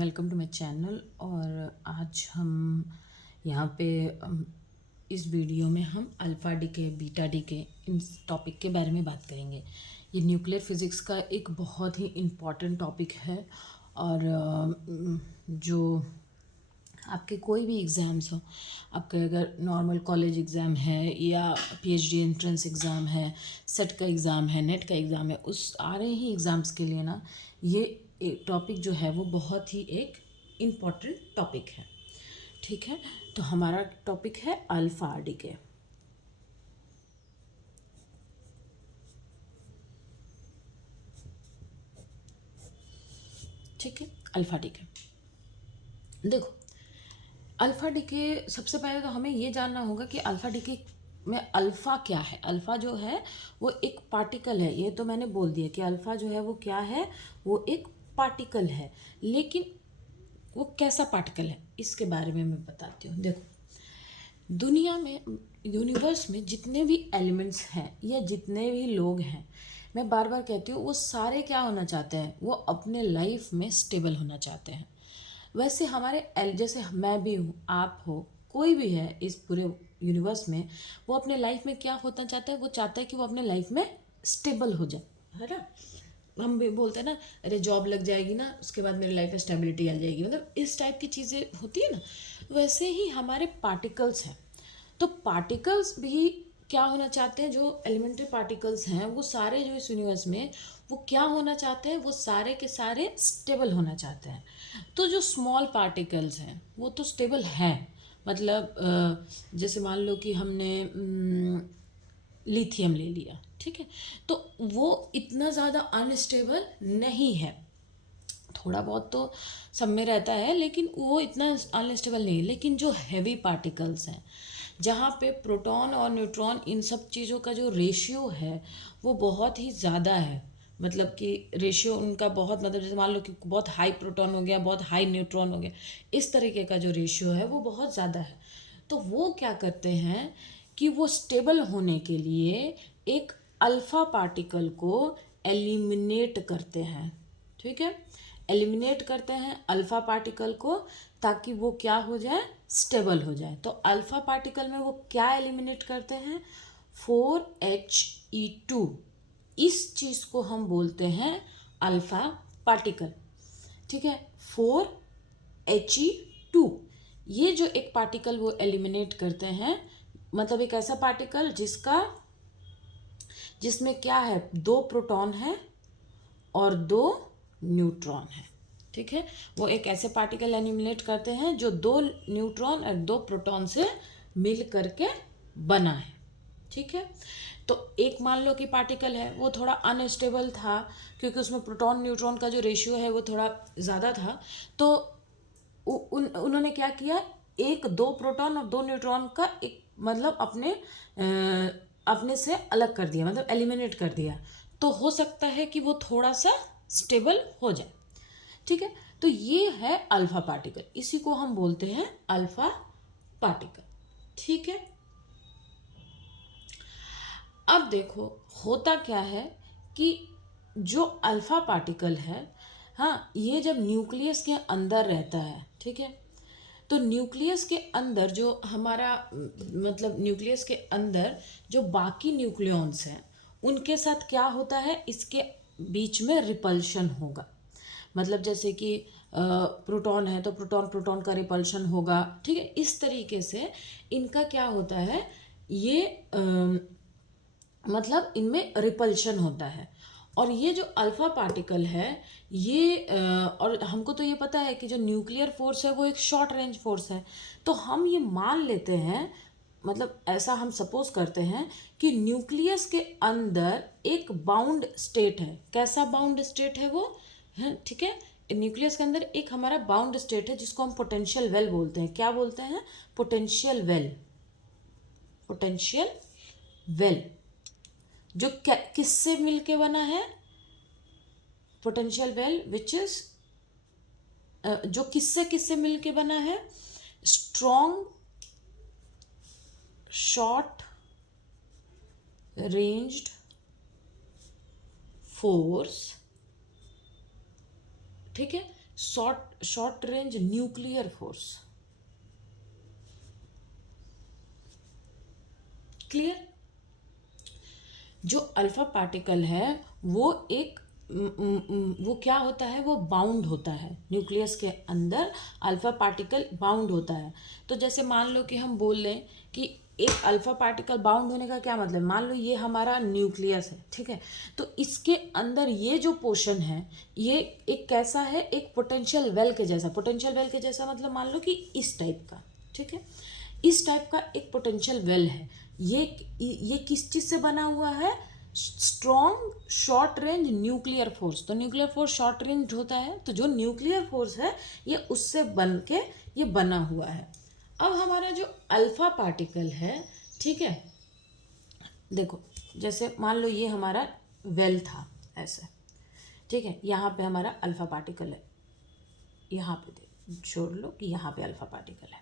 Welcome to my channel. और आज हम यहाँ पे इस वीडियो में हम अल्फ़ा डीके बीटा डीके इन टॉपिक के बारे में बात करेंगे। ये न्यूक्लियर फिज़िक्स का एक बहुत ही इम्पॉर्टेंट टॉपिक है। और जो आपके कोई भी एग्ज़ाम्स हो, आपके अगर नॉर्मल कॉलेज एग्ज़ाम है या पीएचडी एंट्रेंस एग्ज़ाम है, सेट का एग्ज़ाम है, नेट का एग्ज़ाम है, उस सारे ही एग्ज़ाम्स के लिए ना ये टॉपिक जो है वो बहुत ही एक इम्पॉर्टेंट टॉपिक है। ठीक है, तो हमारा टॉपिक है अल्फ़ा डीके। ठीक है, अल्फ़ा डीके देखो, अल्फ़ा डीके सबसे पहले तो हमें ये जानना होगा कि अल्फ़ा डीके में अल्फ़ा क्या है। अल्फ़ा जो है वो एक पार्टिकल है। ये तो मैंने बोल दिया कि अल्फ़ा जो है वो क्या है, वो एक पार्टिकल है। लेकिन वो कैसा पार्टिकल है इसके बारे में मैं बताती हूँ। देखो, दुनिया में, यूनिवर्स में जितने भी एलिमेंट्स हैं या जितने भी लोग हैं, मैं बार बार कहती हूँ, वो सारे क्या होना चाहते हैं, वो अपने लाइफ में स्टेबल होना चाहते हैं। वैसे हमारे जैसे मैं भी हूँ, आप हो, कोई भी है इस पूरे यूनिवर्स में, वो अपने लाइफ में क्या होना चाहता है, वो चाहता है कि वो अपने लाइफ में स्टेबल हो जाए, है ना। हम भी बोलते हैं ना, अरे जॉब लग जाएगी ना, उसके बाद मेरी लाइफ में स्टेबिलिटी आ जाएगी, मतलब इस टाइप की चीज़ें होती है ना। वैसे ही हमारे पार्टिकल्स हैं। तो पार्टिकल्स भी क्या होना चाहते हैं, जो एलिमेंट्री पार्टिकल्स हैं वो सारे जो इस यूनिवर्स में, वो क्या होना चाहते हैं, वो सारे के सारे स्टेबल होना चाहते हैं। तो जो स्मॉल पार्टिकल्स हैं वो तो स्टेबल हैं। मतलब जैसे मान लो कि हमने लिथियम ले लिया, ठीक है, तो वो इतना ज़्यादा अनस्टेबल नहीं है। थोड़ा बहुत तो सब में रहता है, लेकिन वो इतना अनस्टेबल नहीं है। लेकिन जो हैवी पार्टिकल्स हैं, जहाँ पे प्रोटॉन और न्यूट्रॉन, इन सब चीज़ों का जो रेशियो है वो बहुत ही ज़्यादा है। मतलब कि रेशियो उनका बहुत, मतलब जैसे मान लो कि बहुत हाई प्रोटॉन हो गया, बहुत हाई न्यूट्रॉन हो गया, इस तरीके का जो रेशियो है वो बहुत ज़्यादा है। तो वो क्या करते हैं कि वो स्टेबल होने के लिए एक अल्फ़ा पार्टिकल को एलिमिनेट करते हैं। ठीक है, एलिमिनेट करते हैं अल्फ़ा पार्टिकल को, ताकि वो क्या हो जाए, स्टेबल हो जाए। तो अल्फ़ा पार्टिकल में वो क्या एलिमिनेट करते हैं, 4He2। इस चीज़ को हम बोलते हैं अल्फ़ा पार्टिकल। ठीक है, 4He2, ये जो एक पार्टिकल वो एलिमिनेट करते हैं, मतलब एक ऐसा पार्टिकल जिसमें क्या है, 2 प्रोटॉन है और 2 न्यूट्रॉन है। ठीक है, वो एक ऐसे पार्टिकल एलिमिनेट करते हैं जो 2 न्यूट्रॉन और 2 प्रोटॉन से मिल करके बना है। ठीक है, तो एक मान लो कि पार्टिकल है, वो थोड़ा अनस्टेबल था क्योंकि उसमें प्रोटॉन न्यूट्रॉन का जो रेशियो है वो थोड़ा ज़्यादा था। तो उन्होंने क्या किया, 2 प्रोटॉन और 2 न्यूट्रॉन का एक, मतलब अपने से अलग कर दिया, मतलब एलिमिनेट कर दिया। तो हो सकता है कि वो थोड़ा सा स्टेबल हो जाए। ठीक है, तो ये है अल्फा पार्टिकल, इसी को हम बोलते हैं अल्फा पार्टिकल। ठीक है, अब देखो होता क्या है कि जो अल्फा पार्टिकल है, हाँ, ये जब न्यूक्लियस के अंदर रहता है, ठीक है, तो न्यूक्लियस के अंदर जो हमारा, मतलब न्यूक्लियस के अंदर जो बाकी न्यूक्लियॉन्स हैं, उनके साथ क्या होता है, इसके बीच में रिपल्शन होगा। मतलब जैसे कि प्रोटॉन है तो प्रोटॉन प्रोटॉन का रिपल्शन होगा। ठीक है, इस तरीके से इनका क्या होता है, ये मतलब इनमें रिपल्शन होता है। और ये जो अल्फा पार्टिकल है, ये और हमको तो ये पता है कि जो न्यूक्लियर फोर्स है वो एक शॉर्ट रेंज फोर्स है। तो हम ये मान लेते हैं, मतलब ऐसा हम सपोज करते हैं कि न्यूक्लियस के अंदर एक बाउंड स्टेट है। कैसा बाउंड स्टेट है वो, है, ठीक है, न्यूक्लियस के अंदर एक हमारा बाउंड स्टेट है जिसको हम पोटेंशियल वेल बोलते हैं। क्या बोलते हैं, पोटेंशियल वेल। पोटेंशियल वेल जो किससे मिलके बना है, पोटेंशियल वेल विच इज, जो किससे किससे मिलके बना है, स्ट्रॉन्ग शॉर्ट रेंज्ड फोर्स। ठीक है, short range nuclear force. Clear? जो अल्फा पार्टिकल है वो एक वो क्या होता है, वो बाउंड होता है न्यूक्लियस के अंदर, अल्फा पार्टिकल बाउंड होता है। तो जैसे मान लो कि हम बोल लें कि एक अल्फा पार्टिकल बाउंड होने का क्या मतलब, मान लो ये हमारा न्यूक्लियस है, ठीक है, तो इसके अंदर ये जो पोर्शन है ये एक कैसा है, एक पोटेंशियल वेल के जैसा। पोटेंशियल वेल के जैसा मतलब मान लो कि इस टाइप का, ठीक है, इस टाइप का एक पोटेंशियल वेल है। ये किस चीज़ से बना हुआ है, strong short range nuclear force. तो न्यूक्लियर फोर्स शॉर्ट रेंज होता है, तो जो न्यूक्लियर फोर्स है ये उससे बन के ये बना हुआ है। अब हमारा जो अल्फा पार्टिकल है, ठीक है, देखो जैसे मान लो ये हमारा वेल था ऐसे, ठीक है, यहाँ पे हमारा अल्फा पार्टिकल है, यहाँ पे छोड़ लो कि यहाँ पे अल्फा पार्टिकल है,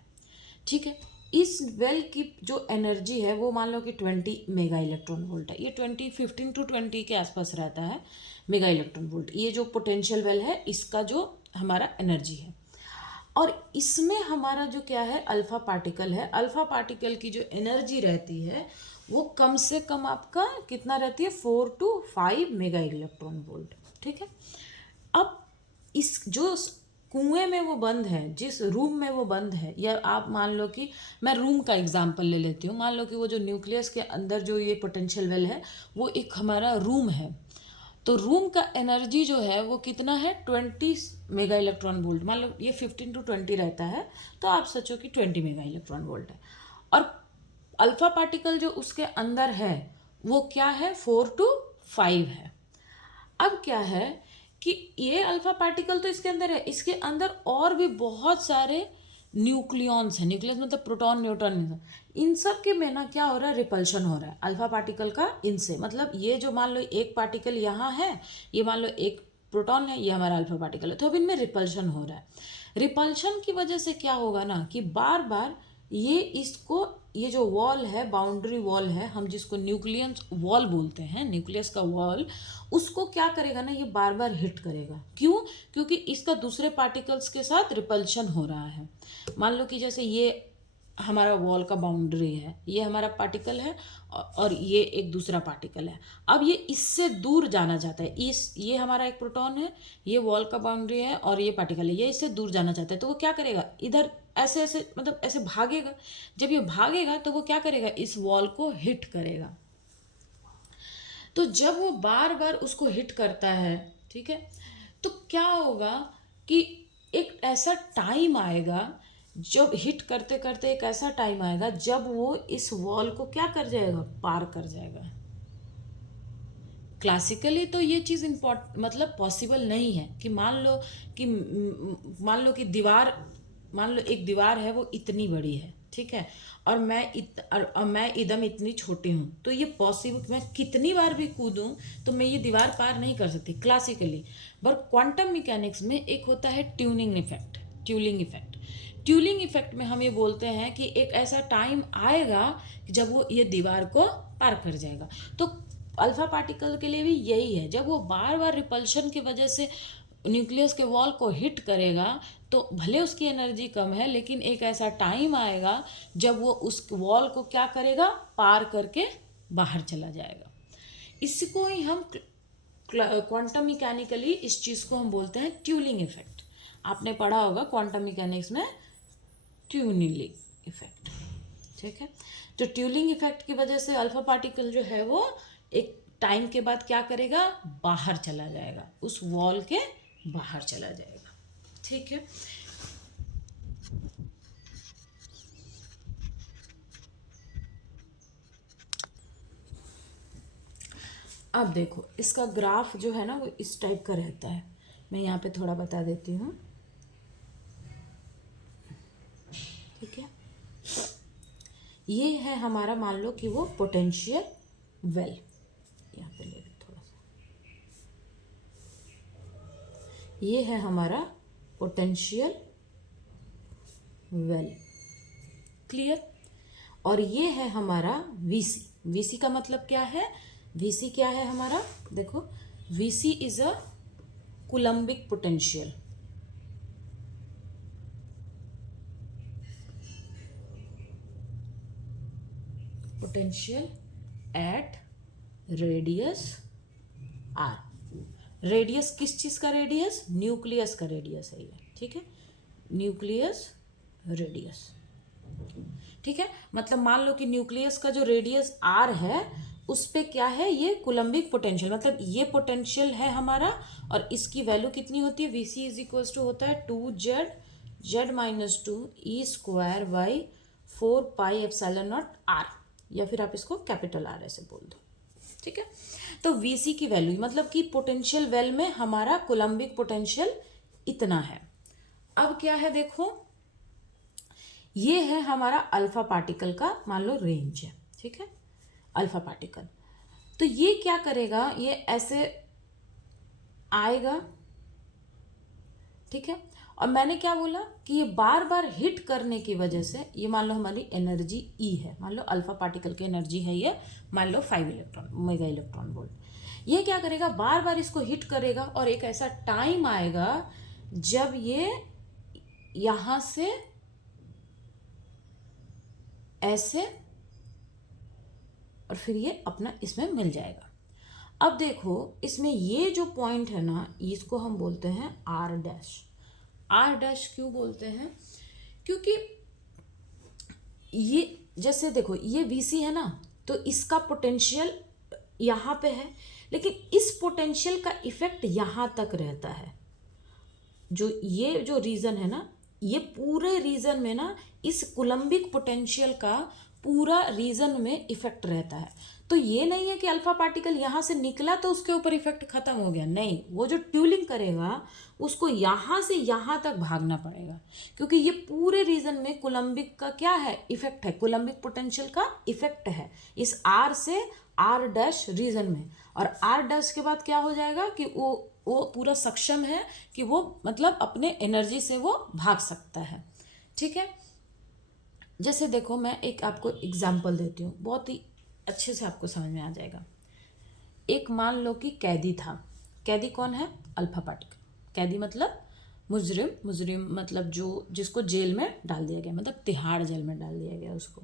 ठीक है। इस वेल की जो एनर्जी है वो मान लो कि 20 मेगा इलेक्ट्रॉन वोल्ट है। ये 15 to 20 के आसपास रहता है मेगा इलेक्ट्रॉन वोल्ट। ये जो पोटेंशियल वेल है इसका जो हमारा एनर्जी है, और इसमें हमारा जो क्या है, अल्फा पार्टिकल है। अल्फा पार्टिकल की जो एनर्जी रहती है वो कम से कम आपका कितना रहती है, 4 to 5 मेगा इलेक्ट्रॉन वोल्ट, ठीक है। अब इस जो कुएं में वो बंद है, जिस रूम में वो बंद है, या आप मान लो कि मैं रूम का एग्जांपल ले लेती हूँ, मान लो कि वो जो न्यूक्लियस के अंदर जो ये पोटेंशियल वेल है वो एक हमारा रूम है, तो रूम का एनर्जी जो है वो कितना है, 20 मेगा इलेक्ट्रॉन वोल्ट। मान लो ये 15 to 20 रहता है, तो आप सोचो कि 20 मेगा इलेक्ट्रॉन वोल्ट है। और अल्फा पार्टिकल जो उसके अंदर है वो क्या है, 4 to 5 है। अब क्या है कि ये अल्फा पार्टिकल तो इसके अंदर है, इसके अंदर और भी बहुत सारे न्यूक्लियॉन्स हैं। न्यूक्लियस मतलब प्रोटॉन, न्यूट्रॉन, इन सब के में ना क्या हो रहा है, रिपल्शन हो रहा है अल्फा पार्टिकल का इनसे। मतलब ये जो मान लो एक पार्टिकल यहाँ है, ये मान लो एक प्रोटॉन है, ये हमारा अल्फा पार्टिकल है, तो अब इनमें रिपल्शन हो रहा है। रिपल्शन की वजह से क्या होगा ना कि बार बार ये जो वॉल है, बाउंड्री वॉल है, हम जिसको न्यूक्लियस वॉल बोलते हैं, न्यूक्लियस का वॉल, उसको क्या करेगा ना, ये बार बार हिट करेगा। क्यों? क्योंकि इसका दूसरे पार्टिकल्स के साथ रिपल्शन हो रहा है। मान लो कि जैसे ये हमारा वॉल का बाउंड्री है, ये हमारा पार्टिकल है और ये एक दूसरा पार्टिकल है। अब ये इससे दूर जाना चाहता है, ये हमारा एक प्रोटॉन है, ये वॉल का बाउंड्री है और ये पार्टिकल है, ये इससे दूर जाना चाहता है, तो वो क्या करेगा, इधर ऐसे ऐसे मतलब ऐसे भागेगा। जब ये भागेगा तो वो क्या करेगा, इस वॉल को हिट करेगा। तो जब वो बार बार उसको हिट करता है, ठीक है, तो क्या होगा कि एक ऐसा टाइम आएगा, जब हिट करते करते एक ऐसा टाइम आएगा जब वो इस वॉल को क्या कर जाएगा, पार कर जाएगा। क्लासिकली तो ये चीज़ मतलब पॉसिबल नहीं है कि मान लो कि दीवार, मान लो एक दीवार है वो इतनी बड़ी है, ठीक है, और मैं एकदम इतनी छोटी हूँ, तो ये पॉसिबल, मैं कितनी बार भी कूदूँ तो मैं ये दीवार पार नहीं कर सकती क्लासिकली। पर क्वांटम मैकेनिक्स में एक होता है ट्यूलिंग इफेक्ट। ट्यूलिंग इफेक्ट में हम ये बोलते हैं कि एक ऐसा टाइम आएगा जब वो ये दीवार को पार कर जाएगा। तो अल्फा पार्टिकल के लिए भी यही है, जब वो बार बार रिपल्शन की वजह से न्यूक्लियस के वॉल को हिट करेगा तो भले उसकी एनर्जी कम है, लेकिन एक ऐसा टाइम आएगा जब वो उस वॉल को क्या करेगा, पार करके बाहर चला जाएगा। इसको ही हम क्वांटम मैकेनिकली इस चीज़ को हम बोलते हैं ट्यूलिंग इफेक्ट। आपने पढ़ा होगा क्वांटम मैकेनिक्स में ट्यूलिंग इफेक्ट, ठीक है। तो ट्यूलिंग इफेक्ट की वजह से अल्फा पार्टिकल जो है वो एक टाइम के बाद क्या करेगा, बाहर चला जाएगा, उस वॉल के बाहर चला जाएगा, ठीक है। अब देखो इसका ग्राफ जो है ना वो इस टाइप का रहता है, मैं यहाँ पे थोड़ा बता देती हूँ, ठीक है। ये है हमारा, मान लो कि वो पोटेंशियल वेल, यहाँ पे ले लो थोड़ा सा, ये है हमारा पोटेंशियल वेल, क्लियर। और ये है हमारा वीसी का मतलब क्या है, वीसी क्या है हमारा, देखो VC is a coulombic potential, potential at radius R. Radius किस चीज का रेडियस? न्यूक्लियस का रेडियस है ये, ठीक है, न्यूक्लियस रेडियस, ठीक है। मतलब मान लो कि न्यूक्लियस का जो रेडियस आर है उस पे क्या है, ये कूलम्बिक पोटेंशियल, मतलब ये पोटेंशियल है हमारा, और इसकी वैल्यू कितनी होती है, Vc इज इक्वल्स टू होता है 2z(z-2)(e²/4πε0 r, या फिर आप इसको कैपिटल आर ऐसे बोल दो, ठीक है। तो Vc की वैल्यू मतलब कि पोटेंशियल वेल में हमारा कूलम्बिक पोटेंशियल इतना है। अब क्या है देखो, ये है हमारा अल्फा पार्टिकल का मान लो रेंज है, ठीक है, अल्फा पार्टिकल। तो ये क्या करेगा, ये ऐसे आएगा, ठीक है, और मैंने क्या बोला कि ये बार बार हिट करने की वजह से, ये मान लो हमारी एनर्जी ई है, मान लो अल्फा पार्टिकल की एनर्जी है ये, मान लो 5 इलेक्ट्रॉन मेगा इलेक्ट्रॉन वोल्ट। ये क्या करेगा, बार बार इसको हिट करेगा, और एक ऐसा टाइम आएगा जब ये यहां से ऐसे, और फिर ये अपना इसमें मिल जाएगा। अब देखो इसमें ये जो पॉइंट है ना, इसको हम बोलते हैं आर डैश। आर डैश क्यों बोलते हैं, क्योंकि ये जैसे देखो ये Vc है ना, तो इसका पोटेंशियल यहाँ पे है, लेकिन इस पोटेंशियल का इफेक्ट यहाँ तक रहता है। जो ये जो रीजन है ना, ये पूरे रीजन में ना इस कूलम्बिक पोटेंशियल का पूरा रीजन में इफेक्ट रहता है। तो ये नहीं है कि अल्फा पार्टिकल यहाँ से निकला तो उसके ऊपर इफेक्ट खत्म हो गया, नहीं, वो जो ट्यूलिंग करेगा उसको यहाँ से यहाँ तक भागना पड़ेगा, क्योंकि ये पूरे रीजन में कूलम्बिक का क्या है, इफेक्ट है, कूलम्बिक पोटेंशियल का इफेक्ट है इस आर से आर डैश रीजन में। और आर डैश के बाद क्या हो जाएगा कि वो पूरा सक्षम है कि वो मतलब अपने एनर्जी से वो भाग सकता है, ठीक है। जैसे देखो मैं एक आपको एग्जाम्पल देती हूँ, बहुत ही अच्छे से आपको समझ में आ जाएगा। एक मान लो कि कैदी था, कैदी कौन है, अल्फा पार्टिकल। कैदी मतलब मुजरिम, मुजरिम मतलब जो जिसको जेल में डाल दिया गया, मतलब तिहाड़ जेल में डाल दिया गया उसको,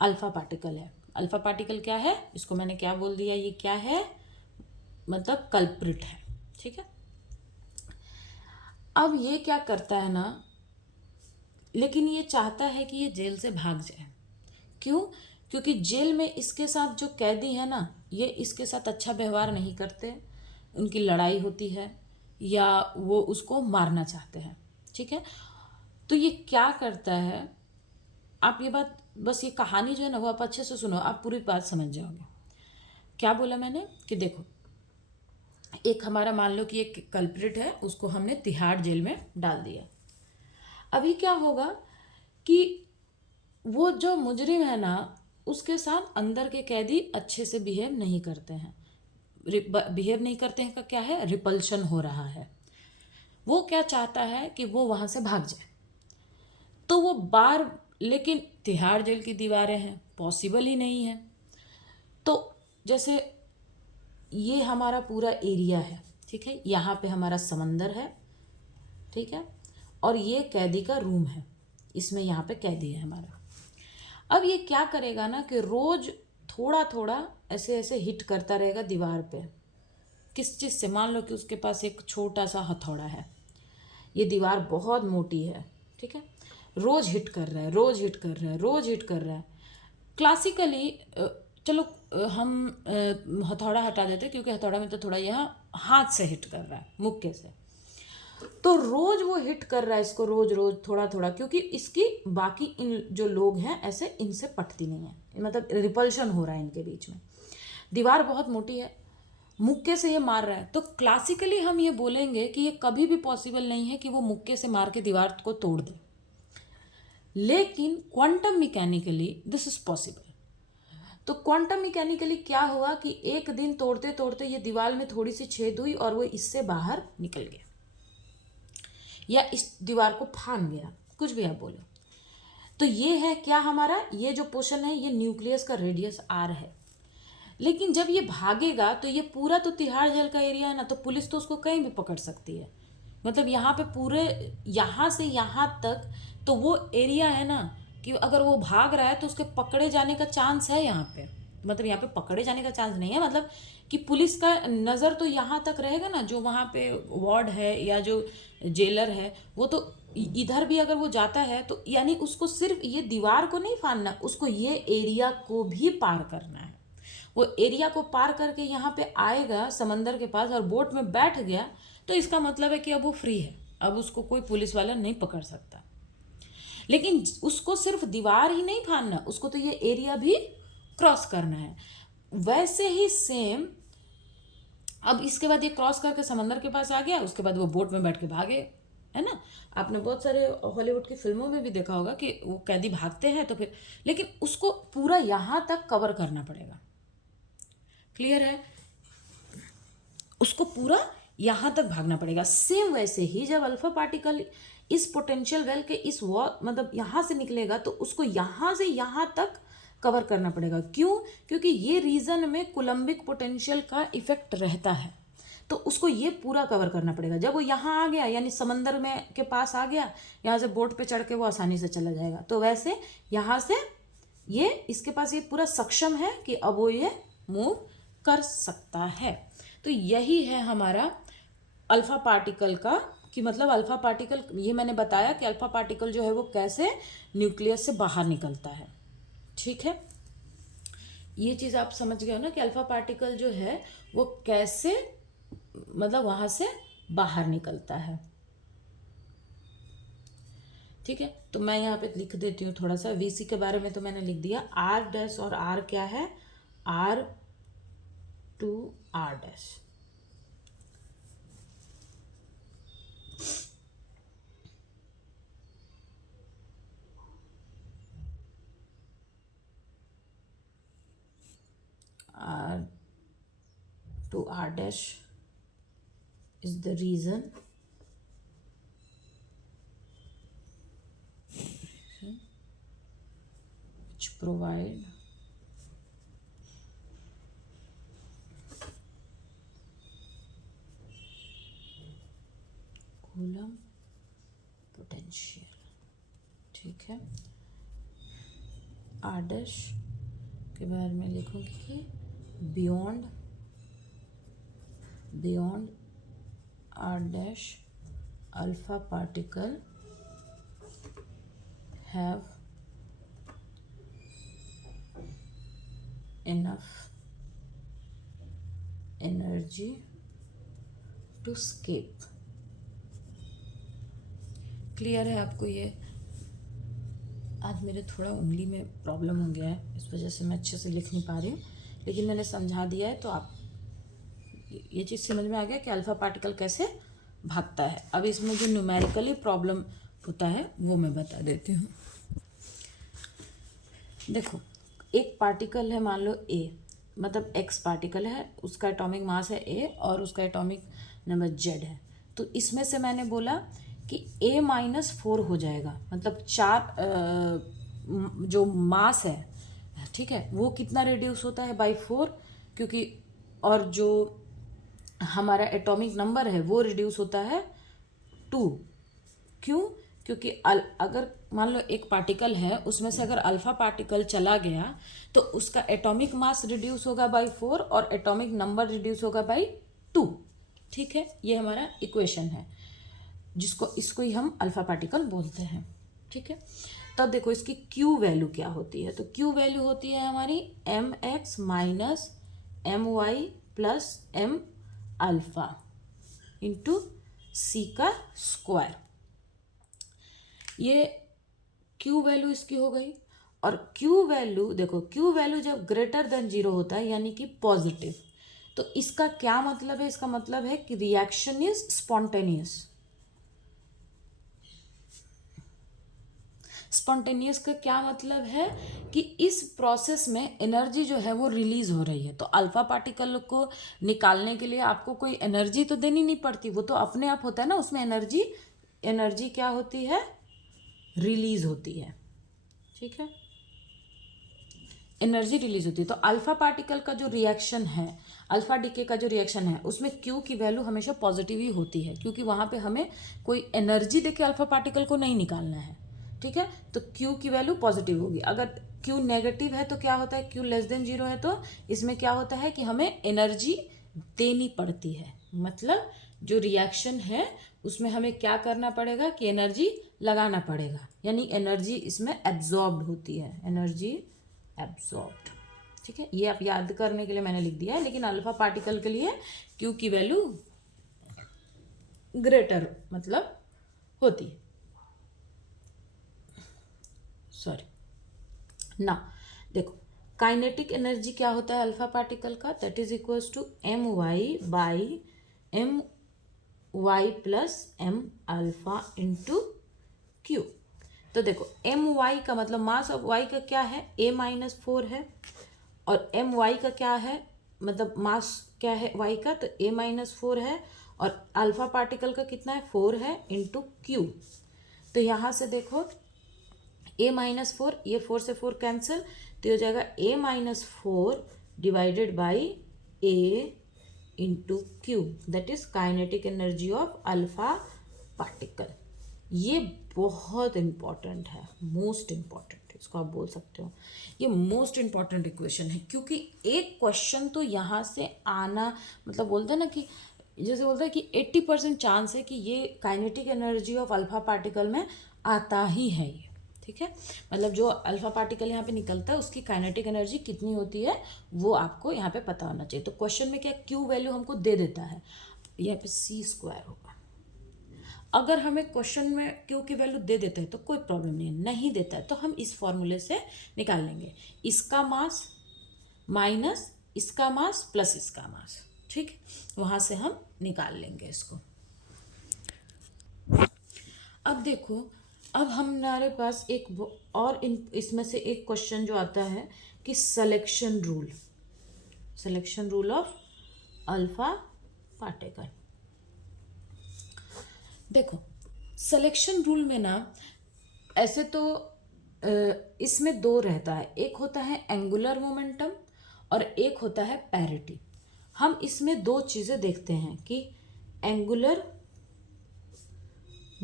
अल्फा पार्टिकल है। अल्फा पार्टिकल क्या है, इसको मैंने क्या बोल दिया, ये क्या है, मतलब कल्प्रिट है, ठीक है। अब ये क्या करता है ना, लेकिन ये चाहता है कि ये जेल से भाग जाए। क्यों? क्योंकि जेल में इसके साथ जो कैदी है ना, ये इसके साथ अच्छा व्यवहार नहीं करते, उनकी लड़ाई होती है या वो उसको मारना चाहते हैं, ठीक है। तो ये क्या करता है, आप ये बात, बस ये कहानी जो है ना वो आप अच्छे से सुनो, आप पूरी बात समझ जाओगे। क्या बोला मैंने कि देखो एक हमारा मान लो कि एक कल्प्रिट है, उसको हमने तिहाड़ जेल में डाल दिया। अभी क्या होगा कि वो जो मुजरिम है ना, उसके साथ अंदर के कैदी अच्छे से बिहेव नहीं करते हैं। बिहेव नहीं करते हैं का क्या है, रिपल्शन हो रहा है। वो क्या चाहता है कि वो वहाँ से भाग जाए, तो वो लेकिन तिहाड़ जेल की दीवारें हैं, पॉसिबल ही नहीं है। तो जैसे ये हमारा पूरा एरिया है, ठीक है, यहाँ पे हमारा समंदर है, ठीक है, और ये कैदी का रूम है, इसमें यहाँ पे कैदी है हमारा। अब ये क्या करेगा ना कि रोज थोड़ा थोड़ा ऐसे ऐसे हिट करता रहेगा दीवार पे। किस चीज़ से, मान लो कि उसके पास एक छोटा सा हथौड़ा है, ये दीवार बहुत मोटी है, ठीक है, रोज हिट कर रहा है, रोज हिट कर रहा है, रोज हिट कर रहा है। क्लासिकली चलो हम हथौड़ा हटा देते, क्योंकि हथौड़ा में तो थोड़ा यहाँ हाथ से हिट कर रहा है, मुक्के से, तो रोज वो हिट कर रहा है इसको, रोज रोज थोड़ा थोड़ा, क्योंकि इसकी बाकी इन जो लोग हैं ऐसे इनसे पटती नहीं है, मतलब रिपल्शन हो रहा है इनके बीच में। दीवार बहुत मोटी है, मुक्के से ये मार रहा है, तो क्लासिकली हम ये बोलेंगे कि ये कभी भी पॉसिबल नहीं है कि वो मुक्के से मार के दीवार को तोड़ दे, लेकिन quantum mechanically this is possible. तो क्वांटम मैकेनिकली क्या हुआ कि एक दिन तोड़ते तोड़ते ये दीवार में थोड़ी सी छेद हुई और वो इससे बाहर निकल गया, या इस दीवार को फान गया, कुछ भी आप बोलो। तो ये है क्या हमारा, ये जो पोर्शन है ये न्यूक्लियस का रेडियस आर है। लेकिन जब ये भागेगा तो ये पूरा तो तिहाड़ जेल का एरिया है ना, तो पुलिस तो उसको कहीं भी पकड़ सकती है, मतलब यहाँ पे पूरे यहाँ से यहाँ तक तो वो एरिया है ना, कि अगर वो भाग रहा है तो उसके पकड़े जाने का चांस है यहाँ पे, मतलब यहाँ पे पकड़े जाने का चांस नहीं है, मतलब कि पुलिस का नज़र तो यहाँ तक रहेगा ना, जो वहाँ पे वार्ड है या जो जेलर है वो तो इधर भी अगर वो जाता है तो यानी उसको सिर्फ ये दीवार को नहीं फाड़ना, उसको ये एरिया को भी पार करना है। वो एरिया को पार करके यहाँ पे आएगा समंदर के पास और बोट में बैठ गया तो इसका मतलब है कि अब वो फ्री है, अब उसको कोई पुलिस वाला नहीं पकड़ सकता। लेकिन उसको सिर्फ दीवार ही नहीं फाड़ना, उसको तो ये एरिया भी क्रॉस करना है। वैसे ही सेम अब इसके बाद ये क्रॉस करके समंदर के पास आ गया, उसके बाद वो बोट में बैठ के भागे, है ना। आपने बहुत सारे हॉलीवुड की फिल्मों में भी देखा होगा कि वो कैदी भागते हैं तो फिर, लेकिन उसको पूरा यहाँ तक कवर करना पड़ेगा। क्लियर है, उसको पूरा यहाँ तक भागना पड़ेगा। सेम वैसे ही जब अल्फा पार्टिकल इस पोटेंशियल वेल के इस मतलब यहाँ से निकलेगा तो उसको यहाँ से यहाँ तक कवर करना पड़ेगा। क्यों? क्योंकि ये रीजन में कोलम्बिक पोटेंशियल का इफेक्ट रहता है, तो उसको ये पूरा कवर करना पड़ेगा। जब वो यहाँ आ गया यानी समंदर में के पास आ गया, यहाँ से बोट पे चढ़ के वो आसानी से चला जाएगा। तो वैसे यहाँ से ये इसके पास ये पूरा सक्षम है कि अब वो ये मूव कर सकता है। तो यही है हमारा अल्फा पार्टिकल का, कि मतलब अल्फा पार्टिकल, ये मैंने बताया कि अल्फा पार्टिकल जो है वो कैसे न्यूक्लियस से बाहर निकलता है। ठीक है, ये चीज़ आप समझ गए हो ना कि अल्फा पार्टिकल जो है वो कैसे मतलब वहाँ से बाहर निकलता है। ठीक है, तो मैं यहाँ पे लिख देती हूँ थोड़ा सा। वीसी के बारे में तो मैंने लिख दिया, आर डैश और आर क्या है, R to R dash. R to R dash is the reason which provide Coulomb potential। ठीक है, R dash के बारे में लिखूंगी कि beyond R dash alpha particle have enough energy to escape। Clear है आपको? ये आज मेरे थोड़ा उंगली में प्रॉब्लम हो गया है, इस वजह से मैं अच्छे से लिख नहीं पा रही हूँ, लेकिन मैंने समझा दिया है तो आप ये चीज़ समझ में आ गया कि अल्फ़ा पार्टिकल कैसे भागता है। अब इसमें जो न्यूमेरिकली प्रॉब्लम होता है वो मैं बता देती हूँ। देखो, एक पार्टिकल है मान लो ए, मतलब एक्स पार्टिकल है, उसका एटॉमिक मास है ए और उसका एटॉमिक नंबर जेड है। तो इसमें से मैंने बोला कि A-4 हो जाएगा, मतलब 4 जो मास है, ठीक है, वो कितना रिड्यूस होता है बाई 4, क्योंकि और जो हमारा एटॉमिक नंबर है वो रिड्यूस होता है 2। क्यों? क्योंकि अगर मान लो एक पार्टिकल है, उसमें से अगर अल्फा पार्टिकल चला गया तो उसका एटॉमिक मास रिड्यूस होगा बाई 4 और एटॉमिक नंबर रिड्यूस होगा बाई 2। ठीक है, ये हमारा इक्वेशन है जिसको इसको ही हम अल्फा पार्टिकल बोलते हैं। ठीक है, तब देखो इसकी क्यू वैल्यू क्या होती है। तो क्यू वैल्यू होती है हमारी mx minus my plus m alpha into C का स्क्वायर। ये क्यू वैल्यू इसकी हो गई। और क्यू वैल्यू देखो, क्यू वैल्यू जब ग्रेटर देन 0 होता है यानी कि पॉजिटिव, तो इसका क्या मतलब है? इसका मतलब है कि रिएक्शन इज स्पॉन्टेनियस। स्पॉन्टेनियस का क्या मतलब है कि इस प्रोसेस में एनर्जी जो है वो रिलीज हो रही है। तो अल्फा पार्टिकल को निकालने के लिए आपको कोई एनर्जी तो देनी नहीं पड़ती, वो तो अपने आप होता है ना, उसमें एनर्जी क्या होती है? रिलीज होती है। ठीक है, एनर्जी रिलीज होती है। तो अल्फा पार्टिकल का जो रिएक्शन है, अल्फा डीके का जो रिएक्शन है, उसमें क्यू की वैल्यू हमेशा पॉजिटिव ही होती है, क्योंकि वहाँ पे हमें कोई एनर्जी देके अल्फा पार्टिकल को नहीं निकालना है। ठीक है। तो Q की वैल्यू पॉजिटिव होगी। अगर Q नेगेटिव है तो क्या होता है, Q लेस देन 0 है तो इसमें क्या होता है कि हमें एनर्जी देनी पड़ती है। मतलब जो रिएक्शन है उसमें हमें क्या करना पड़ेगा कि एनर्जी लगाना पड़ेगा, यानी एनर्जी इसमें एब्जॉर्ब्ड होती है, एनर्जी एब्जॉर्ब्ड। ठीक है, ये आप याद करने के लिए मैंने लिख दिया है, लेकिन अल्फा पार्टिकल के लिए Q की वैल्यू ग्रेटर मतलब होती है, सॉरी ना। देखो काइनेटिक एनर्जी क्या होता है अल्फा पार्टिकल का, that is equals to my plus m alpha into Q. तो देखो my का मतलब मास ऑफ y का क्या है, a-4 है, और my का क्या है मतलब मास क्या है y का, तो a-4 है, और अल्फा पार्टिकल का कितना है 4 है इंटू क्यू। तो यहाँ से देखो a-4, ये 4 से 4 कैंसिल, तो हो जाएगा a-4 divided by a into Q, that is kinetic energy of alpha particle. ये बहुत इंपॉर्टेंट है, मोस्ट इंपॉर्टेंट इसको आप बोल सकते हो, ये मोस्ट इंपॉर्टेंट इक्वेशन है, क्योंकि एक क्वेश्चन तो यहाँ से आना मतलब बोलते हैं ना कि जैसे बोलते हैं कि 80% चांस है कि ये kinetic energy of alpha particle में आता ही है ये। ठीक है, मतलब जो अल्फा पार्टिकल यहाँ पे निकलता है उसकी काइनेटिक एनर्जी कितनी होती है वो आपको यहाँ पे पता होना चाहिए। तो क्वेश्चन में क्या क्यू वैल्यू हमको दे देता है, यहाँ पे c² होगा। अगर हमें क्वेश्चन में क्यू की वैल्यू दे देता है तो कोई प्रॉब्लम नहीं है, नहीं देता है तो हम इस फॉर्मूले से निकाल लेंगे, इसका मास माइनस इसका मास प्लस इसका मास। ठीक, वहाँ से हम निकाल लेंगे इसको। अब देखो, अब हमारे पास एक और इसमें से एक क्वेश्चन जो आता है कि selection rule of alpha particle. देखो सिलेक्शन रूल में ना ऐसे तो इसमें दो रहता है, एक होता है एंगुलर मोमेंटम और एक होता है पैरिटी। हम इसमें दो चीज़ें देखते हैं कि angular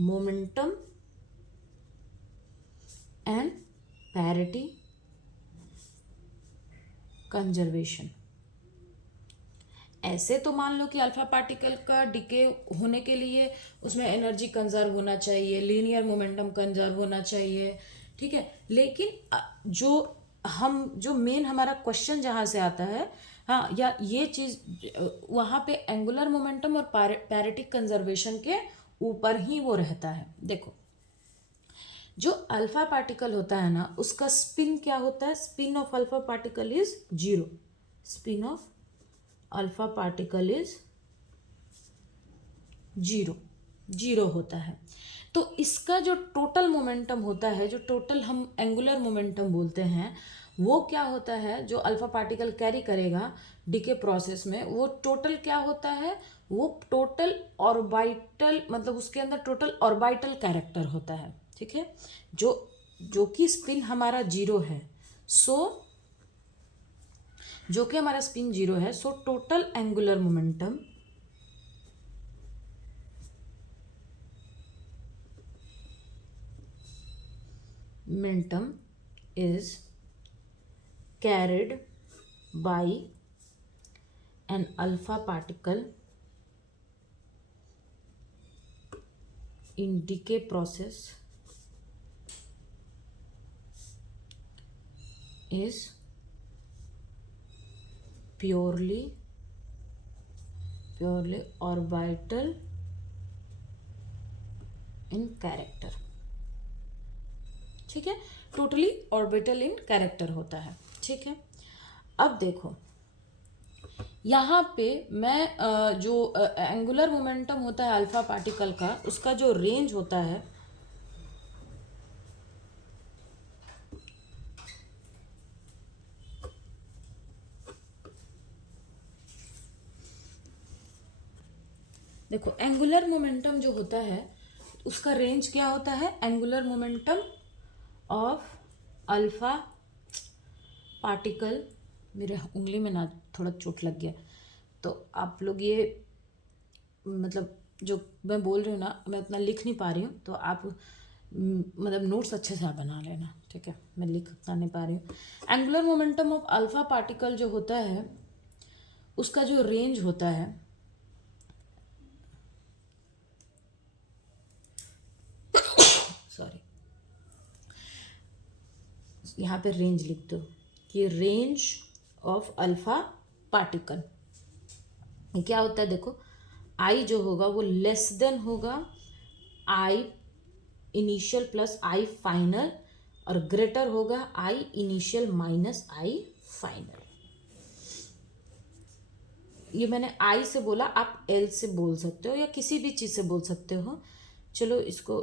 momentum and parity conservation. ऐसे तो मान लो कि अल्फा पार्टिकल का डिके होने के लिए उसमें एनर्जी कंजर्व होना चाहिए, लीनियर मोमेंटम कंजर्व होना चाहिए, ठीक है। लेकिन जो मेन हमारा क्वेश्चन जहाँ से आता है, हाँ, या ये चीज़ वहाँ पे एंगुलर मोमेंटम और पैरिटिक कंजर्वेशन के ऊपर ही वो रहता है। देखो जो अल्फा पार्टिकल होता है ना उसका स्पिन क्या होता है, spin off alpha particle is 0, spin off alpha particle is 0 होता है। तो इसका जो टोटल मोमेंटम होता है, जो टोटल हम एंगुलर मोमेंटम बोलते हैं, वो क्या होता है जो अल्फा पार्टिकल कैरी करेगा डीके प्रोसेस में, वो टोटल क्या होता है, वो टोटल ऑर्बिटल मतलब उसके अंदर टोटल ऑर्बिटल कैरेक्टर होता है। ठीक है, जो कि स्पिन हमारा 0 है, जो कि हमारा स्पिन 0 है, so total angular momentum is carried by an alpha particle in decay process is purely orbital in character। ठीक है, टोटली ऑर्बिटल इन कैरेक्टर होता है। ठीक है, अब देखो यहाँ पे मैं जो एंगुलर मोमेंटम होता है अल्फा पार्टिकल का, उसका जो रेंज होता है, देखो एंगुलर मोमेंटम जो होता है उसका रेंज क्या होता है, angular momentum of alpha particle, मेरे उंगली में ना थोड़ा चोट लग गया, तो आप लोग ये मतलब जो मैं बोल रही हूँ ना मैं उतना लिख नहीं पा रही हूँ, तो आप मतलब नोट्स अच्छे से आप बना लेना, ठीक है, मैं लिखता नहीं पा रही हूँ। Angular momentum of alpha particle जो होता है उसका जो रेंज होता है, सॉरी, यहाँ पे रेंज लिख दो कि रेंज ऑफ अल्फा पार्टिकल क्या होता है। देखो आई जो होगा वो लेस देन होगा I initial plus I final, और ग्रेटर होगा I initial minus I final. ये मैंने आई से बोला, आप एल से बोल सकते हो या किसी भी चीज़ से बोल सकते हो। चलो इसको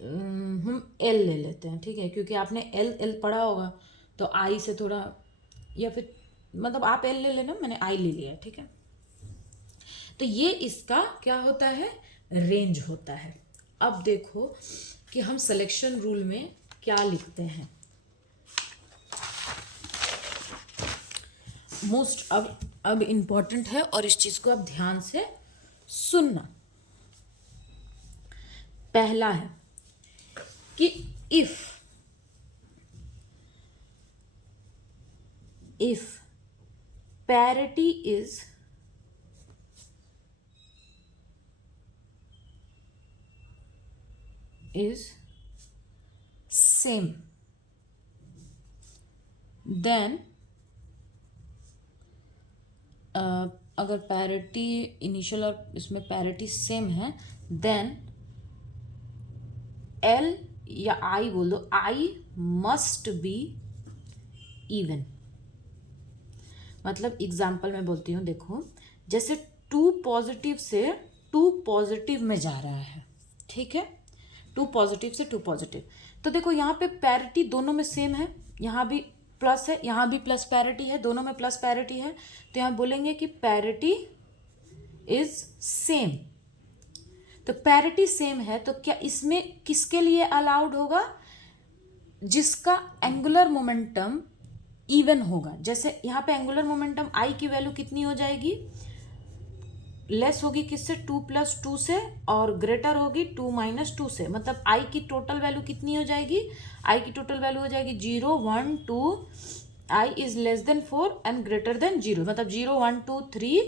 हम एल ले लेते हैं, ठीक है, क्योंकि आपने एल एल पढ़ा होगा तो आई से थोड़ा, या फिर मतलब आप एल ले लेना, मैंने आई ले लिया, ठीक है। तो ये इसका क्या होता है, रेंज होता है। अब देखो कि हम सिलेक्शन रूल में क्या लिखते हैं। मोस्ट अब इम्पॉर्टेंट है और इस चीज को अब ध्यान से सुनना। पहला है कि if parity is same, then अगर पैरिटी इनिशियल और इसमें पैरिटी सेम है, देन एल या आई बोल दो, आई मस्ट बी इवन। मतलब एग्जाम्पल मैं बोलती हूँ, देखो जैसे 2 पॉजिटिव से 2 पॉजिटिव में जा रहा है, ठीक है, 2 पॉजिटिव से 2 पॉजिटिव, तो देखो यहाँ पे पैरिटी दोनों में सेम है, यहाँ भी प्लस है, यहाँ भी प्लस पैरिटी है, दोनों में प्लस पैरिटी है, तो यहाँ बोलेंगे कि पैरिटी इज सेम। तो पैरिटी सेम है तो क्या इसमें किसके लिए अलाउड होगा, जिसका एंगुलर मोमेंटम इवन होगा। जैसे यहाँ पे एंगुलर मोमेंटम आई की वैल्यू कितनी हो जाएगी, लेस होगी किससे, 2 + 2 से, और ग्रेटर होगी 2 - 2 से। मतलब आई की टोटल वैल्यू कितनी हो जाएगी, आई की टोटल वैल्यू हो जाएगी 0 1 2, I is less than 4 and greater than 0, मतलब 0 1 2 3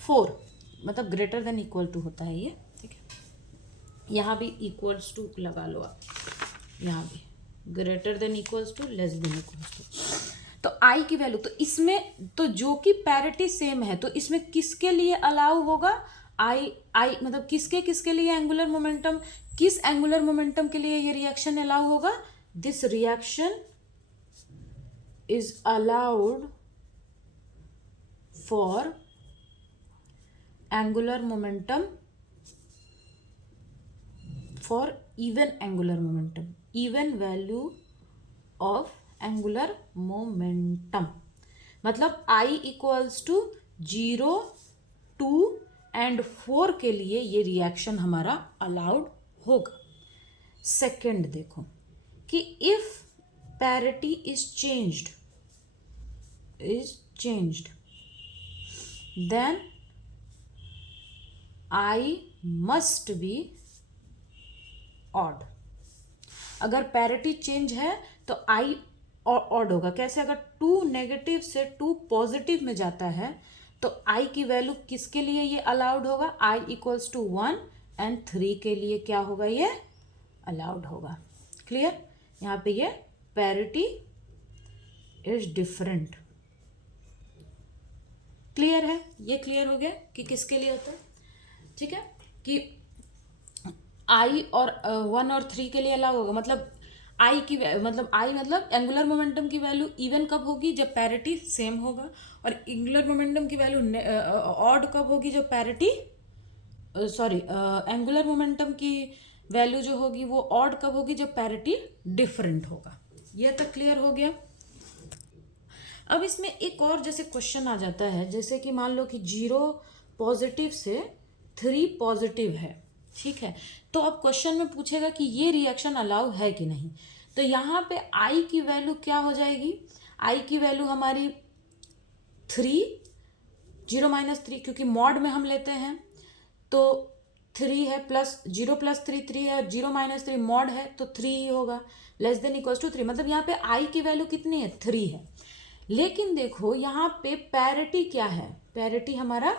4, मतलब ग्रेटर देन इक्वल टू होता है ये, ठीक है। यहाँ भी इक्वल्स टू लगा लो आप, यहाँ भी greater than equals to, less than equals to. तो आई की वैल्यू, तो इसमें तो जो कि पैरिटी सेम है तो इसमें किसके लिए अलाउ होगा, आई मतलब किसके किसके लिए एंगुलर मोमेंटम, किस एंगुलर मोमेंटम के लिए ये रिएक्शन अलाउ होगा, this reaction is allowed for angular momentum, for even angular momentum, even value of angular momentum. मतलब I इक्वल्स टू 0 2 एंड 4 के लिए ये रिएक्शन हमारा अलाउड होगा। सेकंड देखो कि if parity is changed then I must be odd. अगर parity change है तो I ऑड होगा। कैसे, अगर 2 नेगेटिव से 2 पॉजिटिव में जाता है तो I की वैल्यू किसके लिए ये अलाउड होगा, I इक्वल्स टू 1 एंड 3 के लिए क्या होगा, ये अलाउड होगा। क्लियर, यहाँ पे ये पैरिटी इज डिफरेंट। क्लियर है, ये क्लियर हो गया कि किसके लिए होता है, ठीक है, कि I और 1 और 3 के लिए अलाउ होगा। मतलब आई की मतलब एंगुलर मोमेंटम की वैल्यू इवन कब होगी, जब पैरिटी सेम होगा, और एंगुलर मोमेंटम की वैल्यू ऑड कब होगी, जब पैरिटी एंगुलर मोमेंटम की वैल्यू जो होगी वो ऑड कब होगी, जब पैरिटी डिफरेंट होगा। ये तक क्लियर हो गया। अब इसमें एक और जैसे क्वेश्चन आ जाता है, जैसे कि मान लो कि 0 पॉजिटिव से 3 पॉजिटिव है, ठीक है, तो अब क्वेश्चन में पूछेगा कि ये रिएक्शन अलाउ है कि नहीं। तो यहाँ पे I की वैल्यू क्या हो जाएगी, I की वैल्यू हमारी 3 0 - 3, क्योंकि मॉड में हम लेते हैं तो 3 है, प्लस 0 प्लस 3 3 है, 0 माइनस 3 मॉड है तो 3 ही होगा, लेस देन इक्वल्स टू 3, मतलब यहाँ पे आई की वैल्यू कितनी है, 3 है। लेकिन देखो यहाँ पे पैरिटी क्या है, पैरिटी हमारा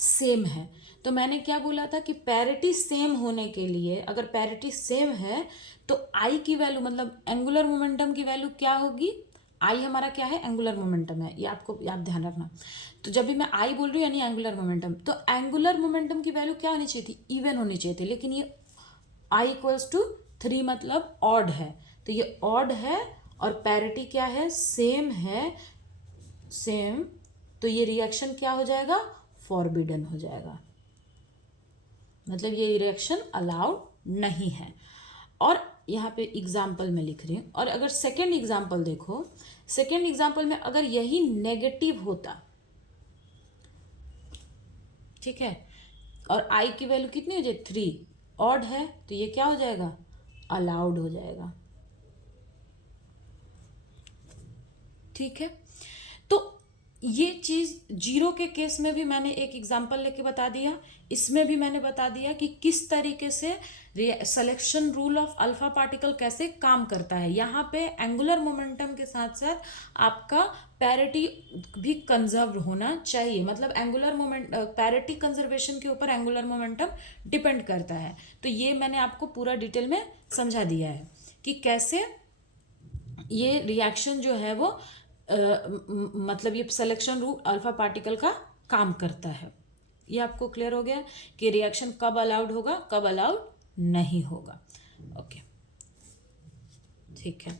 सेम है। तो मैंने क्या बोला था कि पैरिटी सेम होने के लिए, अगर पैरिटी सेम है तो आई की वैल्यू मतलब एंगुलर मोमेंटम की वैल्यू क्या होगी, आई हमारा क्या है, एंगुलर मोमेंटम है, ये आपको याद ध्यान रखना। तो जब भी मैं आई बोल रही हूँ यानी एंगुलर मोमेंटम, तो एंगुलर मोमेंटम की वैल्यू क्या होनी चाहिए थी, इवन होनी चाहिए थी, लेकिन ये आई इक्वल्स टू 3 मतलब ऑड है, तो ये ऑड है और पैरिटी क्या है, सेम है, सेम, तो ये रिएक्शन क्या हो जाएगा, फॉरबिडन हो जाएगा, मतलब ये रिएक्शन अलाउड नहीं है। और यहाँ पे एग्जाम्पल में लिख रही हूँ, और अगर सेकेंड एग्जाम्पल देखो, सेकेंड एग्जाम्पल में अगर यही नेगेटिव होता, ठीक है, और आई की वैल्यू कितनी हो जाए, 3, ऑड है, तो ये क्या हो जाएगा, अलाउड हो जाएगा, ठीक है। तो ये चीज़ जीरो के केस में भी मैंने एक एग्जांपल लेके बता दिया, इसमें भी मैंने बता दिया कि किस तरीके से selection rule of alpha particle कैसे काम करता है। यहाँ पे एंगुलर मोमेंटम के साथ साथ आपका पैरिटी भी कंजर्व होना चाहिए, मतलब एंगुलर मोमेंट पैरिटी कंजर्वेशन के ऊपर एंगुलर मोमेंटम डिपेंड करता है। तो ये मैंने आपको पूरा डिटेल में समझा दिया है कि कैसे ये रिएक्शन जो है वो मतलब ये सिलेक्शन रूल अल्फा पार्टिकल का काम करता है। ये आपको क्लियर हो गया कि रिएक्शन कब अलाउड होगा, कब अलाउड नहीं होगा। ओके, ठीक है।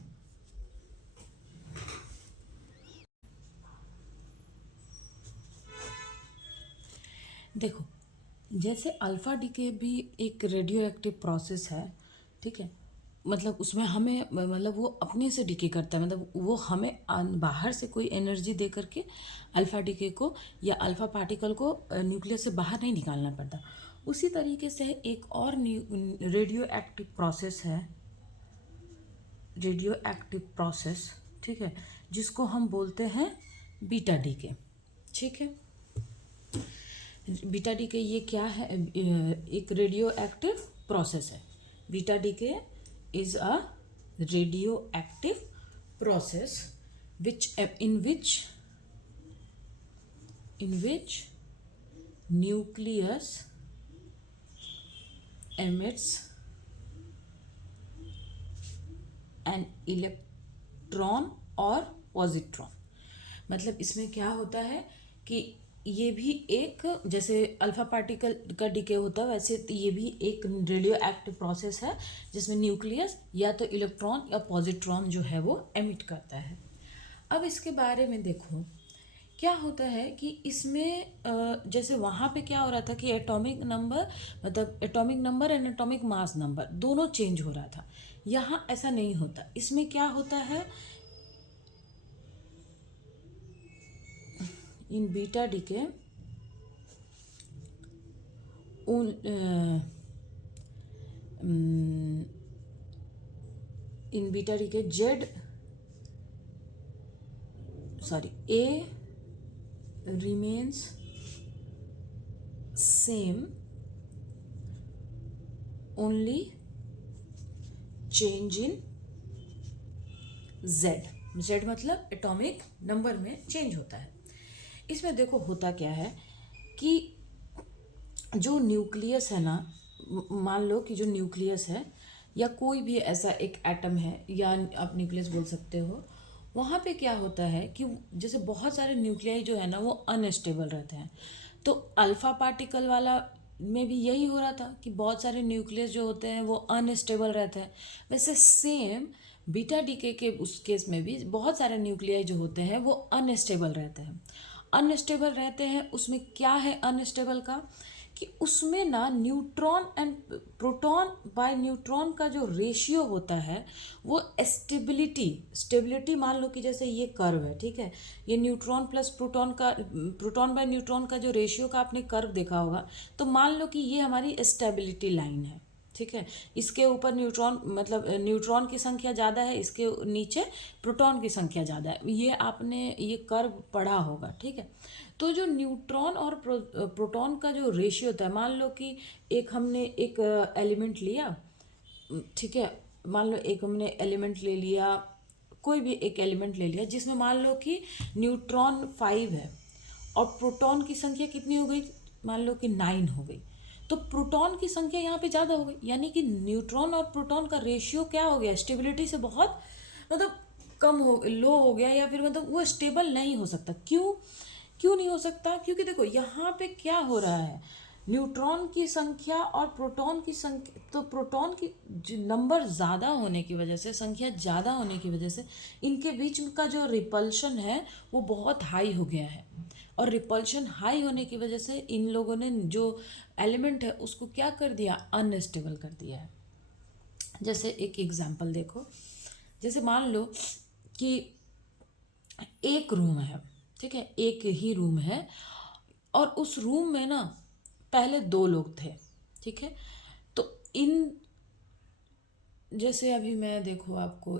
देखो, जैसे अल्फा डीके भी एक रेडियो एक्टिव प्रोसेस है, ठीक है, मतलब उसमें हमें मतलब वो अपने से डीके करता है, मतलब वो हमें बाहर से कोई एनर्जी दे करके अल्फा डीके को या अल्फा पार्टिकल को न्यूक्लियस से बाहर नहीं निकालना पड़ता। उसी तरीके से एक और रेडियो एक्टिव प्रोसेस है, रेडियो एक्टिव प्रोसेस, ठीक है, जिसको हम बोलते हैं बीटा डीके, ठीक है। बीटा डीके ये क्या है, एक रेडियो एक्टिव प्रोसेस है। Beta DK is a radioactive process in which nucleus emits an electron or positron। मतलब इसमें क्या होता है कि ये भी एक, जैसे अल्फा पार्टिकल का डीके होता है वैसे ये भी एक रेडियो एक्टिव प्रोसेस है जिसमें न्यूक्लियस या तो इलेक्ट्रॉन या पॉजिट्रॉन जो है वो एमिट करता है। अब इसके बारे में देखो क्या होता है कि इसमें जैसे वहाँ पे क्या हो रहा था कि एटॉमिक नंबर मतलब atomic number and atomic mass number दोनों चेंज हो रहा था। यहाँ ऐसा नहीं होता। इसमें क्या होता है, in beta decay in beta decay A remains same, only change in Z मतलब एटॉमिक नंबर में चेंज होता है। इसमें देखो होता क्या है कि जो न्यूक्लियस है ना, मान लो कि जो न्यूक्लियस है या कोई भी ऐसा एक एटम है या आप न्यूक्लियस बोल सकते हो, वहाँ पे क्या होता है कि जैसे बहुत सारे न्यूक्लियाई जो है ना वो अनस्टेबल रहते हैं। तो अल्फा पार्टिकल वाला में भी यही हो रहा था कि बहुत सारे न्यूक्लियस जो होते हैं वो अनस्टेबल रहते हैं। वैसे सेम बीटा डीके के उस केस में भी बहुत सारे न्यूक्लियाई जो होते हैं वो अनस्टेबल रहते हैं। अनस्टेबल रहते हैं उसमें क्या है अनस्टेबल का, कि उसमें ना neutron and proton by neutron का जो रेशियो होता है वो स्टेबिलिटी मान लो कि जैसे ये कर्व है, ठीक है, ये neutron plus proton by neutron का जो रेशियो का आपने कर्व देखा होगा, तो मान लो कि ये हमारी स्टेबिलिटी लाइन है, ठीक है। इसके ऊपर न्यूट्रॉन, मतलब न्यूट्रॉन की संख्या ज़्यादा है, इसके नीचे प्रोटॉन की संख्या ज़्यादा है। ये आपने ये कर्व पढ़ा होगा, ठीक है। तो जो न्यूट्रॉन और प्रोटॉन का जो रेशियो होता है, मान लो कि एक हमने एक एलिमेंट लिया, ठीक है, मान लो एक हमने एलिमेंट ले लिया, कोई भी एक एलिमेंट ले लिया जिसमें मान लो कि न्यूट्रॉन 5 है और प्रोटॉन की संख्या कितनी हो गई, मान लो कि 9 हो गई, तो प्रोटॉन की संख्या यहाँ पे ज़्यादा हो गई, यानी कि न्यूट्रॉन और प्रोटॉन का रेशियो क्या हो गया, स्टेबिलिटी से बहुत मतलब कम हो, लो हो गया, या फिर मतलब वो स्टेबल नहीं हो सकता। क्यों क्यों नहीं हो सकता? क्योंकि देखो यहाँ पे क्या हो रहा है, न्यूट्रॉन की संख्या और प्रोटॉन की संख्या, तो प्रोटॉन की नंबर ज़्यादा होने की वजह से, संख्या ज़्यादा होने की वजह से इनके बीच का जो रिपल्शन है वो बहुत हाई हो गया है, और रिपल्शन हाई होने की वजह से इन लोगों ने जो एलिमेंट है उसको क्या कर दिया, अनस्टेबल कर दिया है। जैसे एक एग्जांपल देखो, जैसे मान लो कि एक रूम है, ठीक है, एक ही रूम है, और उस रूम में ना पहले 2 लोग थे, ठीक है। तो इन, जैसे अभी मैं देखो आपको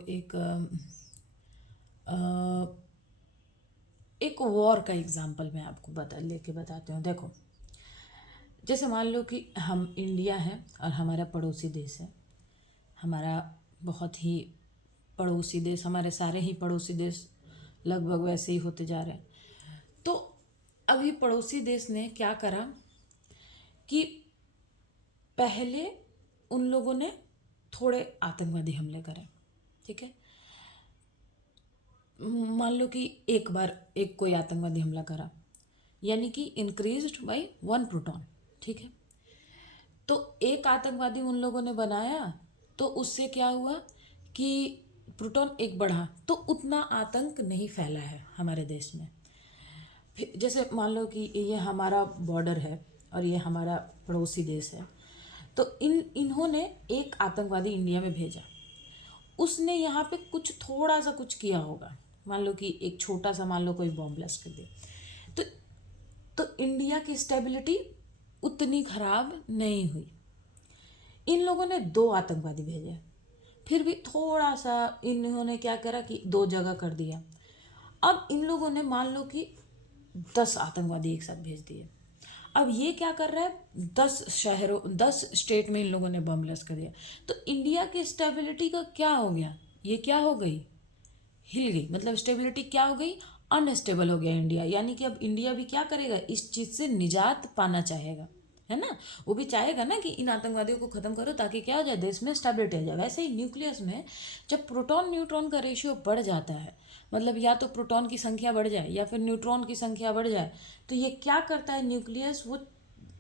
एक वॉर का एग्जांपल मैं आपको बताती हूँ। देखो, जैसे मान लो कि हम इंडिया हैं और हमारा पड़ोसी देश है, हमारा बहुत ही पड़ोसी देश, हमारे सारे ही पड़ोसी देश लगभग वैसे ही होते जा रहे हैं। तो अभी पड़ोसी देश ने क्या करा कि पहले उन लोगों ने थोड़े आतंकवादी हमले करे, ठीक है। मान लो कि एक बार एक कोई आतंकवादी हमला करा, यानी कि इंक्रीज्ड बाई 1 प्रोटॉन, ठीक है। तो एक आतंकवादी उन लोगों ने बनाया, तो उससे क्या हुआ कि प्रोटॉन एक बढ़ा, तो उतना आतंक नहीं फैला है हमारे देश में। फिर जैसे मान लो कि ये हमारा बॉर्डर है और ये हमारा पड़ोसी देश है, तो इन्होंने एक आतंकवादी इंडिया में भेजा, उसने यहाँ पे कुछ थोड़ा सा कुछ किया होगा, मान लो कि एक छोटा सा, मान लो कोई बॉम्ब ब्लास्ट कर दिया, तो इंडिया की स्टेबिलिटी उतनी खराब नहीं हुई। इन लोगों ने 2 आतंकवादी भेजे, फिर भी थोड़ा सा इन्होंने क्या करा कि 2 जगह कर दिया। अब इन लोगों ने मान लो कि 10 आतंकवादी एक साथ भेज दिए। अब ये क्या कर रहा है, 10 शहरों, 10 स्टेट में इन लोगों ने बम ब्लास्ट कर दिया। तो इंडिया की स्टेबिलिटी का क्या हो गया, ये क्या हो गई, हिल गई, मतलब स्टेबिलिटी क्या हो गई, अनस्टेबल हो गया इंडिया। यानी कि अब इंडिया भी क्या करेगा, इस चीज़ से निजात पाना चाहेगा, है ना। वो भी चाहेगा ना कि इन आतंकवादियों को ख़त्म करो, ताकि क्या हो जाए, देश में स्टेबिलिटी आ जाए। वैसे ही न्यूक्लियस में जब प्रोटॉन न्यूट्रॉन का रेशियो बढ़ जाता है, मतलब या तो प्रोटॉन की संख्या बढ़ जाए या फिर न्यूट्रॉन की संख्या बढ़ जाए, तो ये क्या करता है न्यूक्लियस, वो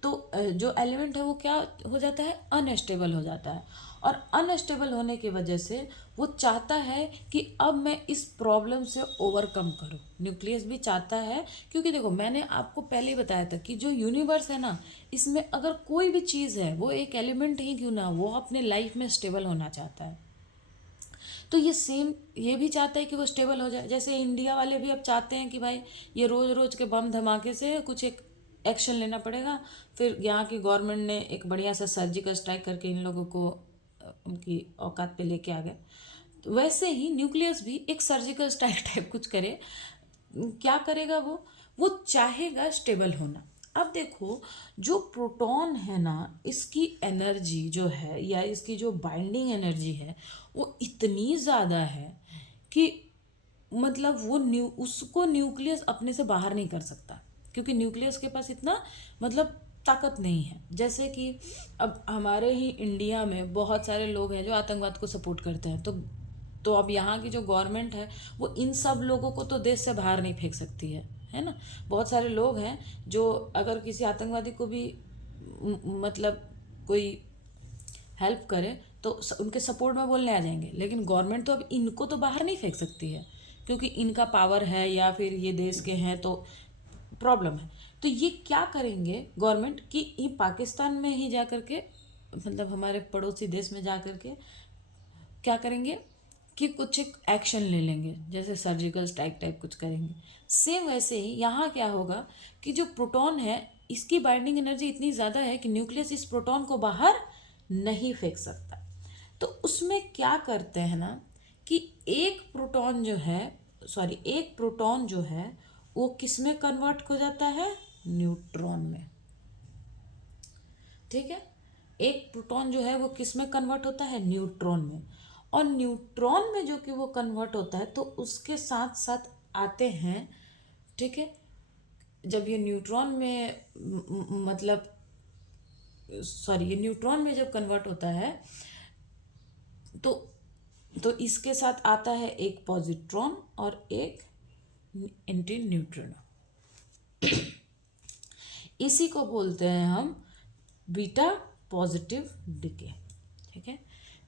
तो जो एलिमेंट है वो क्या हो जाता है, अनस्टेबल हो जाता है। और अनस्टेबल होने की वजह से वो चाहता है कि अब मैं इस प्रॉब्लम से ओवरकम करूं, न्यूक्लियस भी चाहता है। क्योंकि देखो, मैंने आपको पहले ही बताया था कि जो यूनिवर्स है ना, इसमें अगर कोई भी चीज़ है, वो एक एलिमेंट ही क्यों ना, वो अपने लाइफ में स्टेबल होना चाहता है। तो ये सेम ये भी चाहता है कि वो स्टेबल हो जाए। जैसे इंडिया वाले भी अब चाहते हैं कि भाई ये रोज़ रोज़ के बम धमाके से कुछ एक एक्शन लेना पड़ेगा। फिर यहाँ की गवर्नमेंट ने एक बढ़िया सा सर्जिकल स्ट्राइक करके इन लोगों को उनकी औकात पे लेके आ गए। तो वैसे ही न्यूक्लियस भी एक सर्जिकल स्ट्राइक टाइप कुछ करे। क्या करेगा वो चाहेगा स्टेबल होना। अब देखो, जो प्रोटॉन है ना, इसकी एनर्जी जो है, या इसकी जो बाइंडिंग एनर्जी है, वो इतनी ज़्यादा है कि मतलब वो उसको न्यूक्लियस अपने से बाहर नहीं कर सकता, क्योंकि न्यूक्लियस के पास इतना मतलब ताकत नहीं है। जैसे कि अब हमारे ही इंडिया में बहुत सारे लोग हैं जो आतंकवाद को सपोर्ट करते हैं, तो अब यहाँ की जो गवर्नमेंट है वो इन सब लोगों को तो देश से बाहर नहीं फेंक सकती है ना। बहुत सारे लोग हैं जो अगर किसी आतंकवादी को भी मतलब कोई हेल्प करे तो उनके सपोर्ट में बोलने आ जाएंगे, लेकिन गवर्नमेंट तो अब इनको तो बाहर नहीं फेंक सकती है, क्योंकि इनका पावर है या फिर ये देश के हैं, तो प्रॉब्लम है। तो ये क्या करेंगे गवर्नमेंट कि ये पाकिस्तान में ही जा कर के, मतलब हमारे पड़ोसी देश में जा कर के क्या करेंगे कि कुछ एक एक्शन ले लेंगे, जैसे सर्जिकल स्ट्राइक टाइप कुछ करेंगे। सेम वैसे ही यहाँ क्या होगा कि जो प्रोटॉन है, इसकी बाइंडिंग एनर्जी इतनी ज़्यादा है कि न्यूक्लियस इस प्रोटॉन को बाहर नहीं फेंक सकता। तो उसमें क्या करते हैं ना कि एक प्रोटॉन जो है वो किस में कन्वर्ट हो जाता है, न्यूट्रॉन में। ठीक है, एक प्रोटॉन जो है वो किस में कन्वर्ट होता है, न्यूट्रॉन में। और न्यूट्रॉन में जो कि वो कन्वर्ट होता है तो उसके साथ साथ आते हैं, ठीक है, जब ये न्यूट्रॉन में मतलब ये न्यूट्रॉन में जब कन्वर्ट होता है तो इसके साथ आता है एक पॉजिट्रॉन और एक एंटी न्यूट्रिनो। इसी को बोलते हैं हम बीटा पॉजिटिव डिके। ठीक है,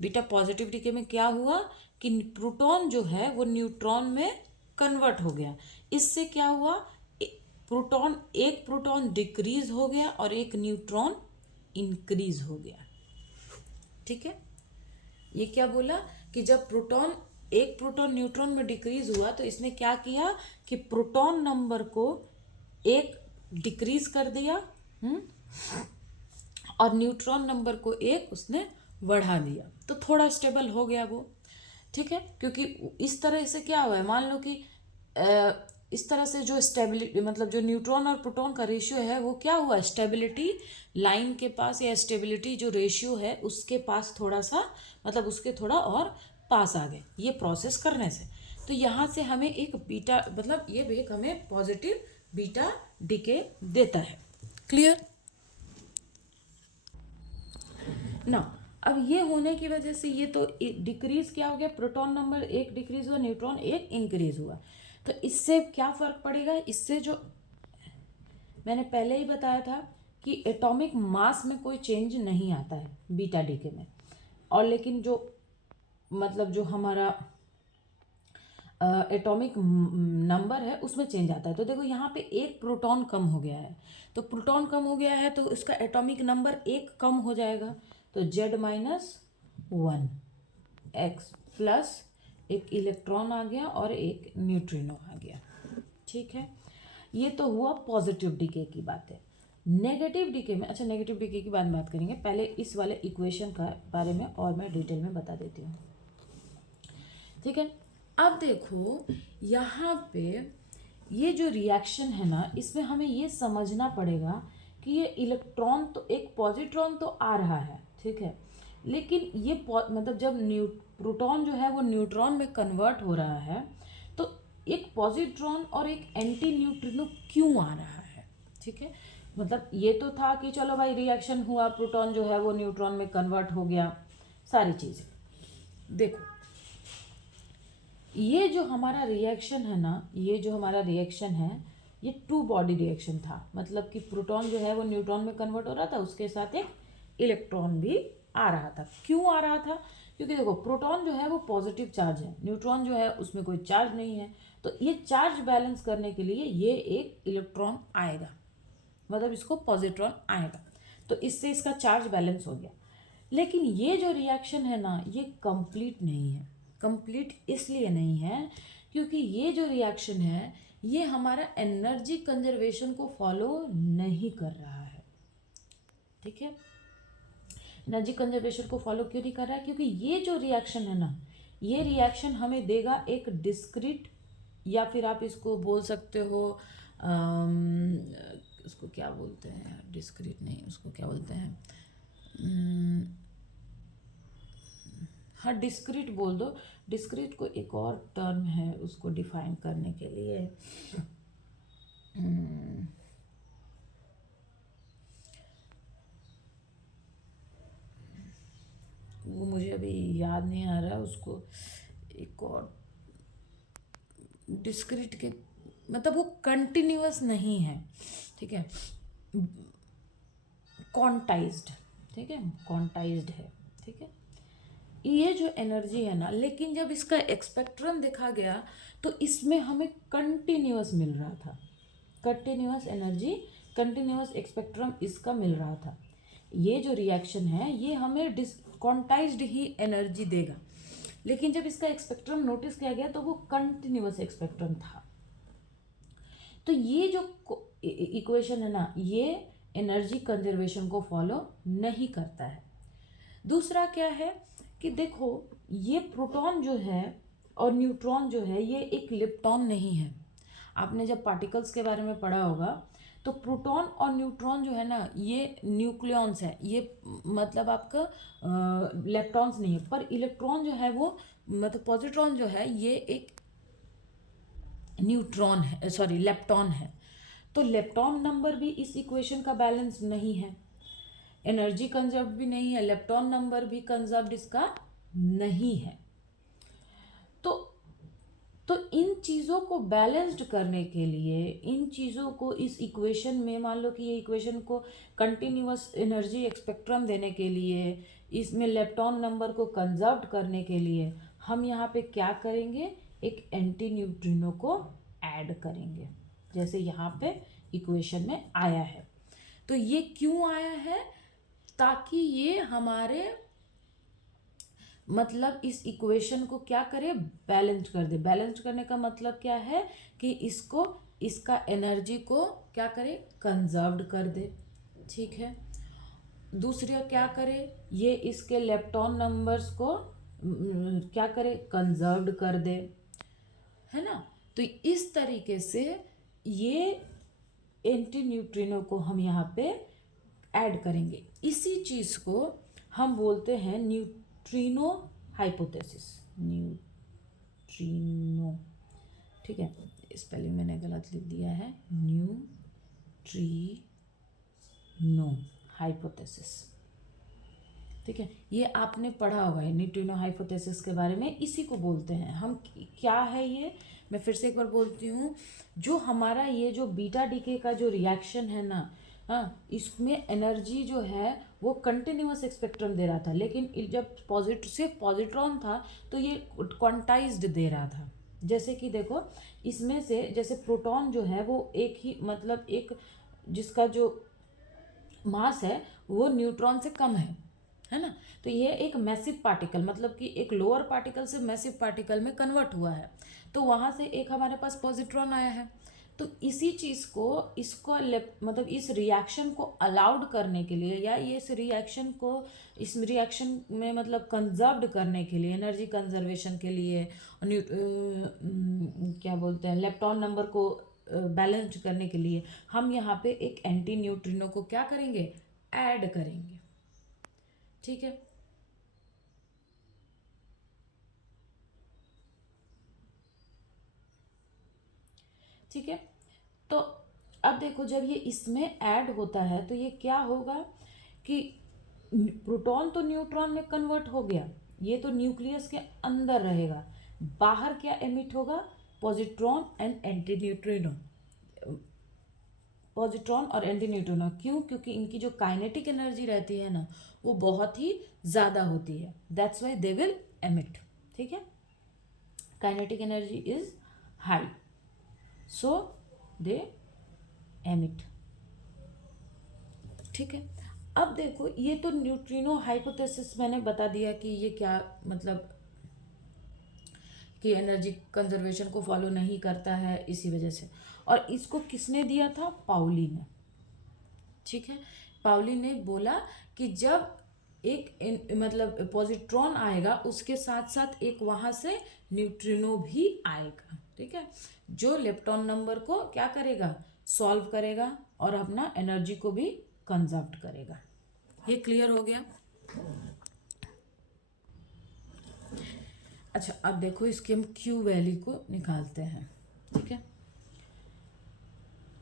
बीटा पॉजिटिव डिके में क्या हुआ कि प्रोटॉन जो है वो न्यूट्रॉन में कन्वर्ट हो गया। इससे क्या हुआ, एक प्रोटॉन डिक्रीज हो गया और एक न्यूट्रॉन इंक्रीज हो गया। ठीक है, ये क्या बोला कि जब एक प्रोटॉन न्यूट्रॉन में डिक्रीज हुआ तो इसने क्या किया कि प्रोटॉन नंबर को एक डिक्रीज कर दिया, और न्यूट्रॉन नंबर को एक उसने बढ़ा दिया, तो थोड़ा स्टेबल हो गया वो। ठीक है, क्योंकि इस तरह से क्या हुआ है, मान लो कि इस तरह से जो स्टेबिलिटी मतलब जो न्यूट्रॉन और प्रोटॉन का रेशियो है वो क्या हुआ, स्टेबिलिटी लाइन के पास या स्टेबिलिटी जो रेशियो है उसके पास थोड़ा सा मतलब उसके थोड़ा और पास आ गए ये प्रोसेस करने से। तो यहाँ से हमें एक बीटा मतलब ये भी एक हमें पॉजिटिव बीटा डिके देता है। क्लियर ना। अब ये होने की वजह से ये तो डिक्रीज क्या हो गया, प्रोटॉन नंबर एक डिक्रीज हुआ, न्यूट्रॉन एक इंक्रीज हुआ। तो इससे क्या फर्क पड़ेगा, इससे जो मैंने पहले ही बताया था कि एटॉमिक मास में कोई चेंज नहीं आता है बीटा डीके में, और लेकिन जो मतलब जो हमारा एटॉमिक नंबर है उसमें चेंज आता है। तो देखो यहाँ पे एक प्रोटॉन कम हो गया है, तो प्रोटॉन कम हो गया है तो इसका एटॉमिक नंबर एक कम हो जाएगा, तो Z-1 X प्लस एक इलेक्ट्रॉन आ गया और एक न्यूट्रिनो आ गया। ठीक है, ये तो हुआ पॉजिटिव डीके की बात है। नेगेटिव डीके में, अच्छा नेगेटिव डीके की बात करेंगे, पहले इस वाले इक्वेशन का बारे में और मैं डिटेल में बता देती हूँ। ठीक है, अब देखो यहाँ पे ये जो रिएक्शन है ना इसमें हमें ये समझना पड़ेगा कि ये इलेक्ट्रॉन तो एक पॉजिट्रॉन तो आ रहा है, ठीक है, लेकिन ये मतलब जब प्रोटॉन जो है वो न्यूट्रॉन में कन्वर्ट हो रहा है तो एक पॉजिट्रॉन और एक एंटी न्यूट्रिनो क्यों आ रहा है। ठीक है, मतलब ये तो था कि चलो भाई रिएक्शन हुआ, प्रोटॉन जो है वो न्यूट्रॉन में कन्वर्ट हो गया, सारी चीज़ें। देखो ये जो हमारा रिएक्शन है ना, ये जो हमारा रिएक्शन है ये टू बॉडी रिएक्शन था, मतलब कि प्रोटॉन जो है वो न्यूट्रॉन में कन्वर्ट हो रहा था, उसके साथ एक इलेक्ट्रॉन भी आ रहा था। क्यों आ रहा था, क्योंकि देखो प्रोटॉन जो है वो पॉजिटिव चार्ज है, न्यूट्रॉन जो है उसमें कोई चार्ज नहीं है, तो ये चार्ज बैलेंस करने के लिए ये एक इलेक्ट्रॉन आएगा, मतलब इसको पॉजिट्रॉन आएगा, तो इससे इसका चार्ज बैलेंस हो गया। लेकिन ये जो रिएक्शन है ना ये कंप्लीट नहीं है। कंप्लीट इसलिए नहीं है क्योंकि ये जो रिएक्शन है ये हमारा एनर्जी कंजर्वेशन को फॉलो नहीं कर रहा है। ठीक है, एनर्जी कंजर्वेशन को फॉलो क्यों नहीं कर रहा है, क्योंकि ये जो रिएक्शन है ना ये रिएक्शन हमें देगा एक डिस्क्रीट, या फिर आप इसको बोल सकते हो उसको क्या बोलते हैं, डिस्क्रीट नहीं, उसको क्या बोलते हैं, हाँ डिस्क्रीट बोल दो। डिस्क्रीट को एक और टर्म है उसको डिफाइन करने के लिए, वो मुझे अभी याद नहीं आ रहा, उसको एक और डिस्क्रीट के मतलब वो कंटिन्यूअस नहीं है। ठीक है, क्वांटाइज्ड, ठीक है, क्वांटाइज्ड है। ठीक है, ये जो एनर्जी है ना, लेकिन जब इसका एक्सपेक्ट्रम देखा गया तो इसमें हमें कंटिन्यूअस मिल रहा था, कंटिन्यूअस एनर्जी, कंटिन्यूअस एक्सपेक्ट्रम इसका मिल रहा था। ये जो रिएक्शन है ये हमें क्वांटाइज्ड ही एनर्जी देगा, लेकिन जब इसका एक्सपेक्ट्रम नोटिस किया गया तो वो कंटिन्यूअस एक्सपेक्ट्रम था। तो ये जो इक्वेशन है ना ये एनर्जी कंजर्वेशन को फॉलो नहीं करता है। दूसरा क्या है कि देखो ये प्रोटॉन जो है और न्यूट्रॉन जो है ये एक लेप्टॉन नहीं है। आपने जब पार्टिकल्स के बारे में पढ़ा होगा तो प्रोटॉन और न्यूट्रॉन जो है ना ये न्यूक्लियॉन्स है, ये मतलब आपका लेप्टॉन्स नहीं है। पर इलेक्ट्रॉन जो है वो मतलब पॉजिट्रॉन जो है ये एक न्यूट्रॉन है, सॉरी लेप्टॉन है। तो लेप्टॉन नंबर भी इस इक्वेशन का बैलेंस नहीं है, एनर्जी कंजर्व भी नहीं है, लेप्टॉन नंबर भी कंजर्व्ड इसका नहीं है। तो तो इन चीज़ों को बैलेंस्ड करने के लिए, इन चीज़ों को इस इक्वेशन में, मान लो कि ये इक्वेशन को कंटिन्यूअस एनर्जी स्पेक्ट्रम देने के लिए, इसमें लेप्टॉन नंबर को कंजर्व करने के लिए हम यहाँ पे क्या करेंगे, एक एंटी न्यूट्रिनो को ऐड करेंगे, जैसे यहाँ पे इक्वेशन में आया है। तो ये क्यों आया है, ताकि ये हमारे मतलब इस इक्वेशन को क्या करे, बैलेंस कर दे। बैलेंस करने का मतलब क्या है कि इसको, इसका एनर्जी को क्या करे, कंजर्व्ड कर दे, ठीक है। दूसरा क्या करे, ये इसके लेप्टॉन नंबर्स को क्या करे, कंजर्व्ड कर दे, है ना। तो इस तरीके से ये एंटी न्यूट्रिनो को हम यहाँ पे ऐड करेंगे। इसी चीज़ को हम बोलते हैं न्यूट्रिनो हाइपोथेसिस, न्यूट्रिनो, ठीक है। स्पेलिंग मैंने गलत लिख दिया है, न्यूट्रिनो हाइपोथेसिस, ठीक है। ये आपने पढ़ा होगा न्यूट्रिनो हाइपोथेसिस के बारे में, इसी को बोलते हैं हम। क्या है ये, मैं फिर से एक बार बोलती हूँ, जो हमारा ये जो बीटा डीके का जो रिएक्शन है ना, हाँ, इसमें एनर्जी जो है वो कंटिन्यूअस स्पेक्ट्रम दे रहा था, लेकिन जब सिर्फ पॉजिट्रॉन था तो ये क्वांटाइज्ड दे रहा था। जैसे कि देखो इसमें से जैसे प्रोटॉन जो है वो एक ही मतलब एक जिसका जो मास है वो न्यूट्रॉन से कम है ना। तो ये एक मैसिव पार्टिकल, मतलब कि एक लोअर पार्टिकल से मैसिव पार्टिकल में कन्वर्ट हुआ है, तो वहाँ से एक हमारे पास पॉजिट्रॉन आया है। तो इसी चीज़ को, इसको मतलब इस रिएक्शन को अलाउड करने के लिए, या ये इस रिएक्शन में मतलब कंजर्व्ड करने के लिए, एनर्जी कंजर्वेशन के लिए, क्या बोलते हैं, लेप्टॉन नंबर को बैलेंस करने के लिए हम यहाँ पे एक एंटी न्यूट्रिनो को क्या करेंगे, ऐड करेंगे, ठीक है। ठीक है, तो अब देखो जब ये इसमें ऐड होता है तो ये क्या होगा कि प्रोटॉन तो न्यूट्रॉन में कन्वर्ट हो गया, ये तो न्यूक्लियस के अंदर रहेगा, बाहर क्या एमिट होगा, positron and anti neutrino, positron और एंटी न्यूट्रिनो। क्यों, क्योंकि इनकी जो काइनेटिक एनर्जी रहती है ना वो बहुत ही ज़्यादा होती है, that's why they will emit, ठीक है। Kinetic energy is high, so they emit, ठीक है। अब देखो ये तो न्यूट्रिनो हाइपोथेसिस मैंने बता दिया कि ये क्या मतलब कि एनर्जी कंजर्वेशन को फॉलो नहीं करता है इसी वजह से। और इसको किसने दिया था, पाउली ने, ठीक है। पाउली ने बोला कि जब एक मतलब पॉजिट्रॉन आएगा उसके साथ साथ एक वहाँ से न्यूट्रिनो भी आएगा, ठीक है, जो लेप्टॉन नंबर को क्या करेगा, सॉल्व करेगा और अपना एनर्जी को भी कंजर्व करेगा। ये क्लियर हो गया। अच्छा अब देखो इसकी हम क्यू वैल्यू को निकालते हैं, ठीक है।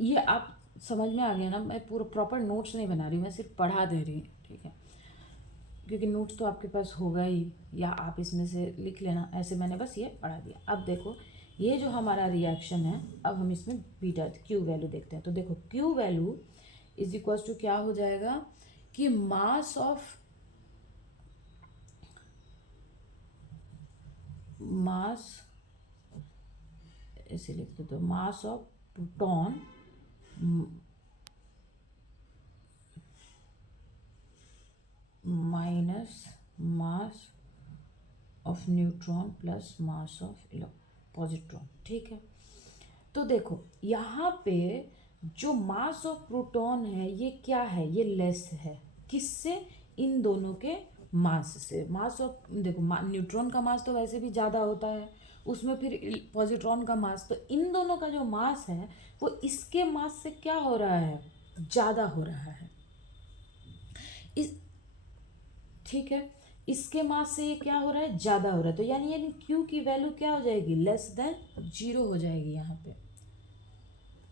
ये आप समझ में आ गया ना, मैं पूरा प्रॉपर नोट्स नहीं बना रही हूँ, मैं सिर्फ पढ़ा दे रही हूँ, ठीक है, क्योंकि नोट्स तो आपके पास होगा ही, या आप इसमें से लिख लेना, ऐसे मैंने बस ये पढ़ा दिया। अब देखो ये जो हमारा रिएक्शन है, अब हम इसमें बीटा क्यू वैल्यू देखते हैं। तो देखो Q value is equals to क्या हो जाएगा कि मास ऐसे लिखते तो mass of proton minus mass of neutron plus mass of positron, ठीक है। तो देखो यहाँ पे जो मास ऑफ प्रोटॉन है ये क्या है, ये लेस है किससे, इन दोनों के मास से। मास ऑफ देखो न्यूट्रॉन का मास तो वैसे भी ज़्यादा होता है, उसमें फिर पॉजिट्रॉन का मास, तो इन दोनों का जो मास है वो इसके मास से क्या हो रहा है, ज़्यादा हो रहा है। इस ठीक है, इसके मास से ये क्या हो रहा है, ज़्यादा हो रहा है, तो यानी Q की वैल्यू क्या हो जाएगी, लेस देन 0 हो जाएगी। यहाँ पे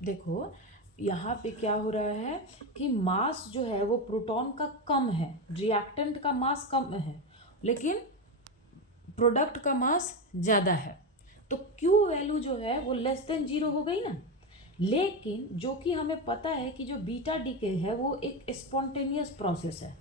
देखो, यहाँ पे क्या हो रहा है कि मास जो है वो प्रोटॉन का कम है, रिएक्टेंट का मास कम है, लेकिन प्रोडक्ट का मास ज़्यादा है, तो Q वैल्यू जो है वो लेस देन 0 हो गई ना। लेकिन जो कि हमें पता है कि जो बीटा डीके है वो एक स्पॉन्टेनियस प्रोसेस है।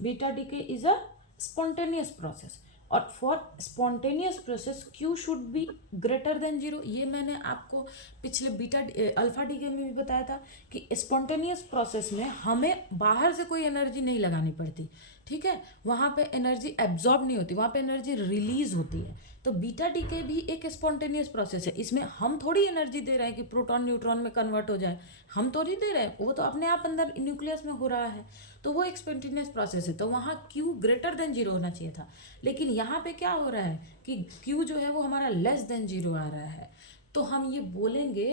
Beta decay is a spontaneous process, और for spontaneous process Q should be greater than 0। ये मैंने आपको पिछले अल्फा डीके में भी बताया था कि स्पॉन्टेनियस प्रोसेस में हमें बाहर से कोई एनर्जी नहीं लगानी पड़ती, ठीक है, वहाँ पे एनर्जी एब्जॉर्ब नहीं होती, वहाँ पे एनर्जी रिलीज होती है। तो बीटा डीके भी एक स्पॉन्टेनियस प्रोसेस है, इसमें हम थोड़ी एनर्जी दे रहे हैं कि प्रोटॉन न्यूट्रॉन में कन्वर्ट हो जाए, हम थोड़ी दे रहे हैं, वो तो अपने आप अंदर न्यूक्लियस में हो रहा है, तो वो एक स्पॉन्टेनियस प्रोसेस है, तो वहाँ Q ग्रेटर देन 0 होना चाहिए था। लेकिन यहाँ पे क्या हो रहा है कि Q जो है वो हमारा लेस देन 0 आ रहा है, तो हम ये बोलेंगे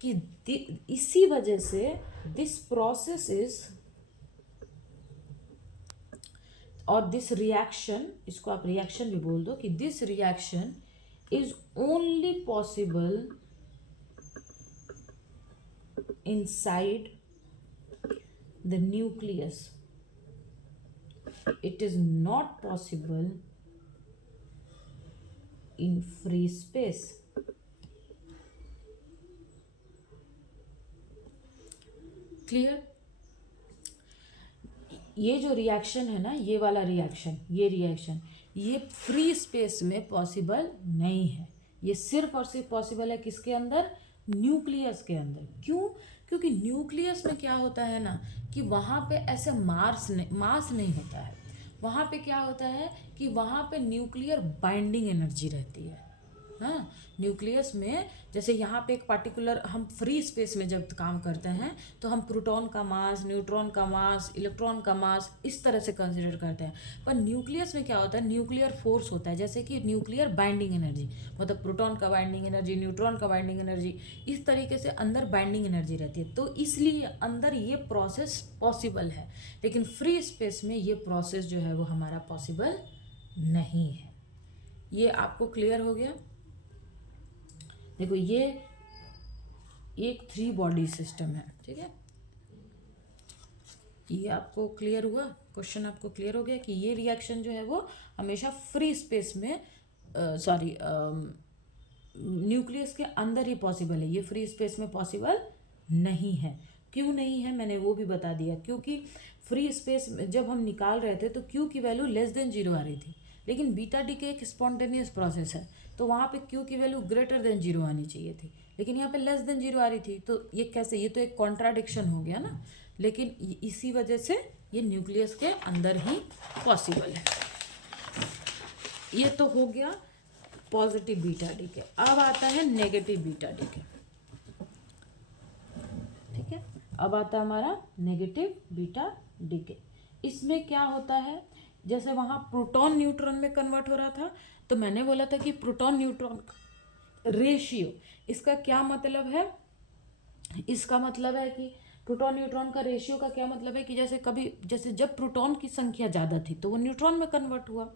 कि इसी वजह से दिस प्रोसेस इज, और दिस रिएक्शन, इसको आप रिएक्शन भी बोल दो, कि this reaction is only possible inside the nucleus, it is not possible in free space। Clear? ये जो रिएक्शन है ना, ये वाला रिएक्शन, ये रिएक्शन, ये फ्री स्पेस में पॉसिबल नहीं है, ये सिर्फ और सिर्फ पॉसिबल है किसके अंदर, न्यूक्लियस के अंदर। क्यों? क्योंकि न्यूक्लियस में क्या होता है ना कि वहाँ पे ऐसे मास नहीं होता है, वहाँ पे क्या होता है कि वहाँ पे न्यूक्लियर बाइंडिंग एनर्जी रहती है। हाँ, न्यूक्लियस में जैसे यहाँ पे एक पार्टिकुलर, हम फ्री स्पेस में जब काम करते हैं तो हम प्रोटॉन का मास, न्यूट्रॉन का मास, इलेक्ट्रॉन का मास इस तरह से कंसिडर करते हैं, पर न्यूक्लियस में क्या होता है, न्यूक्लियर फोर्स होता है, जैसे कि न्यूक्लियर बाइंडिंग एनर्जी, मतलब प्रोटॉन का बाइंडिंग एनर्जी, न्यूट्रॉन का बाइंडिंग एनर्जी, इस तरीके से अंदर बाइंडिंग एनर्जी रहती है, तो इसलिए अंदर ये प्रोसेस पॉसिबल है। लेकिन फ्री स्पेस में ये प्रोसेस जो है वो हमारा पॉसिबल नहीं है। ये आपको क्लियर हो गया? देखो, ये एक 3 बॉडी सिस्टम है, ठीक है, ये आपको क्लियर हुआ, क्वेश्चन आपको क्लियर हो गया कि ये रिएक्शन जो है वो हमेशा फ्री स्पेस में, सॉरी, न्यूक्लियस के अंदर ही पॉसिबल है, ये फ्री स्पेस में पॉसिबल नहीं है। क्यों नहीं है मैंने वो भी बता दिया, क्योंकि फ्री स्पेस में जब हम निकाल रहे थे तो Q की वैल्यू लेस देन 0 आ रही थी, लेकिन बीटा डी के एक स्पॉन्टेनियस प्रोसेस है, तो वहाँ पे Q की वैल्यू ग्रेटर देन 0 आनी चाहिए थी, लेकिन यहाँ पे लेस देन 0 आ रही थी, तो ये कैसे, ये तो एक कॉन्ट्राडिक्शन हो गया ना। लेकिन इसी वजह से ये न्यूक्लियस के अंदर ही पॉसिबल है। ये तो हो गया पॉजिटिव बीटा डी के। अब आता है नेगेटिव बीटा डी के, ठीक है, अब आता है हमारा नेगेटिव बीटा डी के। इसमें क्या होता है, जैसे वहाँ प्रोटॉन न्यूट्रॉन में कन्वर्ट हो रहा था, तो मैंने बोला था कि प्रोटॉन न्यूट्रॉन रेशियो, इसका क्या मतलब है, इसका मतलब है कि प्रोटॉन न्यूट्रॉन का रेशियो का क्या मतलब है कि जैसे जब प्रोटॉन की संख्या ज़्यादा थी तो वो न्यूट्रॉन में कन्वर्ट हुआ,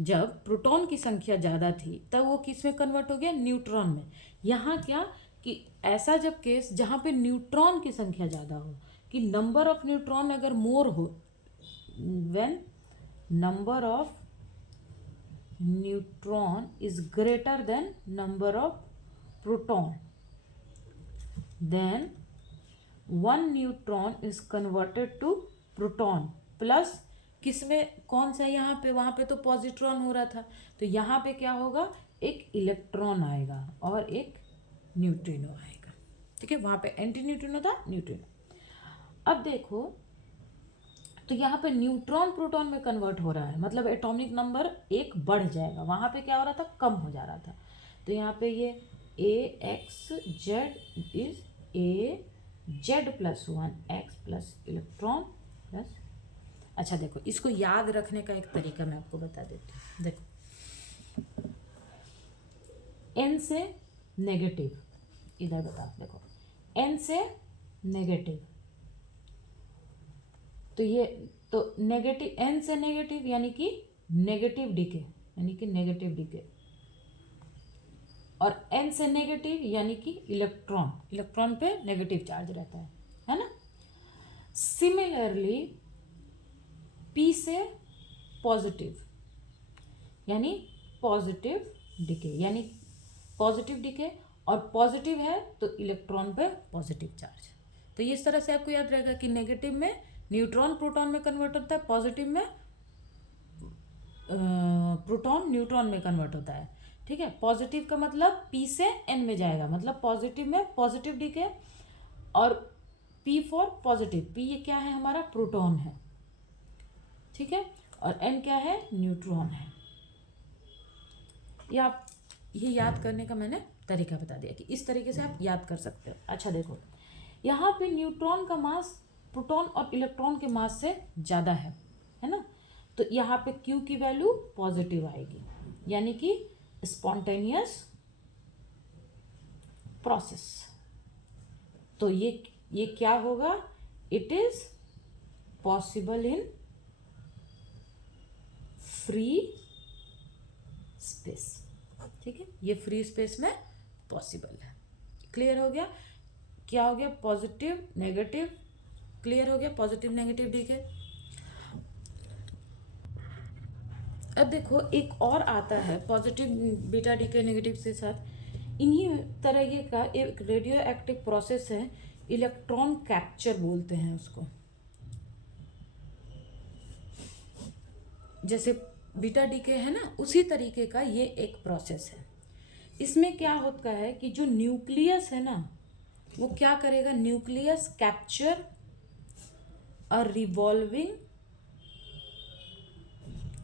जब प्रोटॉन की संख्या ज़्यादा थी तब वो किस में कन्वर्ट हो गया, न्यूट्रॉन में। यहाँ क्या कि ऐसा जब केस जहाँ पे न्यूट्रॉन की संख्या ज़्यादा हो, कि नंबर ऑफ न्यूट्रॉन अगर मोर हो, when number of neutron is greater than number of proton, then 1 neutron is converted to proton plus, किसमें, कौन सा, यहाँ पे, वहाँ पे तो पॉजिट्रॉन हो रहा था, तो यहाँ पे क्या होगा, एक इलेक्ट्रॉन आएगा और एक न्यूट्रिनो आएगा, ठीक है, वहाँ पे एंटी न्यूट्रिनो था, न्यूट्रिनो। अब देखो, तो यहाँ पे न्यूट्रॉन प्रोटॉन में कन्वर्ट हो रहा है, मतलब एटॉमिक नंबर 1 बढ़ जाएगा, वहाँ पे क्या हो रहा था, कम हो जा रहा था, तो यहाँ पे ये AXZ is A Z+1 X+ electron plus. अच्छा देखो, इसको याद रखने का एक तरीका मैं आपको बता देती हूँ। देखो, N से नेगेटिव, इधर बताओ, देखो N से नेगेटिव, तो ये तो नेगेटिव, N से नेगेटिव यानी कि नेगेटिव डीके, यानी कि नेगेटिव डीके, और N से नेगेटिव यानी कि इलेक्ट्रॉन, इलेक्ट्रॉन पे नेगेटिव चार्ज रहता है ना। सिमिलरली P से पॉजिटिव यानी पॉजिटिव डीके, यानी पॉजिटिव डीके, और पॉजिटिव है तो इलेक्ट्रॉन पे पॉजिटिव चार्ज। तो ये इस तरह से आपको याद रहेगा कि नेगेटिव में न्यूट्रॉन प्रोटॉन में कन्वर्ट होता है, पॉजिटिव में प्रोटॉन न्यूट्रॉन में कन्वर्ट होता है। ठीक है, पॉजिटिव का मतलब P से N में जाएगा, मतलब पॉजिटिव में पॉजिटिव डीके, और P फॉर पॉजिटिव, P ये क्या है हमारा, प्रोटॉन है। ठीक है, और N क्या है, न्यूट्रॉन है। ये याद करने का मैंने तरीका बता दिया कि इस तरीके से आप याद कर सकते हो। अच्छा देखो, यहाँ पे न्यूट्रॉन का मास प्रोटॉन और इलेक्ट्रॉन के मास से ज़्यादा है ना, तो यहाँ पे Q की वैल्यू पॉजिटिव आएगी, यानी कि स्पॉन्टेनियस प्रोसेस। तो ये क्या होगा, it is possible in free space. ठीक है, ये फ्री स्पेस में पॉसिबल है। क्लियर हो गया, क्या हो गया, पॉजिटिव नेगेटिव, क्लियर हो गया, पॉजिटिव नेगेटिव डीके। अब देखो एक और आता है पॉजिटिव बीटा डीके नेगेटिव से साथ, इन्हीं तरह का एक रेडियो एक्टिव प्रोसेस है, इलेक्ट्रॉन कैप्चर बोलते हैं उसको। जैसे बीटा डीके है ना, उसी तरीके का ये एक प्रोसेस है। इसमें क्या होता है कि जो न्यूक्लियस है ना, वो क्या करेगा, nucleus capture a revolving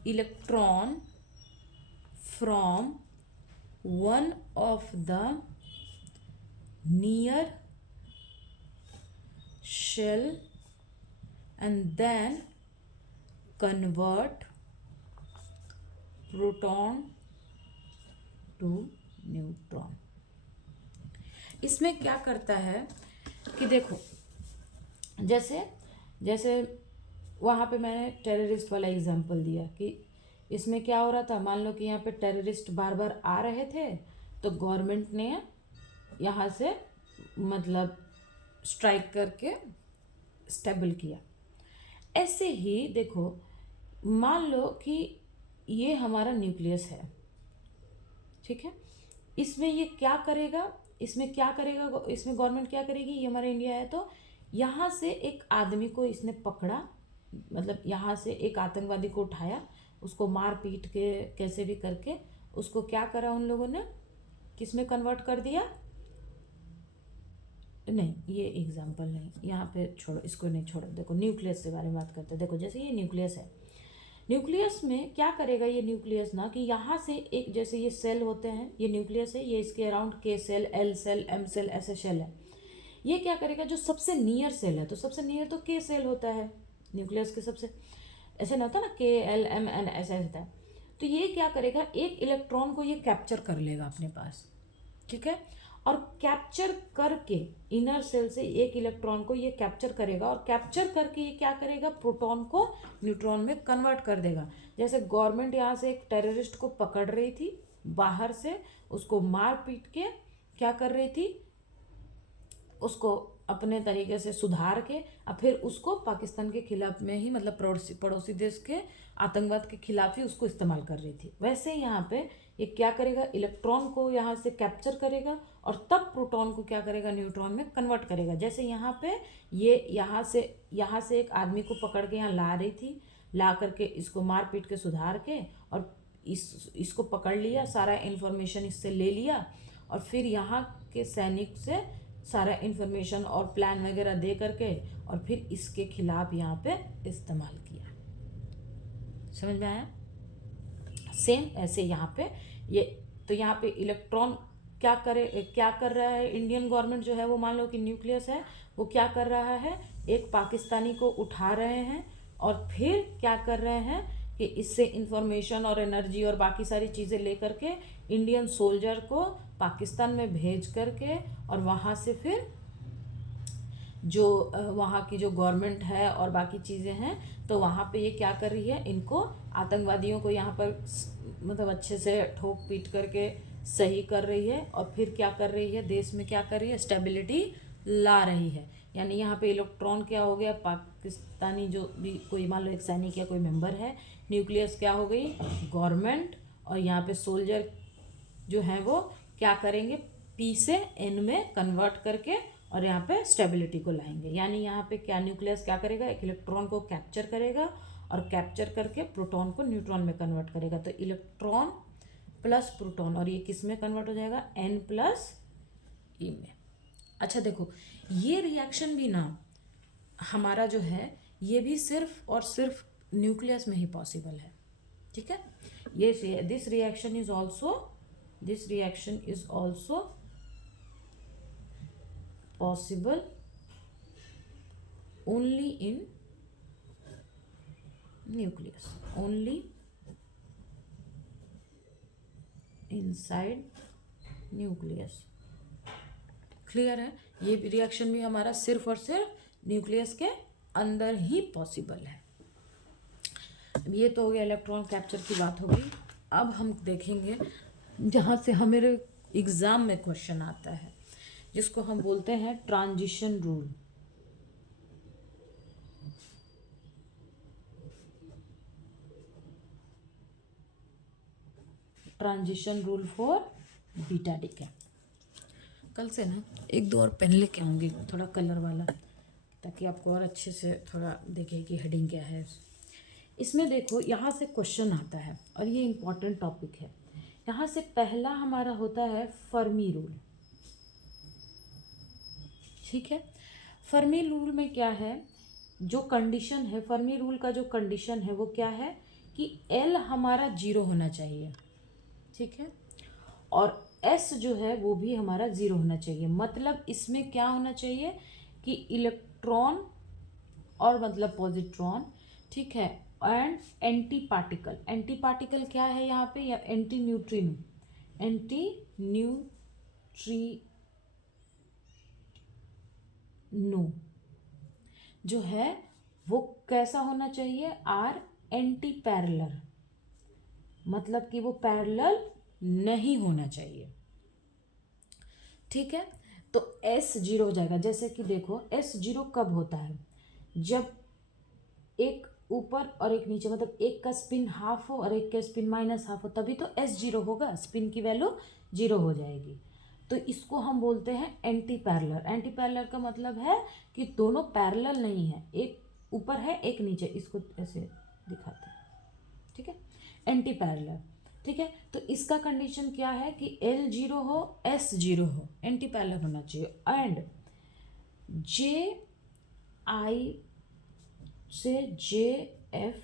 electron from one of the near shell and then convert proton to neutron. इसमें क्या करता है कि देखो, जैसे वहाँ पे मैंने टेररिस्ट वाला एग्जांपल दिया कि इसमें क्या हो रहा था, मान लो कि यहाँ पे टेररिस्ट बार बार आ रहे थे, तो गवर्नमेंट ने यहाँ से मतलब स्ट्राइक करके स्टेबल किया। ऐसे ही देखो, मान लो कि ये हमारा न्यूक्लियस है, ठीक है, इसमें ये क्या करेगा, इसमें गवर्नमेंट क्या करेगी, ये हमारा इंडिया है, तो यहाँ से एक आदमी को इसने पकड़ा, मतलब यहाँ से एक आतंकवादी को उठाया, उसको मार पीट के कैसे भी करके उसको क्या करा उन लोगों ने, किस में कन्वर्ट कर दिया, नहीं ये एग्जाम्पल नहीं, यहाँ पे छोड़ो, इसको नहीं छोड़ो। देखो न्यूक्लियस के बारे में बात करते हैं। देखो जैसे ये न्यूक्लियस है, न्यूक्लियस में क्या करेगा ये न्यूक्लियस ना, कि यहाँ से एक, जैसे ये सेल होते हैं, ये न्यूक्लियस है, ये इसके अराउंड के shell, L shell, M shell, ऐसे सेल है। ये क्या करेगा, जो सबसे नियर सेल है, तो सबसे नियर तो के सेल होता है न्यूक्लियस के सबसे, ऐसे ना होता ना, के एल एम एन ऐसा होता है। तो ये क्या करेगा, एक इलेक्ट्रॉन को ये कैप्चर कर लेगा अपने पास, ठीक है, और कैप्चर करके इनर सेल से एक इलेक्ट्रॉन को ये कैप्चर करेगा, और कैप्चर करके ये क्या करेगा, प्रोटॉन को न्यूट्रॉन में कन्वर्ट कर देगा। जैसे गवर्नमेंट यहाँ से एक टेररिस्ट को पकड़ रही थी बाहर से, उसको मार पीट के क्या कर रही थी, उसको अपने तरीके से सुधार के, और फिर उसको पाकिस्तान के खिलाफ में ही, मतलब पड़ोसी देश के आतंकवाद के खिलाफ ही उसको इस्तेमाल कर रही थी। वैसे यहाँ पे ये क्या करेगा, इलेक्ट्रॉन को यहाँ से कैप्चर करेगा, और तब प्रोटॉन को क्या करेगा, न्यूट्रॉन में कन्वर्ट करेगा। जैसे यहाँ पे ये यहाँ से एक आदमी को पकड़ के यहाँ ला रही थी, ला करके इसको मार पीट के सुधार के, और इसको पकड़ लिया, सारा इन्फॉर्मेशन इससे ले लिया, और फिर यहाँ के सैनिक से सारा इन्फॉर्मेशन और प्लान वगैरह दे करके, और फिर इसके खिलाफ यहाँ पे इस्तेमाल किया। समझ में आया? सेम ऐसे यहाँ पे ये, तो यहाँ पे इलेक्ट्रॉन क्या कर रहा है, इंडियन गवर्नमेंट जो है वो, मान लो कि न्यूक्लियस है, वो क्या कर रहा है, एक पाकिस्तानी को उठा रहे हैं और फिर क्या कर रहे हैं कि इससे इंफॉर्मेशन और एनर्जी और बाकी सारी चीज़ें लेकर के इंडियन सोल्जर को पाकिस्तान में भेज करके और वहाँ से फिर जो वहाँ की जो गवर्नमेंट है और बाकी चीज़ें हैं, तो वहाँ पे ये क्या कर रही है, इनको आतंकवादियों को यहाँ पर मतलब अच्छे से ठोक पीट करके सही कर रही है और फिर क्या कर रही है, देश में क्या कर रही है, स्टेबिलिटी ला रही है। यानी यहाँ पे इलेक्ट्रॉन क्या हो गया, पाकिस्तानी जो भी कोई मान लो एक सैनिक या कोई मेंबर है, न्यूक्लियस क्या हो गई, गवर्नमेंट, और यहाँ पे सोल्जर जो हैं वो क्या करेंगे, पी से एन में कन्वर्ट करके और यहाँ पे स्टेबिलिटी को लाएंगे। यानी यहाँ पे क्या न्यूक्लियस क्या करेगा, एक इलेक्ट्रॉन को कैप्चर करेगा और कैप्चर करके प्रोटॉन को न्यूट्रॉन में कन्वर्ट करेगा। तो इलेक्ट्रॉन प्लस प्रोटॉन, और ये किस में कन्वर्ट हो जाएगा, एन प्लस ई में। अच्छा देखो, ये रिएक्शन भी ना हमारा जो है ये भी सिर्फ और सिर्फ न्यूक्लियस में ही पॉसिबल है। ठीक है, ये this reaction is also possible only in nucleus, only inside nucleus। Clear है, ये रिएक्शन भी हमारा सिर्फ और सिर्फ न्यूक्लियस के अंदर ही पॉसिबल है। ये तो हो गया इलेक्ट्रॉन कैप्चर की बात हो गई। अब हम देखेंगे जहाँ से हमारे एग्जाम में क्वेश्चन आता है, जिसको हम बोलते हैं transition rule. Transition rule for beta decay. कल से ना एक दो और पेन लेके आऊँगी, थोड़ा कलर वाला, ताकि आपको और अच्छे से थोड़ा देखे कि हेडिंग क्या है। इसमें देखो यहाँ से क्वेश्चन आता है और ये इम्पॉर्टेंट टॉपिक है। यहाँ से पहला हमारा होता है फर्मी रूल। ठीक है, फर्मी रूल में क्या है, जो कंडीशन है, फर्मी रूल का जो कंडीशन है वो क्या है कि एल हमारा 0 होना चाहिए। ठीक है, और एस जो है वो भी हमारा 0 होना चाहिए। मतलब इसमें क्या होना चाहिए कि इलेक्ट्रॉन और मतलब पॉजिट्रॉन, ठीक है, and anti particle. Anti particle क्या है यहाँ पे, या एंटी न्यूट्रिनो, एंटी न्यूट्रिनो जो है वो कैसा होना चाहिए, आर एंटी पैरेलल, मतलब कि वो पैरेलल नहीं होना चाहिए। ठीक है, तो S 0 हो जाएगा। जैसे कि देखो S 0 कब होता है, जब एक ऊपर और एक नीचे, मतलब एक का स्पिन हाफ हो और एक का स्पिन -½ हो, तभी तो S 0 होगा, स्पिन की वैल्यू 0 हो जाएगी। तो इसको हम बोलते हैं एंटी पैरेलल। एंटी पैरेलल का मतलब है कि दोनों पैरेलल नहीं है, एक ऊपर है एक नीचे, इसको ऐसे दिखाते हैं। ठीक है, एंटी पैरेलल। ठीक है, तो इसका कंडीशन क्या है कि L 0 हो, S 0 हो, एंटी पैरेलल होना चाहिए। एंड JI से JF,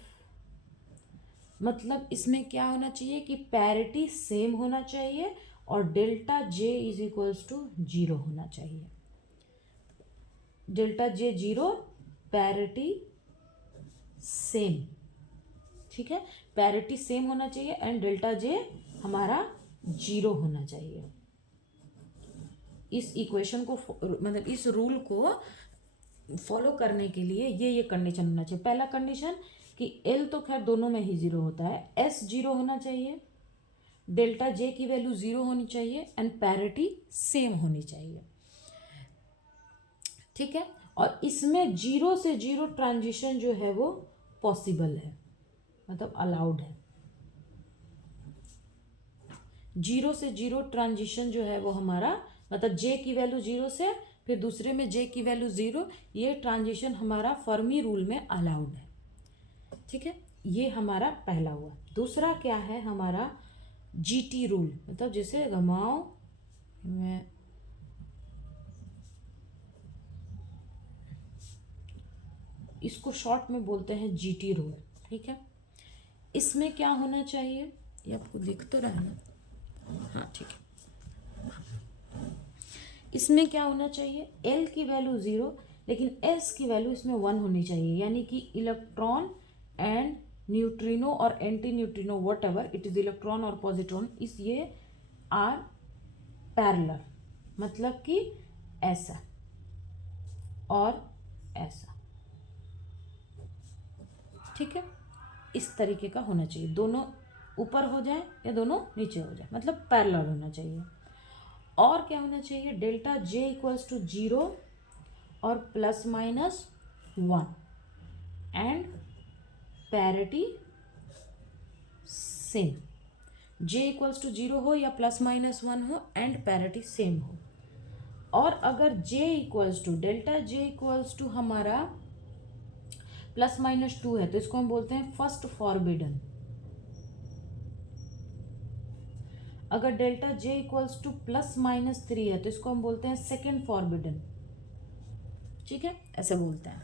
मतलब इसमें क्या होना चाहिए कि पैरिटी सेम होना चाहिए और delta J is equals to 0 होना चाहिए। Delta J 0, parity same. ठीक है, पैरिटी सेम होना चाहिए एंड डेल्टा J हमारा 0 होना चाहिए। इस इक्वेशन को मतलब इस रूल को फॉलो करने के लिए ये कंडीशन होना चाहिए। पहला कंडीशन कि L तो खैर दोनों में ही 0 होता है, S 0 होना चाहिए, डेल्टा J की वैल्यू 0 होनी चाहिए एंड पैरिटी सेम होनी चाहिए। ठीक है, और इसमें 0 से 0 ट्रांजिशन जो है वो पॉसिबल है, मतलब अलाउड है। 0 से 0 ट्रांजिशन जो है वो हमारा, मतलब J की वैल्यू 0 से फिर दूसरे में J की वैल्यू 0, ये ट्रांजिशन हमारा फर्मी रूल में अलाउड है। ठीक है, ये हमारा पहला हुआ। दूसरा क्या है हमारा GT रूल, मतलब जैसे घुमाओ मैं, इसको शॉर्ट में बोलते हैं GT रूल। ठीक है, इसमें क्या होना चाहिए, ये आपको दिख तो रहा है ना, हाँ ठीक है। इसमें क्या होना चाहिए, एल की वैल्यू 0 लेकिन एस की वैल्यू इसमें 1 होनी चाहिए, यानी कि इलेक्ट्रॉन एंड न्यूट्रिनो और anti neutrino what ever it is electron और पॉजिट्रॉन इस ये आर पैरेलल, मतलब कि ऐसा और ऐसा, ठीक है। इस तरीके का होना चाहिए, दोनों ऊपर हो जाए या दोनों नीचे हो जाए, मतलब पैरेलल होना चाहिए। और क्या होना चाहिए, डेल्टा जे इक्वल्स टू 0 और plus minus 1 and parity same. J equals to 0 हो या प्लस माइनस 1 हो एंड पैरिटी सेम हो। और अगर J equals to delta J equals to हमारा प्लस माइनस 2 है तो इसको हम बोलते हैं फर्स्ट फॉरबिडन। अगर delta J equals to plus minus 3 है तो इसको हम बोलते हैं सेकेंड फॉरबिडन, ठीक है, ऐसे बोलते हैं।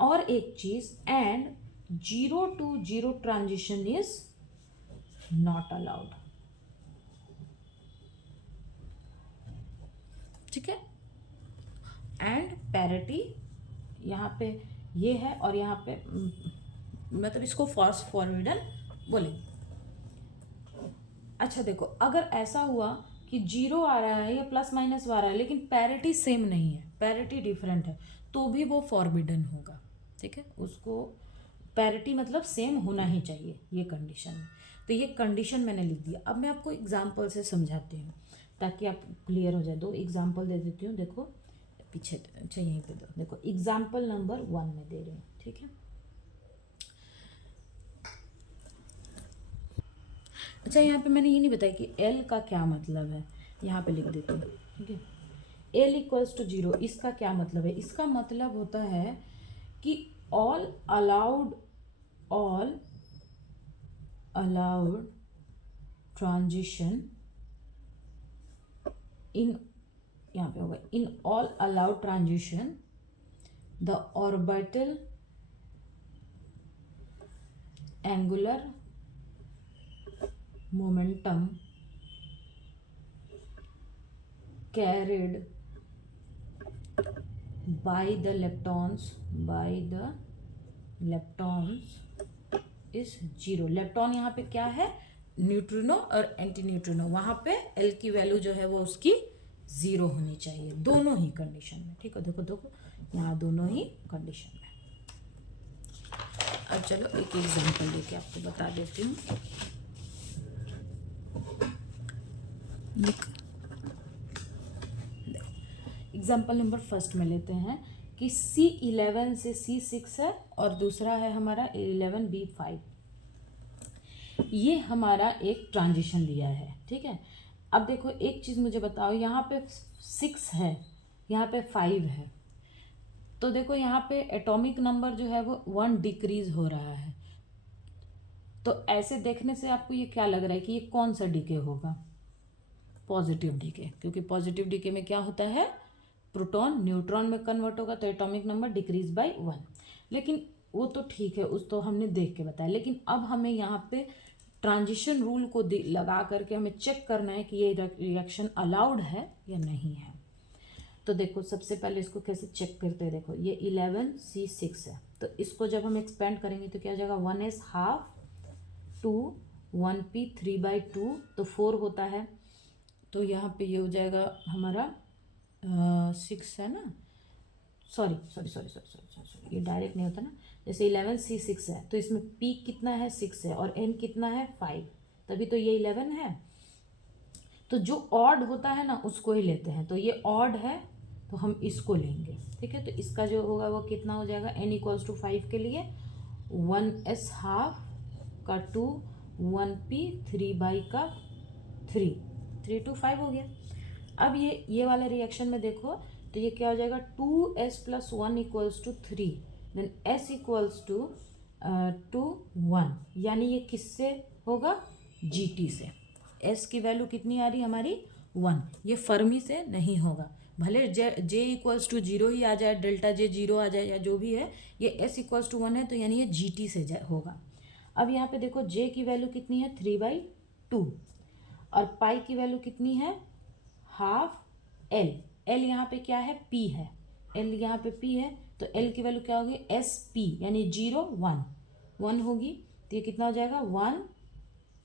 और एक चीज, and 0 to 0 transition is not allowed, ठीक है। एंड पैरिटी यहाँ पे ये है और यहाँ पे मतलब इसको फर्स्ट फॉरबिडन बोलेंगे। अच्छा देखो, अगर ऐसा हुआ कि 0 आ रहा है या प्लस माइनस आ रहा है लेकिन पैरिटी सेम नहीं है, पैरिटी डिफरेंट है, तो भी वो फॉरबिडन होगा, ठीक है। उसको पैरिटी मतलब सेम होना ही चाहिए ये कंडीशन है। तो ये कंडीशन मैंने लिख दिया। अब मैं आपको एग्जाम्पल से समझाती हूँ ताकि आप क्लियर हो जाए। दो एग्जाम्पल दे देती हूँ, देखो पीछे, अच्छा यहीं पे दो, देखो एग्जाम्पल नंबर 1 में दे रही हूँ, ठीक है। अच्छा यहाँ पे मैंने ये नहीं बताया कि एल का क्या मतलब है, यहाँ पे लिख देती हूँ, ठीक है। एल इक्वल्स टू 0 इसका क्या मतलब है, इसका मतलब होता है कि ऑल अलाउड ट्रांजिशन इन, यहाँ पे होगा in all allowed transition the orbital angular momentum carried by the leptons is 0। Lepton यहाँ पे क्या है, न्यूट्रिनो और एंटी न्यूट्रिनो, वहाँ पे एल की वैल्यू जो है वो उसकी 0 होनी चाहिए दोनों ही कंडीशन में, ठीक है। देखो देखो यहाँ दोनों ही कंडीशन में। अब चलो एक एग्जांपल लेके आपको बता देती हूँ। एग्जाम्पल नंबर फर्स्ट में लेते हैं कि C11 से C6 है और दूसरा है हमारा 11B5। ये हमारा एक ट्रांजिशन दिया है, ठीक है। अब देखो एक चीज़ मुझे बताओ, यहाँ पे 6 है, यहाँ पे 5 है, तो देखो यहाँ पे एटॉमिक नंबर जो है वो 1 डिक्रीज हो रहा है। तो ऐसे देखने से आपको ये क्या लग रहा है कि ये कौन सा डीके होगा, पॉजिटिव डीके, क्योंकि पॉजिटिव डीके में क्या होता है, प्रोटॉन न्यूट्रॉन में कन्वर्ट होगा तो एटॉमिक नंबर डिक्रीज बाय 1। लेकिन वो तो ठीक है, उस तो हमने देख के बताया, लेकिन अब हमें यहाँ पे ट्रांजिशन रूल को लगा करके हमें चेक करना है कि ये रिएक्शन अलाउड है या नहीं है। तो देखो सबसे पहले इसको कैसे चेक करते हैं, देखो ये 11C6 है, तो इसको जब हम एक्सपेंड करेंगे तो क्या हो जाएगा, 1s ½ 2 1p 3/2 तो 4 होता है, तो यहाँ पे ये हो जाएगा हमारा 6 है ना, सॉरी, ये डायरेक्ट नहीं होता ना, जैसे 11C6 है तो इसमें P कितना है 6 है और N कितना है 5, तभी तो ये 11 है। तो जो ऑड होता है ना उसको ही लेते हैं, तो ये ऑड है तो हम इसको लेंगे, ठीक है। तो इसका जो होगा वो कितना हो जाएगा, N इक्वल्स टू 5 के लिए 1s½ का 2 1p 3/3 3 to 5 हो गया। अब ये वाला रिएक्शन में देखो तो ये क्या हो जाएगा, 2s + 1 equals to 3, then s equals to 1, यानी ये किससे होगा, GT से। s की वैल्यू कितनी आ रही है हमारी 1, ये फर्मी से नहीं होगा, भले j इक्वल्स टू 0 ही आ जाए, डेल्टा j 0 आ जाए या जो भी है, ये s इक्वल्स टू 1 है तो यानी ये GT से होगा। अब यहाँ पे देखो j की वैल्यू कितनी है 3/2 और पाई की वैल्यू कितनी है ½ एल, एल यहाँ पे क्या है, पी है, एल यहाँ पे पी है, तो एल की वैल्यू क्या होगी, एस पी, यानी 0 1 1 होगी, तो ये कितना हो जाएगा 1,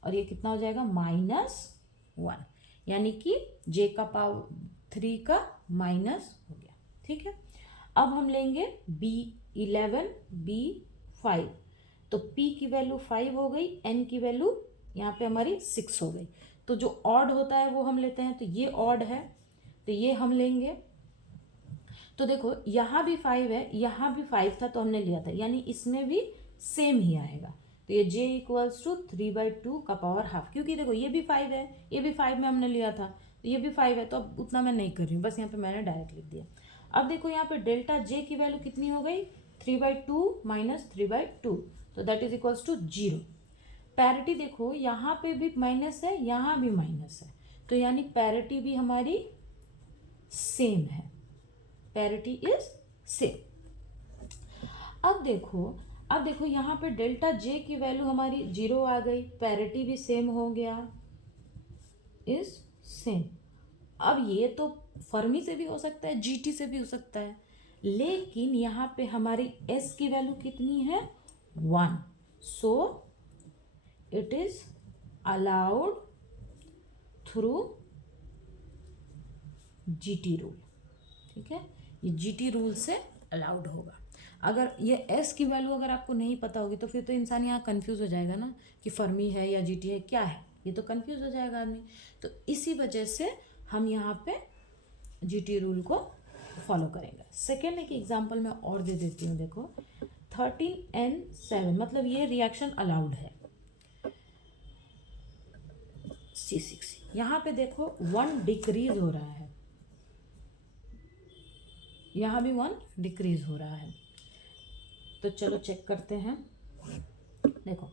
और ये कितना हो जाएगा -1, यानी कि जे का पावर 3 का माइनस हो गया। ठीक है, अब हम लेंगे B11 B5, तो P की वैल्यू 5 हो गई, N की वैल्यू यहाँ पे हमारी 6 हो गई। तो जो ऑड होता है वो हम लेते हैं, तो ये ऑड है, तो ये हम लेंगे। तो देखो यहाँ भी 5 है, यहाँ भी 5 था तो हमने लिया था, यानी इसमें भी सेम ही आएगा। तो ये j इक्वल्स टू 3/2 का पावर हाफ, क्योंकि देखो ये भी 5 है, ये भी 5 में हमने लिया था, तो ये भी 5 है, तो अब उतना मैं नहीं कर रही हूँ, बस यहाँ पे मैंने डायरेक्ट लिख दिया। अब देखो यहाँ पे डेल्टा j की वैल्यू कितनी हो गई, 3/2 - 3/2, तो that is equals to 0। Parity देखो यहाँ पे भी माइनस है, यहाँ भी माइनस है, तो यानी पैरिटी भी हमारी सेम है, पैरिटी इज सेम। अब देखो यहाँ पे डेल्टा जे की वैल्यू हमारी 0 आ गई, पैरिटी भी सेम हो गया, इज सेम। अब ये तो फर्मी से भी हो सकता है, जीटी से भी हो सकता है, लेकिन यहाँ पे हमारी एस की वैल्यू कितनी है 1, so it is allowed through GT rule. ठीक है, ये जीटी रूल से अलाउड होगा। अगर ये एस की वैल्यू अगर आपको नहीं पता होगी तो फिर तो इंसान यहाँ कंफ्यूज हो जाएगा ना कि फर्मी है या जीटी है, क्या है, ये तो कंफ्यूज हो जाएगा आदमी। तो इसी वजह से हम यहाँ पे जीटी रूल को फॉलो करेंगे। सेकेंड एक एग्जांपल मैं और दे देती हूँ, देखो 13N7, मतलब ये रिएक्शन अलाउड है C6। यहाँ पे देखो 1 डिक्रीज हो रहा है, यहाँ भी 1 डिक्रीज हो रहा है, तो चलो चेक करते हैं। देखो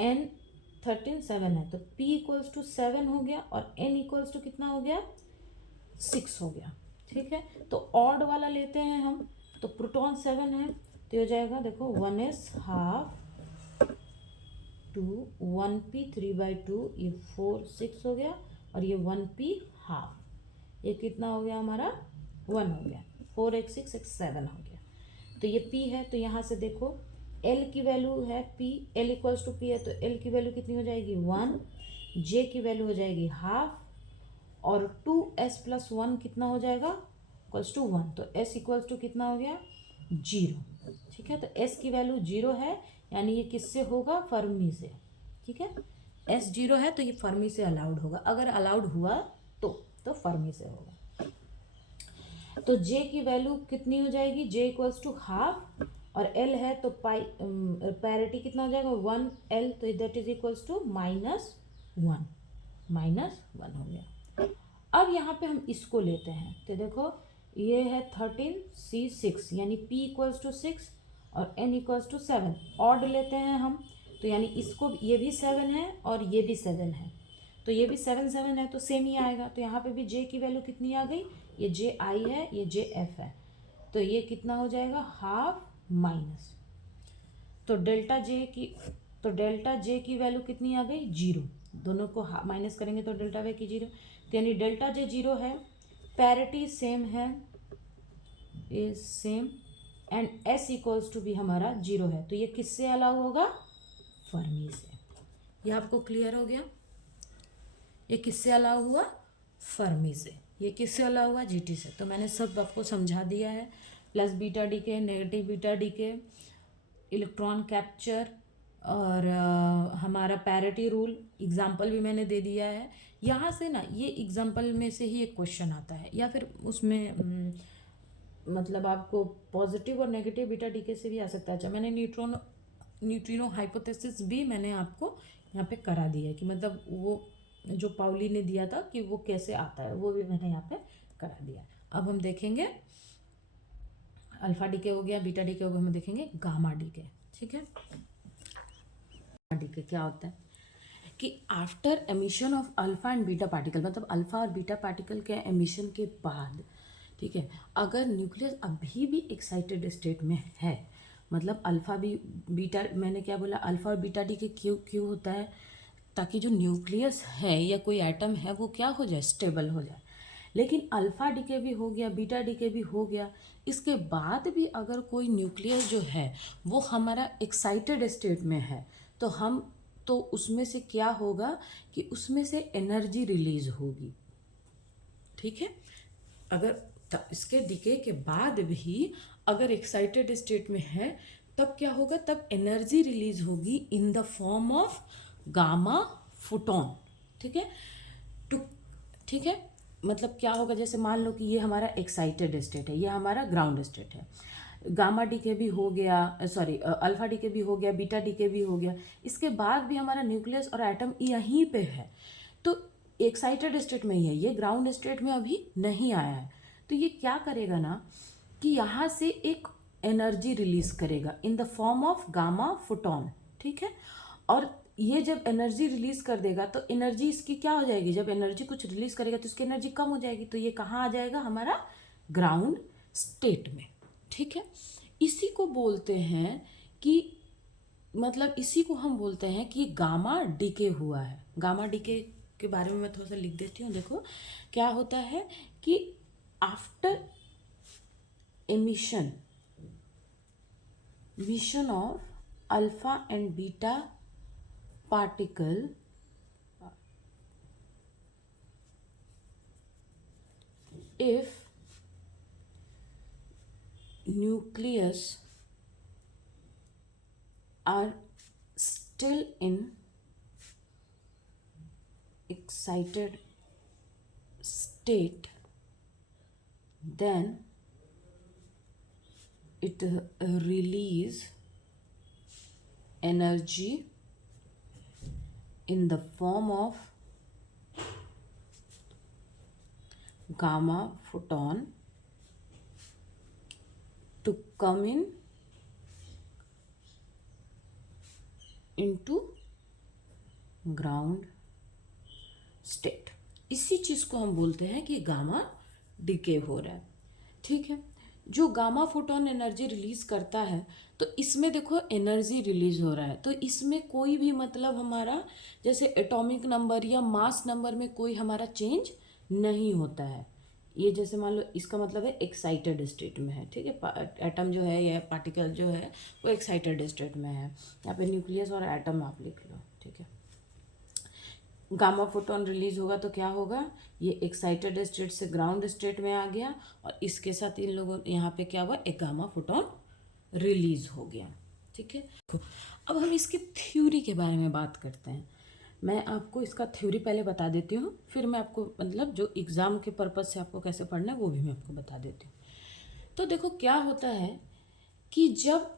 N13 7 है, तो P इक्वल्स टू 7 हो गया, और N इक्वल्स टू कितना हो गया 6 हो गया। ठीक है, तो ऑड वाला लेते हैं हम, तो प्रोटॉन 7 है, तो हो जाएगा देखो 1s½ 2 1p 3/2, ये 4 6 हो गया, और ये 1p½ ये कितना हो गया हमारा 1 हो गया, 4 एक 6 एक 7 हो गया। तो ये p है, तो यहाँ से देखो l की वैल्यू है p, l equals to p है, तो l की वैल्यू कितनी हो जाएगी 1, j की वैल्यू हो जाएगी ½ और 2s + 1 कितना हो जाएगा इक्वल्स टू 1, तो s इक्वल्स टू कितना हो गया 0। ठीक है, तो s की वैल्यू 0 है, यानी ये किससे होगा फर्मी से। ठीक है, s 0 है तो ये फर्मी से अलाउड होगा, अगर अलाउड हुआ तो फर्मी से होगा। तो j की वैल्यू कितनी हो जाएगी, j इक्वल्स टू ½ और l है तो पैरिटी कितना हो जाएगा 1l, तो दैट इज इक्वल्स टू -1 हो गया। अब यहाँ पे हम इसको लेते हैं, तो देखो ये है 13C6, यानी p इक्वल्स टू 6 और n इक्वल्स टू 7, ऑड लेते हैं हम, तो यानी इसको ये भी 7 है और ये भी 7 है, तो ये भी 7 7 है, तो सेम ही आएगा। तो यहाँ पे भी j की वैल्यू कितनी आ गई, ये ji है, ये jf है, तो ये कितना हो जाएगा ½ माइनस, तो डेल्टा j की वैल्यू कितनी आ गई 0, दोनों को माइनस करेंगे तो डेल्टा वे की 0, तो यानी डेल्टा j 0 है, पैरिटी सेम है, is same, and s equals to भी हमारा 0 है, तो ये किससे अलाउ होगा फर्मी से। ये आपको क्लियर हो गया, ये किससे अलाउ हुआ फर्मी से, ये किससे अलाउ हुआ जीटी से। तो मैंने सब आपको समझा दिया है, plus beta decay, negative beta decay, electron capture और हमारा पैरिटी रूल एग्जाम्पल भी मैंने दे दिया है। यहाँ से ना ये एग्जाम्पल में से ही एक क्वेश्चन आता है, या फिर उसमें मतलब आपको पॉजिटिव और नेगेटिव बीटा डीके से भी आ सकता है। अच्छा, मैंने न्यूट्रिनो हाइपोथेसिस भी मैंने आपको यहाँ पे करा दिया है, कि मतलब वो जो पाउली ने दिया था कि वो कैसे आता है, वो भी मैंने यहाँ पे करा दिया। अब हम देखेंगे अल्फा डीके हो गया, बीटा डीके हो गया, हम देखेंगे गामा डीके। ठीक है, डीके क्या होता है कि after emission of alpha and beta particle, मतलब अल्फा और बीटा पार्टिकल के एमिशन के बाद, ठीक है, अगर न्यूक्लियस अभी भी एक्साइटेड स्टेट में है, मतलब अल्फा भी बीटा, मैंने क्या बोला अल्फा और बीटा डीके क्यों होता है, ताकि जो न्यूक्लियस है या कोई एटम है वो क्या हो जाए स्टेबल हो जाए। लेकिन अल्फ़ा डीके भी हो गया, बीटा डीके भी हो गया, इसके बाद भी अगर कोई न्यूक्लियस जो है वो हमारा एक्साइटेड स्टेट में है तो उसमें से क्या होगा कि उसमें से एनर्जी रिलीज होगी। ठीक है, अगर इसके डीके के बाद भी अगर एक्साइटेड स्टेट में है तब क्या होगा, तब एनर्जी रिलीज होगी in the form of gamma photon. ठीक है, टू ठीक है, मतलब क्या होगा, जैसे मान लो कि ये हमारा एक्साइटेड स्टेट है, ये हमारा ग्राउंड स्टेट है, गामा डीके भी हो गया, सॉरी अल्फा डीके भी हो गया, बीटा डीके भी हो गया, इसके बाद भी हमारा न्यूक्लियस और एटम यहीं पे है, तो एक्साइटेड स्टेट में ही है, ये ग्राउंड स्टेट में अभी नहीं आया है। तो ये क्या करेगा ना कि यहाँ से एक एनर्जी रिलीज करेगा in the form of gamma photon. ठीक है, और ये जब एनर्जी रिलीज कर देगा तो एनर्जी इसकी क्या हो जाएगी, जब एनर्जी कुछ रिलीज करेगा तो इसकी एनर्जी कम हो जाएगी, तो ये कहाँ आ जाएगा, हमारा ग्राउंड स्टेट में। ठीक है, इसी को बोलते हैं कि मतलब इसी को हम बोलते हैं कि गामा डीके हुआ है। गामा डीके के बारे में मैं थोड़ा सा लिख देती हूँ। देखो क्या होता है कि after emission of alpha and beta particle if nucleus are still in excited state, then it release energy in the form of gamma photon to come into ground state। इसी चीज़ को हम बोलते हैं कि गामा डीके हो रहा है। ठीक है, जो गामा फोटोन एनर्जी रिलीज करता है तो इसमें देखो एनर्जी रिलीज हो रहा है, तो इसमें कोई भी मतलब हमारा जैसे एटॉमिक नंबर या मास नंबर में कोई हमारा चेंज नहीं होता है। ये जैसे मान लो इसका मतलब है एक्साइटेड स्टेट में है। ठीक है, एटम जो है या पार्टिकल जो है वो एक्साइटेड स्टेट में है। यहाँ पे न्यूक्लियस और एटम आप लिख लो। ठीक है, गामा फोटोन रिलीज होगा तो क्या होगा, ये एक्साइटेड स्टेट से ग्राउंड स्टेट में आ गया और इसके साथ इन लोगों यहाँ पे क्या हुआ, एक गामा फोटोन रिलीज हो गया। ठीक है, अब हम इसकी थ्योरी के बारे में बात करते हैं। मैं आपको इसका थ्योरी पहले बता देती हूँ, फिर मैं आपको मतलब जो एग्ज़ाम के पर्पज़ से आपको कैसे पढ़ना है वो भी मैं आपको बता देती हूँ। तो देखो क्या होता है कि जब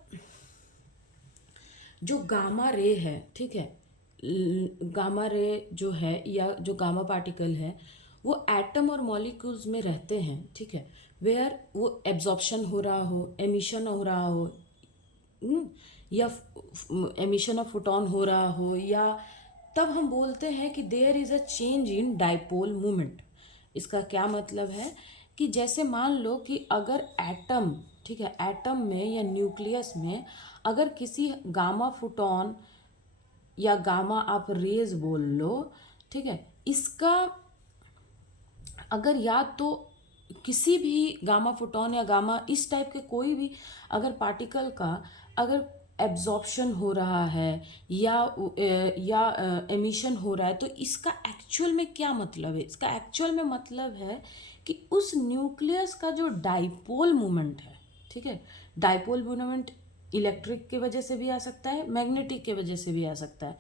जो गामा रे है, ठीक है, गामा रे जो है या जो गामा पार्टिकल है वो एटम और मॉलिक्यूल्स में रहते हैं। ठीक है, वेयर वो एब्जॉर्प्शन हो रहा हो, एमिशन हो रहा हो, या एमिशन ऑफ फोटोन हो रहा हो, या तब हम बोलते हैं कि there is a change in dipole moment. इसका क्या मतलब है कि जैसे मान लो कि अगर एटम, ठीक है, एटम में या न्यूक्लियस में अगर किसी गामा फोटोन या गामा आप रेज बोल लो, ठीक है, इसका अगर या तो किसी भी गामा फोटोन या गामा इस टाइप के कोई भी अगर पार्टिकल का अगर एब्जॉर्प्शन हो रहा है या एमिशन हो रहा है, तो इसका एक्चुअल में क्या मतलब है, इसका एक्चुअल में मतलब है कि उस न्यूक्लियस का जो डाइपोल मोमेंट है, ठीक है, डाइपोल मोमेंट इलेक्ट्रिक के वजह से भी आ सकता है, मैग्नेटिक के वजह से भी आ सकता है,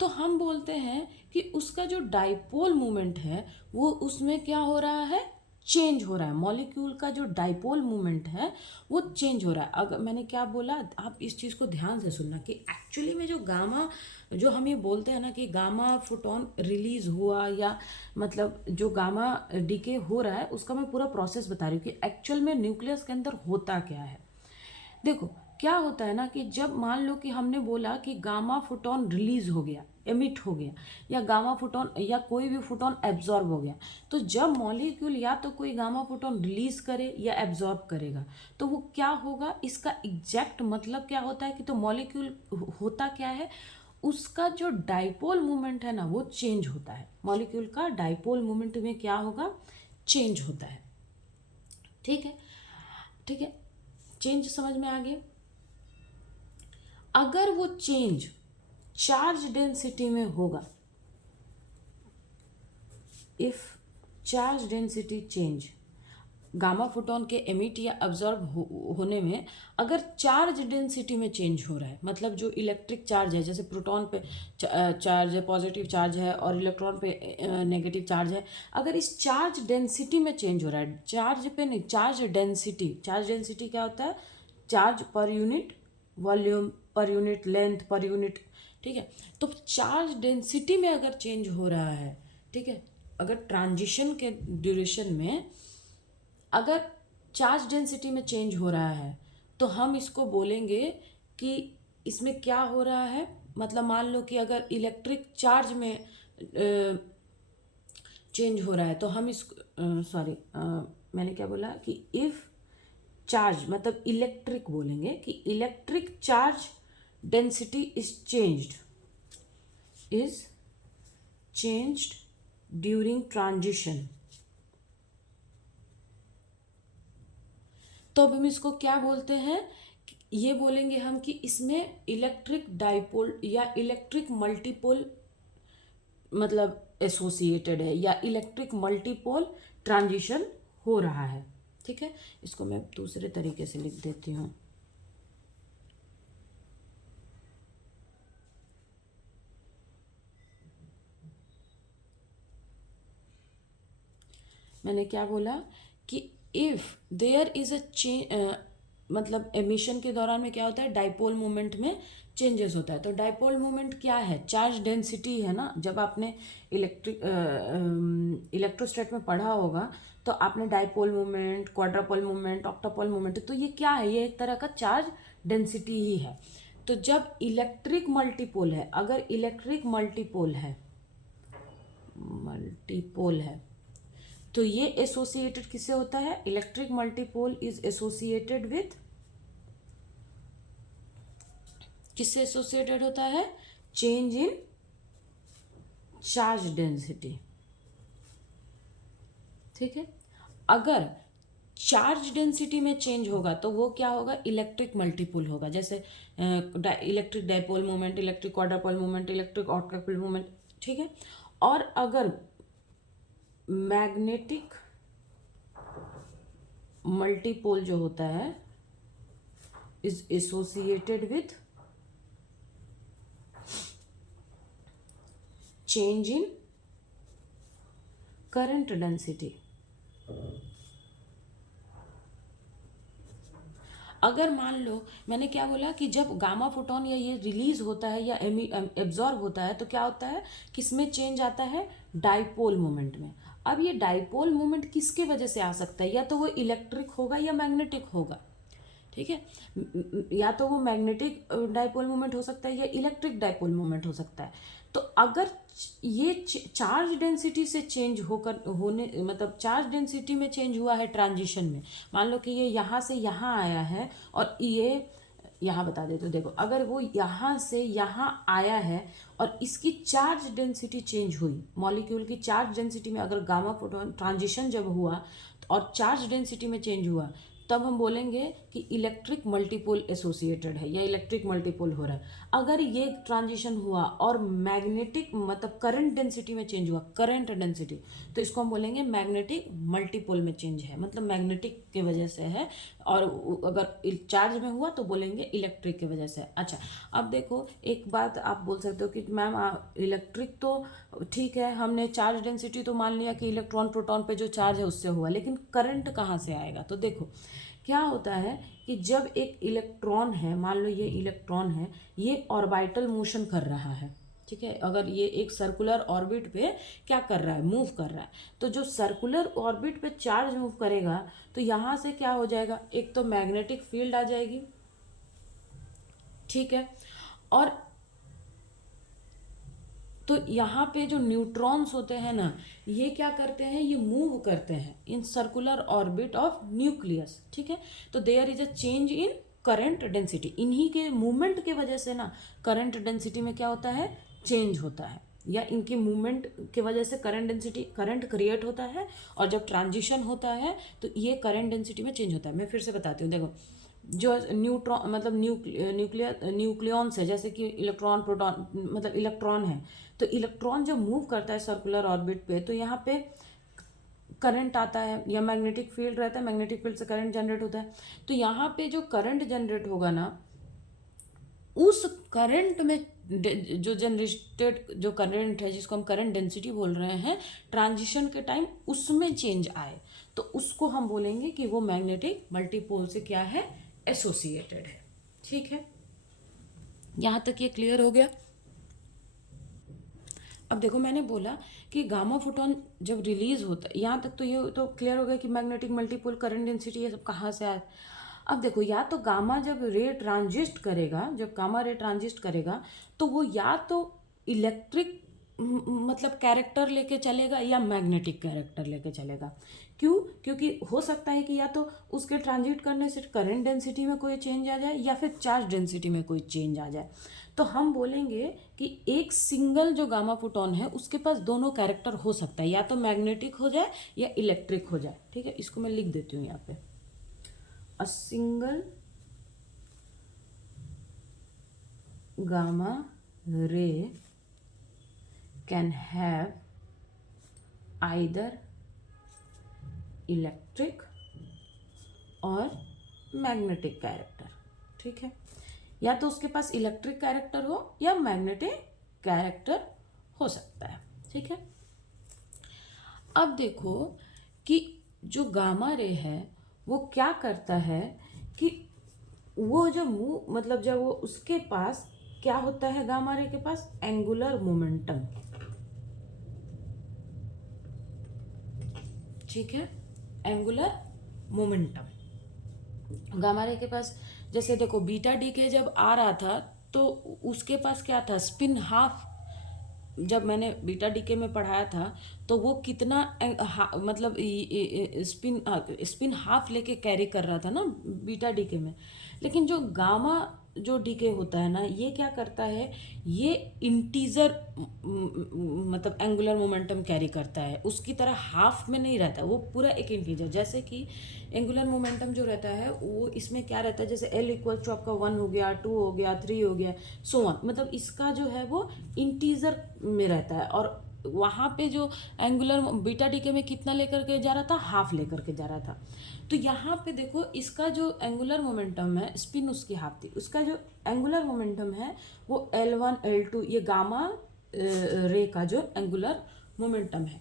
तो हम बोलते हैं कि उसका जो डाइपोल मोमेंट है वो उसमें क्या हो रहा है, चेंज हो रहा है। मॉलिक्यूल का जो डाइपोल मोमेंट है वो चेंज हो रहा है। अगर मैंने क्या बोला, आप इस चीज़ को ध्यान से सुनना कि एक्चुअली में जो गामा, जो हम ये बोलते हैं ना कि गामा फोटोन रिलीज हुआ या मतलब जो गामा डीके हो रहा है उसका मैं पूरा प्रोसेस बता रही हूँ कि एक्चुअल में न्यूक्लियस के अंदर होता क्या है। देखो क्या होता है ना कि जब मान लो कि हमने बोला कि गामा फोटोन रिलीज हो गया, एमिट हो गया, या गामा फोटोन या कोई भी फोटोन एब्जॉर्ब हो गया, तो जब मॉलिक्यूल या तो कोई गामा फोटोन रिलीज करे या एब्जॉर्ब करेगा तो वो क्या होगा, इसका एग्जैक्ट मतलब क्या होता है कि तो मॉलिक्यूल होता क्या है, उसका जो डाइपोल मोमेंट है ना वो चेंज होता है। मॉलिक्यूल का डाइपोल मोमेंट में क्या होगा, चेंज होता है। ठीक है, ठीक है, चेंज समझ में आ गया। अगर वो चेंज चार्ज डेंसिटी में होगा, if charge density change, gamma photon के एमिट या अब्जॉर्ब होने में अगर चार्ज डेंसिटी में चेंज हो रहा है, मतलब जो इलेक्ट्रिक चार्ज है, जैसे प्रोटॉन पे चार्ज है, पॉजिटिव चार्ज है, और इलेक्ट्रॉन पे नेगेटिव चार्ज है, अगर इस चार्ज डेंसिटी में चेंज हो रहा है, चार्ज पे नहीं, चार्ज डेंसिटी। चार्ज डेंसिटी क्या होता है? Charge per unit volume, per unit length, per unit, ठीक है। तो चार्ज डेंसिटी में अगर चेंज हो रहा है, ठीक है, अगर ट्रांजिशन के ड्यूरेशन में अगर चार्ज डेंसिटी में चेंज हो रहा है, तो हम इसको बोलेंगे कि इसमें क्या हो रहा है। मतलब मान लो कि अगर इलेक्ट्रिक चार्ज में चेंज हो रहा है, तो हम इस सॉरी मैंने क्या बोला कि इफ़ चार्ज, मतलब इलेक्ट्रिक बोलेंगे कि electric charge density is changed during transition. तो अब हम इसको क्या बोलते हैं? ये बोलेंगे हम कि इसमें इलेक्ट्रिक डाइपोल या इलेक्ट्रिक मल्टीपोल मतलब एसोसिएटेड है, या इलेक्ट्रिक मल्टीपोल ट्रांजिशन हो रहा है। ठीक है, इसको मैं दूसरे तरीके से लिख देती हूँ। मैंने क्या बोला कि if there is a change, मतलब एमिशन के दौरान में क्या होता है, डाइपोल मोमेंट में चेंजेस होता है। तो डाइपोल मोमेंट क्या है? चार्ज डेंसिटी है ना। जब आपने इलेक्ट्रोस्टैट में पढ़ा होगा तो आपने डाइपोल मोमेंट, क्वाड्रापोल मोमेंट, ऑक्टापोल मोमेंट, तो ये क्या है? ये एक तरह का चार्ज डेंसिटी ही है। तो जब इलेक्ट्रिक मल्टीपोल है, अगर इलेक्ट्रिक मल्टीपोल है तो ये एसोसिएटेड किससे होता है? Electric multipole is associated with, किससे एसोसिएटेड होता है? Change in charge density. ठीक है, अगर चार्ज डेंसिटी में चेंज होगा तो वो क्या होगा? इलेक्ट्रिक मल्टीपोल होगा। जैसे electric dipole moment, electric quadrupole moment, electric octupole moment. ठीक है, और अगर मैग्नेटिक मल्टीपोल जो होता है is associated with change in current density. अगर मान लो मैंने क्या बोला कि जब गामा फोटोन या ये रिलीज होता है या एब्जॉर्ब होता है तो क्या होता है? किसमें चेंज आता है? डाइपोल मोमेंट में। अब ये डाइपोल मोमेंट किसके वजह से आ सकता है? या तो वो इलेक्ट्रिक होगा या मैग्नेटिक होगा। ठीक है, या तो वो मैग्नेटिक डाइपोल मोमेंट हो सकता है या इलेक्ट्रिक डाइपोल मोमेंट हो सकता है। तो अगर ये चार्ज डेंसिटी से चेंज मतलब चार्ज डेंसिटी में चेंज हुआ है ट्रांजिशन में, मान लो कि ये यहाँ से यहाँ आया है और ये यहाँ बता देते हो। देखो, अगर वो यहाँ से यहाँ आया है और इसकी चार्ज डेंसिटी चेंज हुई, मॉलिक्यूल की चार्ज डेंसिटी में अगर गामा फोटोन ट्रांजिशन जब हुआ और चार्ज डेंसिटी में चेंज हुआ, तब हम बोलेंगे कि इलेक्ट्रिक मल्टीपोल एसोसिएटेड है या इलेक्ट्रिक मल्टीपोल हो रहा है। अगर ये ट्रांजिशन हुआ और मैग्नेटिक मतलब करंट डेंसिटी में चेंज हुआ, करंट डेंसिटी, तो इसको हम बोलेंगे मैग्नेटिक मल्टीपोल में चेंज है, मतलब मैग्नेटिक के वजह से है। और अगर चार्ज में हुआ तो बोलेंगे इलेक्ट्रिक की वजह से। अच्छा, अब देखो एक बात आप बोल सकते हो कि मैम इलेक्ट्रिक तो ठीक है, हमने चार्ज डेंसिटी तो मान लिया कि इलेक्ट्रॉन प्रोटॉन पे जो चार्ज है उससे हुआ, लेकिन करंट कहाँ से आएगा? तो देखो क्या होता है कि जब एक इलेक्ट्रॉन है, मान लो ये इलेक्ट्रॉन है, ये ऑर्बिटल मोशन कर रहा है। ठीक है, अगर ये एक सर्कुलर ऑर्बिट पे क्या कर रहा है? मूव कर रहा है। तो जो सर्कुलर ऑर्बिट पे चार्ज मूव करेगा तो यहाँ से क्या हो जाएगा? एक तो मैग्नेटिक फील्ड आ जाएगी, ठीक है, और तो यहाँ पे जो न्यूट्रॉन्स होते हैं ना, ये क्या करते हैं? ये मूव करते हैं in circular orbit of nucleus. ठीक है, तो there is a change in current density. इन्हीं के मूवमेंट के वजह से ना करंट डेंसिटी में क्या होता है? चेंज होता है। या इनके मूवमेंट के वजह से करंट क्रिएट होता है, और जब ट्रांजिशन होता है तो ये करंट डेंसिटी में चेंज होता है। मैं फिर से बताती हूँ, देखो जो न्यूट्रॉन मतलब न्यूक्लियॉन्स है, जैसे कि इलेक्ट्रॉन प्रोटॉन मतलब इलेक्ट्रॉन है, तो इलेक्ट्रॉन जब मूव करता है सर्कुलर ऑर्बिट पे तो यहाँ पे करंट आता है, या मैग्नेटिक फील्ड रहता है, मैग्नेटिक फील्ड से करंट जनरेट होता है। तो यहाँ पे जो करंट जनरेट होगा ना, उस करंट में जो जनरेटेड जो करंट है, जिसको हम करंट डेंसिटी बोल रहे हैं, ट्रांजिशन के टाइम उसमें चेंज आए तो उसको हम बोलेंगे कि वो मैग्नेटिक मल्टीपोल से क्या है, एसोसिएटेड है। ठीक है, यहाँ तक ये क्लियर हो गया। अब देखो मैंने बोला कि गामा फोटोन जब रिलीज होता है, यहाँ तक तो ये तो क्लियर हो गया कि मैग्नेटिक मल्टीपोल, करंट डेंसिटी, ये सब कहाँ से आया। अब देखो, या तो गामा जब रे ट्रांजिस्ट करेगा, जब गामा रे ट्रांजिस्ट करेगा तो वो या तो इलेक्ट्रिक मतलब कैरेक्टर लेके चलेगा या मैग्नेटिक कैरेक्टर लेके चलेगा। क्यों? क्योंकि हो सकता है कि या तो उसके ट्रांजिट करने से करंट डेंसिटी में कोई चेंज आ जाए या फिर चार्ज डेंसिटी में कोई चेंज आ जाए। तो हम बोलेंगे कि एक सिंगल जो गामा फोटोन है उसके पास दोनों कैरेक्टर हो सकता है, या तो मैग्नेटिक हो जाए या इलेक्ट्रिक हो जाए। ठीक है, इसको मैं लिख देती हूँ यहाँ पे, a single gamma ray can have either electric और मैग्नेटिक कैरेक्टर। ठीक है, या तो उसके पास इलेक्ट्रिक कैरेक्टर हो या मैग्नेटिक कैरेक्टर हो सकता है। ठीक है, अब देखो कि जो गामा रे है वो क्या करता है कि वो जब मतलब जब वो उसके पास क्या होता है, गामा रे के पास एंगुलर मोमेंटम। ठीक है, एंगुलर मोमेंटम गामा रे के पास, जैसे देखो बीटा डी के जब आ रहा था तो उसके पास क्या था, स्पिन हाफ। जब मैंने बीटा डीके में पढ़ाया था तो वो कितना मतलब स्पिन हाफ लेके कैरी कर रहा था ना बीटा डीके में। लेकिन जो गामा जो डीके होता है ना, ये क्या करता है, ये इंटीजर मतलब एंगुलर मोमेंटम कैरी करता है, उसकी तरह हाफ में नहीं रहता, वो पूरा एक इंटीजर। जैसे कि एंगुलर मोमेंटम जो रहता है वो इसमें क्या रहता है, जैसे L इक्वल टू आपका 1 हो गया, 2 हो गया, 3 हो गया, सो ऑन, मतलब इसका जो है वो इंटीजर में रहता है। और वहाँ पे जो एंगुलर बीटा डीके में कितना लेकर के जा रहा था, हाफ लेकर के जा रहा था। तो यहाँ पे देखो इसका जो एंगुलर मोमेंटम है, स्पिन उसकी हाफ थी, उसका जो एंगुलर मोमेंटम है वो L1 L2, ये गामा रे का जो एंगुलर मोमेंटम है।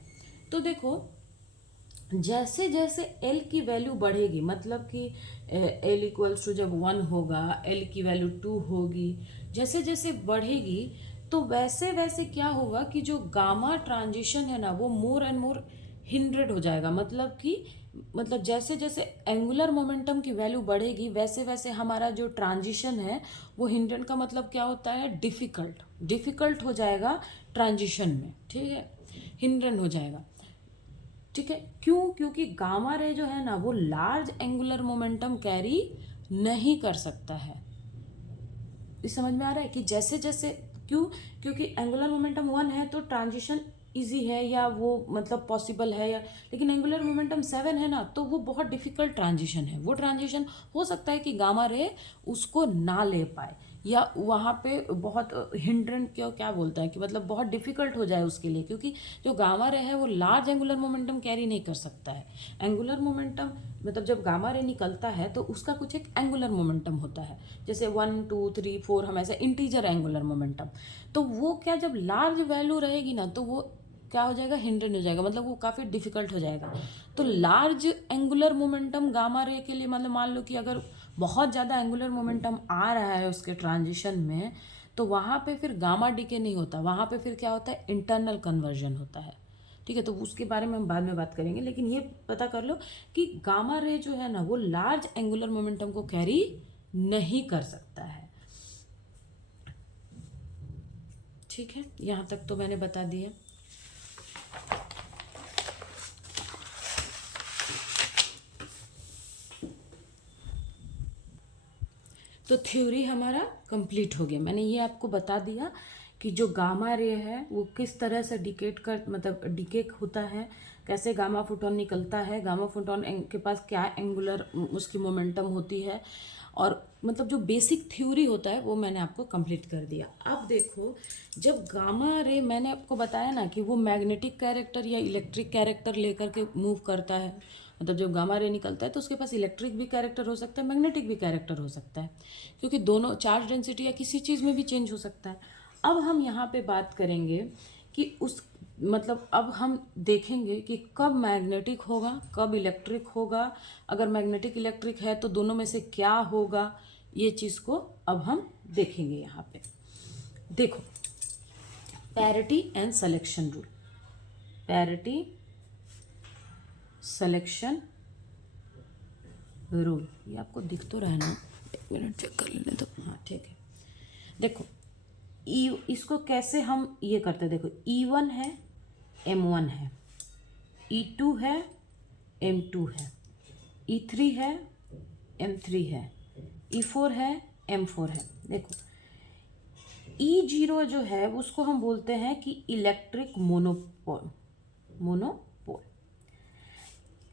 तो देखो जैसे जैसे L की वैल्यू बढ़ेगी, मतलब कि L इक्वल्स टू जब 1 होगा, L की वैल्यू 2 होगी, जैसे जैसे बढ़ेगी तो वैसे वैसे क्या होगा कि जो गामा ट्रांजिशन है ना वो मोर एंड मोर हिंड्रेड हो जाएगा। मतलब जैसे जैसे एंगुलर मोमेंटम की वैल्यू बढ़ेगी वैसे वैसे हमारा जो ट्रांजिशन है वो हिंड्रेड का मतलब क्या होता है, डिफ़िकल्ट हो जाएगा ट्रांजिशन में। ठीक है, हिंड्रेड हो जाएगा। ठीक है, क्यों? क्योंकि गामा रे जो है ना वो लार्ज एंगुलर मोमेंटम कैरी नहीं कर सकता है। इस समझ में आ रहा है कि जैसे जैसे क्यों? क्योंकि एंगुलर मोमेंटम 1 है तो ट्रांजिशन इजी है या वो मतलब पॉसिबल है, या लेकिन एंगुलर मोमेंटम 7 है ना तो वो बहुत डिफिकल्ट ट्रांजिशन है। वो ट्रांजिशन हो सकता है कि गामा रे उसको ना ले पाए, या वहाँ पे बहुत हिंड्रेंस क्या बोलता है कि मतलब बहुत डिफिकल्ट हो जाए उसके लिए, क्योंकि जो गामा रे है वो लार्ज एंगुलर मोमेंटम कैरी नहीं कर सकता है। एंगुलर मोमेंटम मतलब जब गामा रे निकलता है तो उसका कुछ एक एंगुलर मोमेंटम होता है, जैसे 1 2 3 4 हम ऐसे इंटीजर एंगुलर मोमेंटम। तो वो क्या, जब लार्ज वैल्यू रहेगी ना तो वो क्या हो जाएगा, हिंड्रेंस हो जाएगा, मतलब वो काफ़ी डिफिकल्ट हो जाएगा। तो large angular momentum gamma ray के लिए, मतलब मान लो कि अगर बहुत ज़्यादा एंगुलर मोमेंटम आ रहा है उसके ट्रांजिशन में, तो वहाँ पे फिर गामा डीके नहीं होता, वहाँ पे फिर क्या होता है, इंटरनल कन्वर्जन होता है। ठीक है, तो उसके बारे में हम बाद में बात करेंगे, लेकिन ये पता कर लो कि गामा रे जो है ना वो लार्ज एंगुलर मोमेंटम को कैरी नहीं कर सकता है। ठीक है, यहाँ तक तो मैंने बता दिया। तो थ्योरी हमारा कंप्लीट हो गया। मैंने ये आपको बता दिया कि जो गामा रे है वो किस तरह से डिके होता है, कैसे गामा फोटोन निकलता है, गामा फोटोन के पास क्या एंगुलर उसकी मोमेंटम होती है, और मतलब जो बेसिक थ्योरी होता है वो मैंने आपको कंप्लीट कर दिया। अब देखो, जब गामा रे, मैंने आपको बताया ना कि वो मैग्नेटिक कैरेक्टर या इलेक्ट्रिक कैरेक्टर लेकर के मूव करता है, मतलब जब गामा रे निकलता है तो उसके पास इलेक्ट्रिक भी कैरेक्टर हो सकता है, मैग्नेटिक भी कैरेक्टर हो सकता है, क्योंकि दोनों चार्ज डेंसिटी या किसी चीज़ में भी चेंज हो सकता है। अब हम यहाँ पे बात करेंगे कि उस मतलब अब हम देखेंगे कि कब मैग्नेटिक होगा, कब इलेक्ट्रिक होगा, अगर मैग्नेटिक इलेक्ट्रिक है तो दोनों में से क्या होगा, ये चीज़ को अब हम देखेंगे। यहाँ पे देखो, parity and selection rule, parity selection rule, ये आपको दिख तो रहा है ना, एक मिनट चेक कर लेने दो। हाँ ठीक है, देखो इसको कैसे हम ये करते हैं, देखो E1 है, M1 है, E2 है, M2 है, E3 है, M3 है, E4 है, M4 है। देखो E0 जो है उसको हम बोलते हैं कि इलेक्ट्रिक मोनोपोल,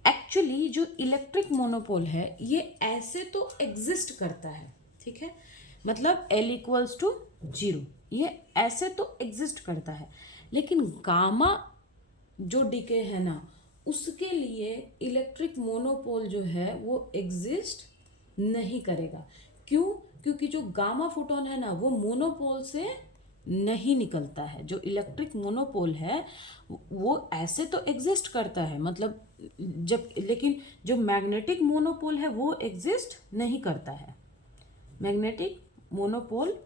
एक्चुअली जो इलेक्ट्रिक मोनोपोल है ये ऐसे तो एग्जिस्ट करता है, ठीक है, मतलब L=0, ये ऐसे तो एग्जिस्ट करता है, लेकिन गामा जो डीके है ना, उसके लिए इलेक्ट्रिक मोनोपोल जो है वो एग्जिस्ट नहीं करेगा। क्यों? क्योंकि जो गामा फोटोन है ना वो मोनोपोल से नहीं निकलता है। जो इलेक्ट्रिक मोनोपोल है वो ऐसे तो एग्जिस्ट करता है, मतलब जब, लेकिन जो मैग्नेटिक मोनोपोल है वो एग्जिस्ट नहीं करता है। Magnetic monopole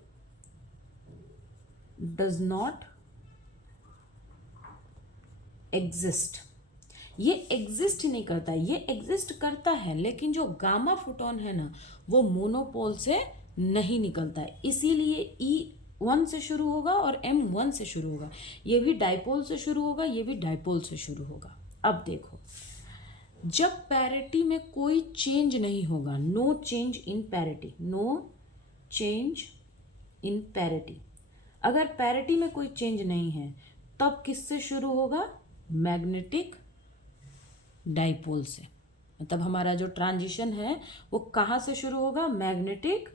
does not exist, ये एग्जिस्ट ही नहीं करता, ये एग्जिस्ट करता है, लेकिन जो गामा फोटोन है ना वो मोनोपोल से नहीं निकलता है, इसीलिए E1 से शुरू होगा और M1 से शुरू होगा, ये भी डाइपोल से शुरू होगा, ये भी डाइपोल से शुरू होगा। अब देखो, जब पैरिटी में कोई चेंज नहीं होगा, no change in parity, no change in parity, अगर पैरिटी में कोई चेंज नहीं है तब किससे शुरू होगा? मैग्नेटिक डाइपोल से। मतलब हमारा जो ट्रांजिशन है वो कहाँ से शुरू होगा? मैग्नेटिक,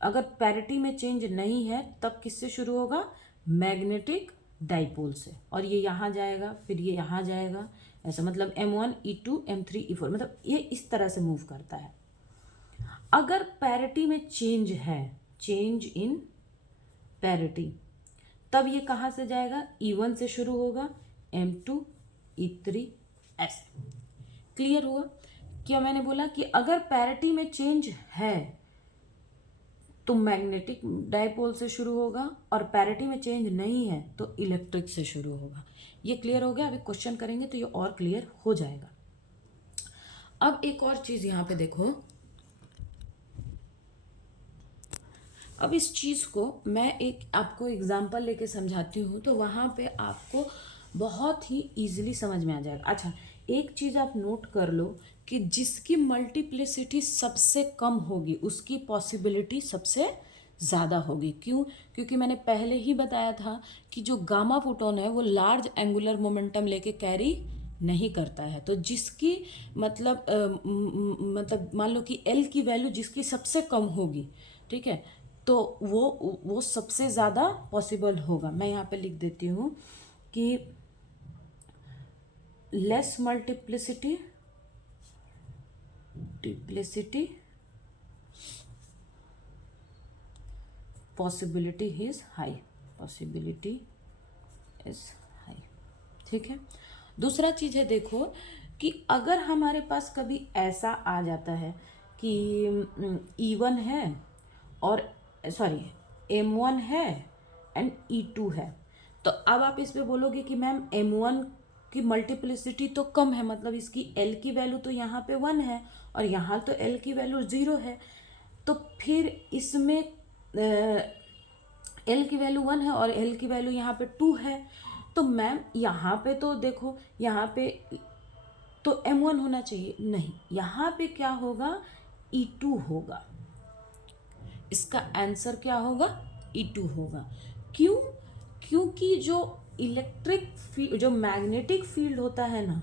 अगर पैरिटी में चेंज नहीं है तब किससे शुरू होगा? मैग्नेटिक डाइपोल से, और ये यहाँ जाएगा फिर ये यहाँ जाएगा, ऐसा, मतलब M1 E2 M3 E4, मतलब ये इस तरह से मूव करता है। अगर पैरिटी में चेंज है, चेंज इन पैरिटी, तब ये कहाँ से जाएगा? E1 से शुरू होगा, M2 E3 ऐसे। क्लियर हुआ? क्या मैंने बोला कि अगर पैरिटी में चेंज है तो मैग्नेटिक डाइपोल से शुरू होगा, और पैरिटी में चेंज नहीं है तो इलेक्ट्रिक से शुरू होगा। ये क्लियर हो गया? अभी क्वेश्चन करेंगे तो ये और क्लियर हो जाएगा। अब एक और चीज़ यहाँ पे देखो, अब इस चीज़ को मैं एक आपको एग्जांपल लेके समझाती हूँ तो वहाँ पे आपको बहुत ही ईजिली समझ में आ जाएगा। अच्छा, एक चीज़ आप नोट कर लो कि जिसकी मल्टीप्लिसिटी सबसे कम होगी उसकी पॉसिबिलिटी सबसे ज़्यादा होगी। क्यों? क्योंकि मैंने पहले ही बताया था कि जो गामा फोटोन है वो लार्ज एंगुलर मोमेंटम लेके कैरी नहीं करता है। तो जिसकी मतलब मान लो कि L की वैल्यू जिसकी सबसे कम होगी, ठीक है, तो वो सबसे ज़्यादा पॉसिबल होगा। मैं यहाँ पे लिख देती हूँ कि less multiplicity possibility is high, possibility is high, ठीक है। दूसरा चीज़ है, देखो कि अगर हमारे पास कभी ऐसा आ जाता है कि E1 है और M1 है एंड E2 है, तो अब आप इस पे बोलोगे कि मैम M1 की मल्टीप्लिसिटी तो कम है, मतलब इसकी L की वैल्यू तो यहाँ पे 1 है और यहाँ तो L की वैल्यू 0 है, तो फिर इसमें L की वैल्यू 1 है और L की वैल्यू यहाँ पे 2 है, तो मैम यहाँ पे तो देखो, यहाँ पे तो M1 होना चाहिए, नहीं, यहाँ पे क्या होगा? E2 होगा। इसका आंसर क्या होगा? E2 होगा। क्यों? क्योंकि जो इलेक्ट्रिक फील्ड, जो मैग्नेटिक फील्ड होता है ना,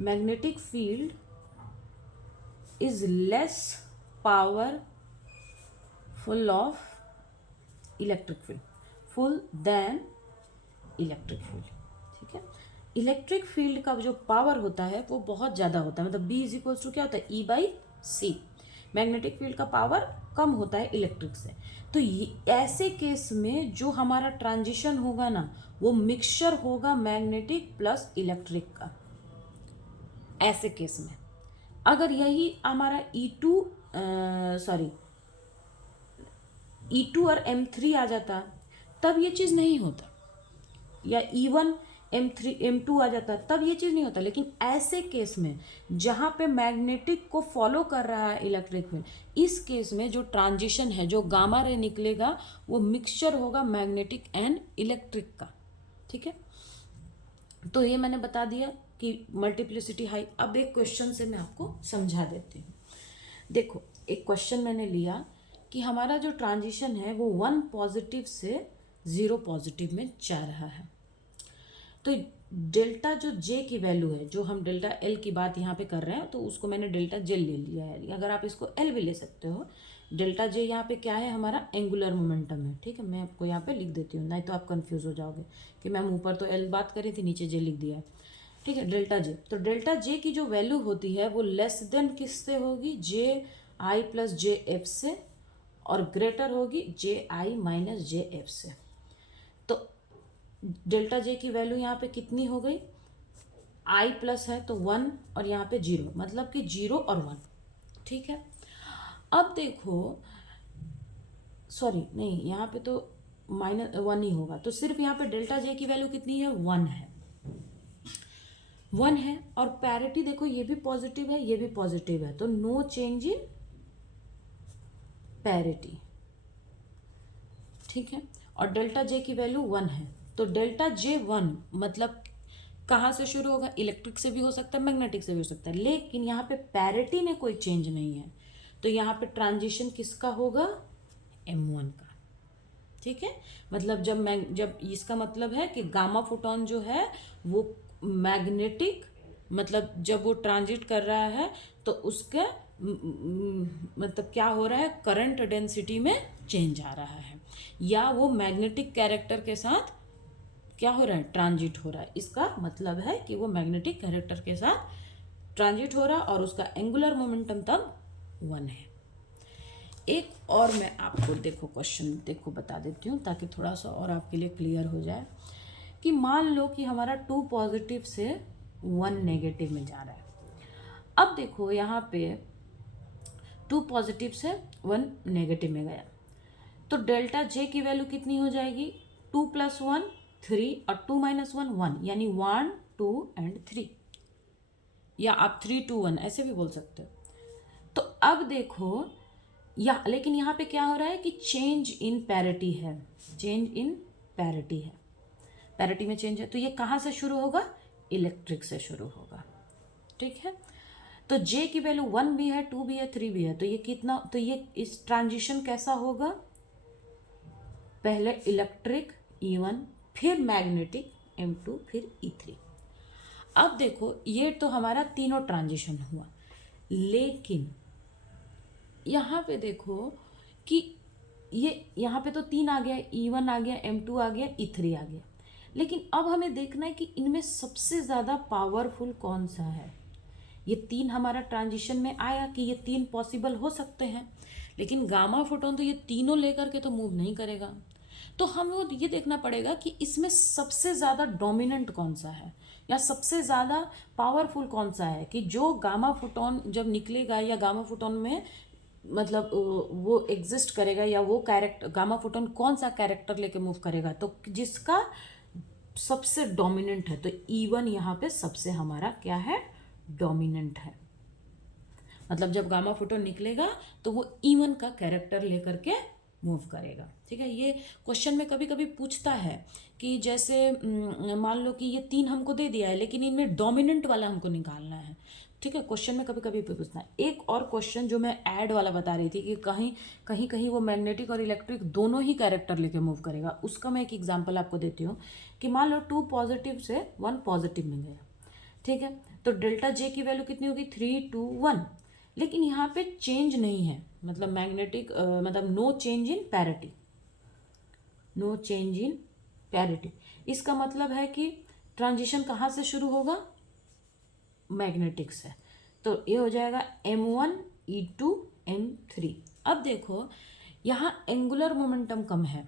magnetic field is less powerful of electric field, full than electric field. ठीक है, इलेक्ट्रिक फील्ड का जो पावर होता है वो बहुत ज़्यादा होता है, मतलब बी इज इक्वल्स टू क्या होता है, ई बाई सी। मैग्नेटिक फील्ड का पावर कम होता है इलेक्ट्रिक से। तो ऐसे केस में जो हमारा ट्रांजिशन होगा ना, वो मिक्सचर होगा मैग्नेटिक प्लस इलेक्ट्रिक का। ऐसे केस में अगर यही हमारा E2 और M3 आ जाता, तब ये चीज़ नहीं होता, या E1 M3 M2 आ जाता, तब ये चीज़ नहीं होता। लेकिन ऐसे केस में जहाँ पे मैग्नेटिक को फॉलो कर रहा है इलेक्ट्रिक फील्ड, इस केस में जो ट्रांजिशन है, जो गामा रे निकलेगा, वो मिक्सचर होगा मैग्नेटिक एंड इलेक्ट्रिक का। ठीक है, तो ये मैंने बता दिया कि मल्टीप्लिसिटी हाई। अब एक क्वेश्चन से मैं आपको समझा देती हूँ। देखो, एक क्वेश्चन मैंने लिया कि हमारा जो ट्रांजिशन है वो 1 पॉजिटिव से 0 पॉजिटिव में जा रहा है। तो डेल्टा जो जे की वैल्यू है, जो हम डेल्टा एल की बात यहाँ पे कर रहे हैं, तो उसको मैंने डेल्टा जे ले लिया है। अगर आप इसको एल भी ले सकते हो। डेल्टा जे यहाँ पे क्या है, हमारा एंगुलर मोमेंटम है। ठीक है, मैं आपको यहाँ पे लिख देती हूँ, नहीं तो आप कंफ्यूज हो जाओगे कि मैम ऊपर तो एल बात करी थी, नीचे जे लिख दिया है। ठीक है, डेल्टा जे, तो डेल्टा जे की जो वैल्यू होती है वो लेस देन किससे होगी, जे आई प्लस जे एफ से, और ग्रेटर होगी जे आई माइनस जे एफ से। तो डेल्टा जे की वैल्यू यहाँ पे कितनी हो गई, आई प्लस है तो 1 और यहाँ पे 0, मतलब कि 0 और 1। ठीक है, अब देखो, सॉरी नहीं, यहाँ पे तो -1 ही होगा, तो सिर्फ यहाँ पे डेल्टा जे की वैल्यू कितनी है, 1 है, 1 है। और पैरिटी देखो, ये भी पॉजिटिव है, ये भी पॉजिटिव है, तो नो चेंज इन पैरिटी। ठीक है, और डेल्टा जे की वैल्यू 1 है, तो डेल्टा जे 1 मतलब कहाँ से शुरू होगा, इलेक्ट्रिक से भी हो सकता है, मैग्नेटिक से भी हो सकता है, लेकिन यहाँ पे पैरिटी में कोई चेंज नहीं है, तो यहाँ पे ट्रांजिशन किसका होगा, M1 का। ठीक है, मतलब जब इसका मतलब है कि गामा फोटोन जो है वो मैग्नेटिक, मतलब जब वो ट्रांजिट कर रहा है तो उसका मतलब क्या हो रहा है, करंट डेंसिटी में चेंज आ रहा है, या वो मैग्नेटिक कैरेक्टर के साथ क्या हो रहा है, ट्रांजिट हो रहा है। इसका मतलब है कि वो मैग्नेटिक कैरेक्टर के साथ ट्रांजिट हो रहा, और उसका एंगुलर मोमेंटम तब 1 है। एक और मैं आपको देखो क्वेश्चन देखो बता देती हूँ, ताकि थोड़ा सा और आपके लिए क्लियर हो जाए, कि मान लो कि हमारा 2 पॉजिटिव से 1 नेगेटिव में जा रहा है। अब देखो यहाँ पे 2 पॉजिटिव से 1 नेगेटिव में गया, तो डेल्टा जे की वैल्यू कितनी हो जाएगी, 2 + 1 3, और 2 - 1 1, यानी 1 2 एंड 3, या आप 3 2 1 ऐसे भी बोल सकते हो। तो अब देखो लेकिन यहाँ पे क्या हो रहा है कि चेंज इन पैरिटी है, चेंज इन पैरिटी है, पैरिटी में चेंज है, तो ये कहाँ से शुरू होगा, इलेक्ट्रिक से शुरू होगा। ठीक है, तो जे की वैल्यू 1 भी है, 2 भी है, 3 भी है, तो ये कितना, तो ये इस ट्रांजिशन कैसा होगा, पहले इलेक्ट्रिक E1, फिर मैग्नेटिक M2, फिर E3। अब देखो, ये तो हमारा तीनों ट्रांजिशन हुआ, लेकिन यहाँ पे देखो कि ये यहाँ पे तो 3 आ गया, E1 आ गया, M2 आ गया, E3 आ गया, लेकिन अब हमें देखना है कि इनमें सबसे ज़्यादा पावरफुल कौन सा है। ये 3 हमारा ट्रांजिशन में आया कि ये 3 पॉसिबल हो सकते हैं, लेकिन गामा फोटोन तो ये तीनों लेकर के तो मूव नहीं करेगा, तो हमें वो ये देखना पड़ेगा कि इसमें सबसे ज़्यादा डोमिनेंट कौन सा है, या सबसे ज़्यादा पावरफुल कौन सा है, कि जो गामा फोटोन जब निकलेगा, या गामा फोटोन में मतलब वो एग्जिस्ट करेगा, या वो कैरेक्टर गामा फोटोन कौन सा कैरेक्टर लेके मूव करेगा, तो जिसका सबसे डोमिनेंट है, तो E1 यहाँ पे सबसे हमारा क्या है, डोमिनेंट है। मतलब जब गामा फोटोन निकलेगा तो वो E1 का कैरेक्टर लेकर के मूव करेगा। ठीक है, ये क्वेश्चन में कभी कभी पूछता है कि जैसे मान लो कि ये 3 हमको दे दिया है, लेकिन इनमें डोमिनेंट वाला हमको निकालना है, ठीक है, क्वेश्चन में कभी कभी पूछना है। एक और क्वेश्चन जो मैं ऐड वाला बता रही थी कि कहीं कहीं कहीं वो मैग्नेटिक और इलेक्ट्रिक दोनों ही कैरेक्टर लेके मूव करेगा, उसका मैं एक एग्जांपल आपको देती हूँ कि मान लो 2 पॉजिटिव से 1 पॉजिटिव में गया, ठीक है, तो डेल्टा जे की वैल्यू कितनी होगी 3 2 1, लेकिन यहाँ पे चेंज नहीं है, मतलब मैग्नेटिक मतलब no change in parity, no change in parity. इसका मतलब है कि ट्रांजिशन कहाँ से शुरू होगा, मैग्नेटिक से, तो ये हो जाएगा M1 E2 M3। अब देखो यहाँ एंगुलर मोमेंटम कम है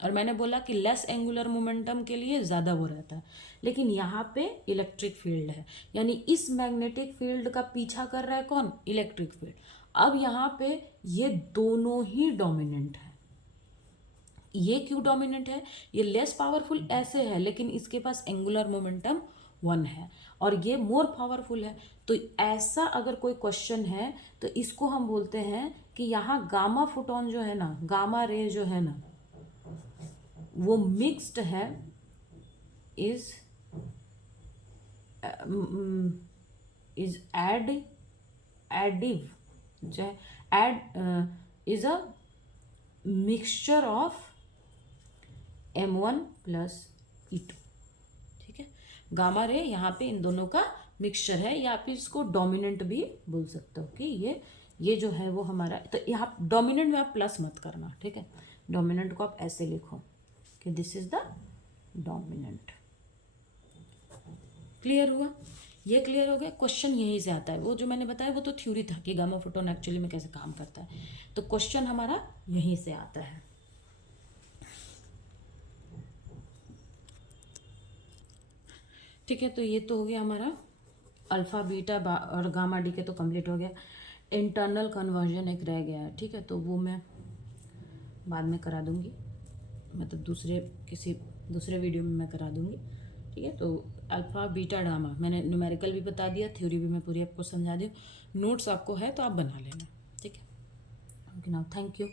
और मैंने बोला कि लेस एंगुलर मोमेंटम के लिए ज़्यादा वो रहता है, लेकिन यहाँ पे इलेक्ट्रिक फील्ड है, यानी इस मैग्नेटिक फील्ड का पीछा कर रहा है कौन, इलेक्ट्रिक फील्ड। अब यहाँ पे ये दोनों ही डोमिनेंट है। ये क्यों डोमिनेंट है, ये लेस पावरफुल ऐसे है लेकिन इसके पास एंगुलर मोमेंटम 1 है और ये मोर पावरफुल है। तो ऐसा अगर कोई क्वेश्चन है तो इसको हम बोलते हैं कि यहाँ गामा फोटोन जो है ना, गामा रे जो है ना, वो मिक्स्ड है, इज एडिव, जो है एड is a mixture of M1 plus E2, ठीक है। गामा रे यहाँ पे इन दोनों का मिक्सचर है, या फिर इसको डोमिनेंट भी बोल सकते हो कि ये जो है वो हमारा, तो यहाँ डोमिनेंट में आप प्लस मत करना, ठीक है, डोमिनेंट को आप ऐसे लिखो कि this is the dominant. Clear हुआ, ये क्लियर हो गया। क्वेश्चन यहीं से आता है, वो जो मैंने बताया वो तो थ्योरी था कि गामा फोटोन एक्चुअली में कैसे काम करता है, तो क्वेश्चन हमारा यहीं से आता है। ठीक है, तो ये तो हो गया हमारा अल्फ़ा बीटा और गामा डी के तो कंप्लीट हो गया। इंटरनल कन्वर्जन एक रह गया है, ठीक है, तो वो मैं बाद में करा दूंगी, मतलब किसी दूसरे वीडियो में मैं करा दूंगी, ठीक है। तो अल्फ़ा बीटा गामा मैंने न्यूमेरिकल भी बता दिया, थ्योरी भी मैं पूरी आपको समझा दी, नोट्स आपको है तो आप बना लेना, ठीक है। Okay, now thank you.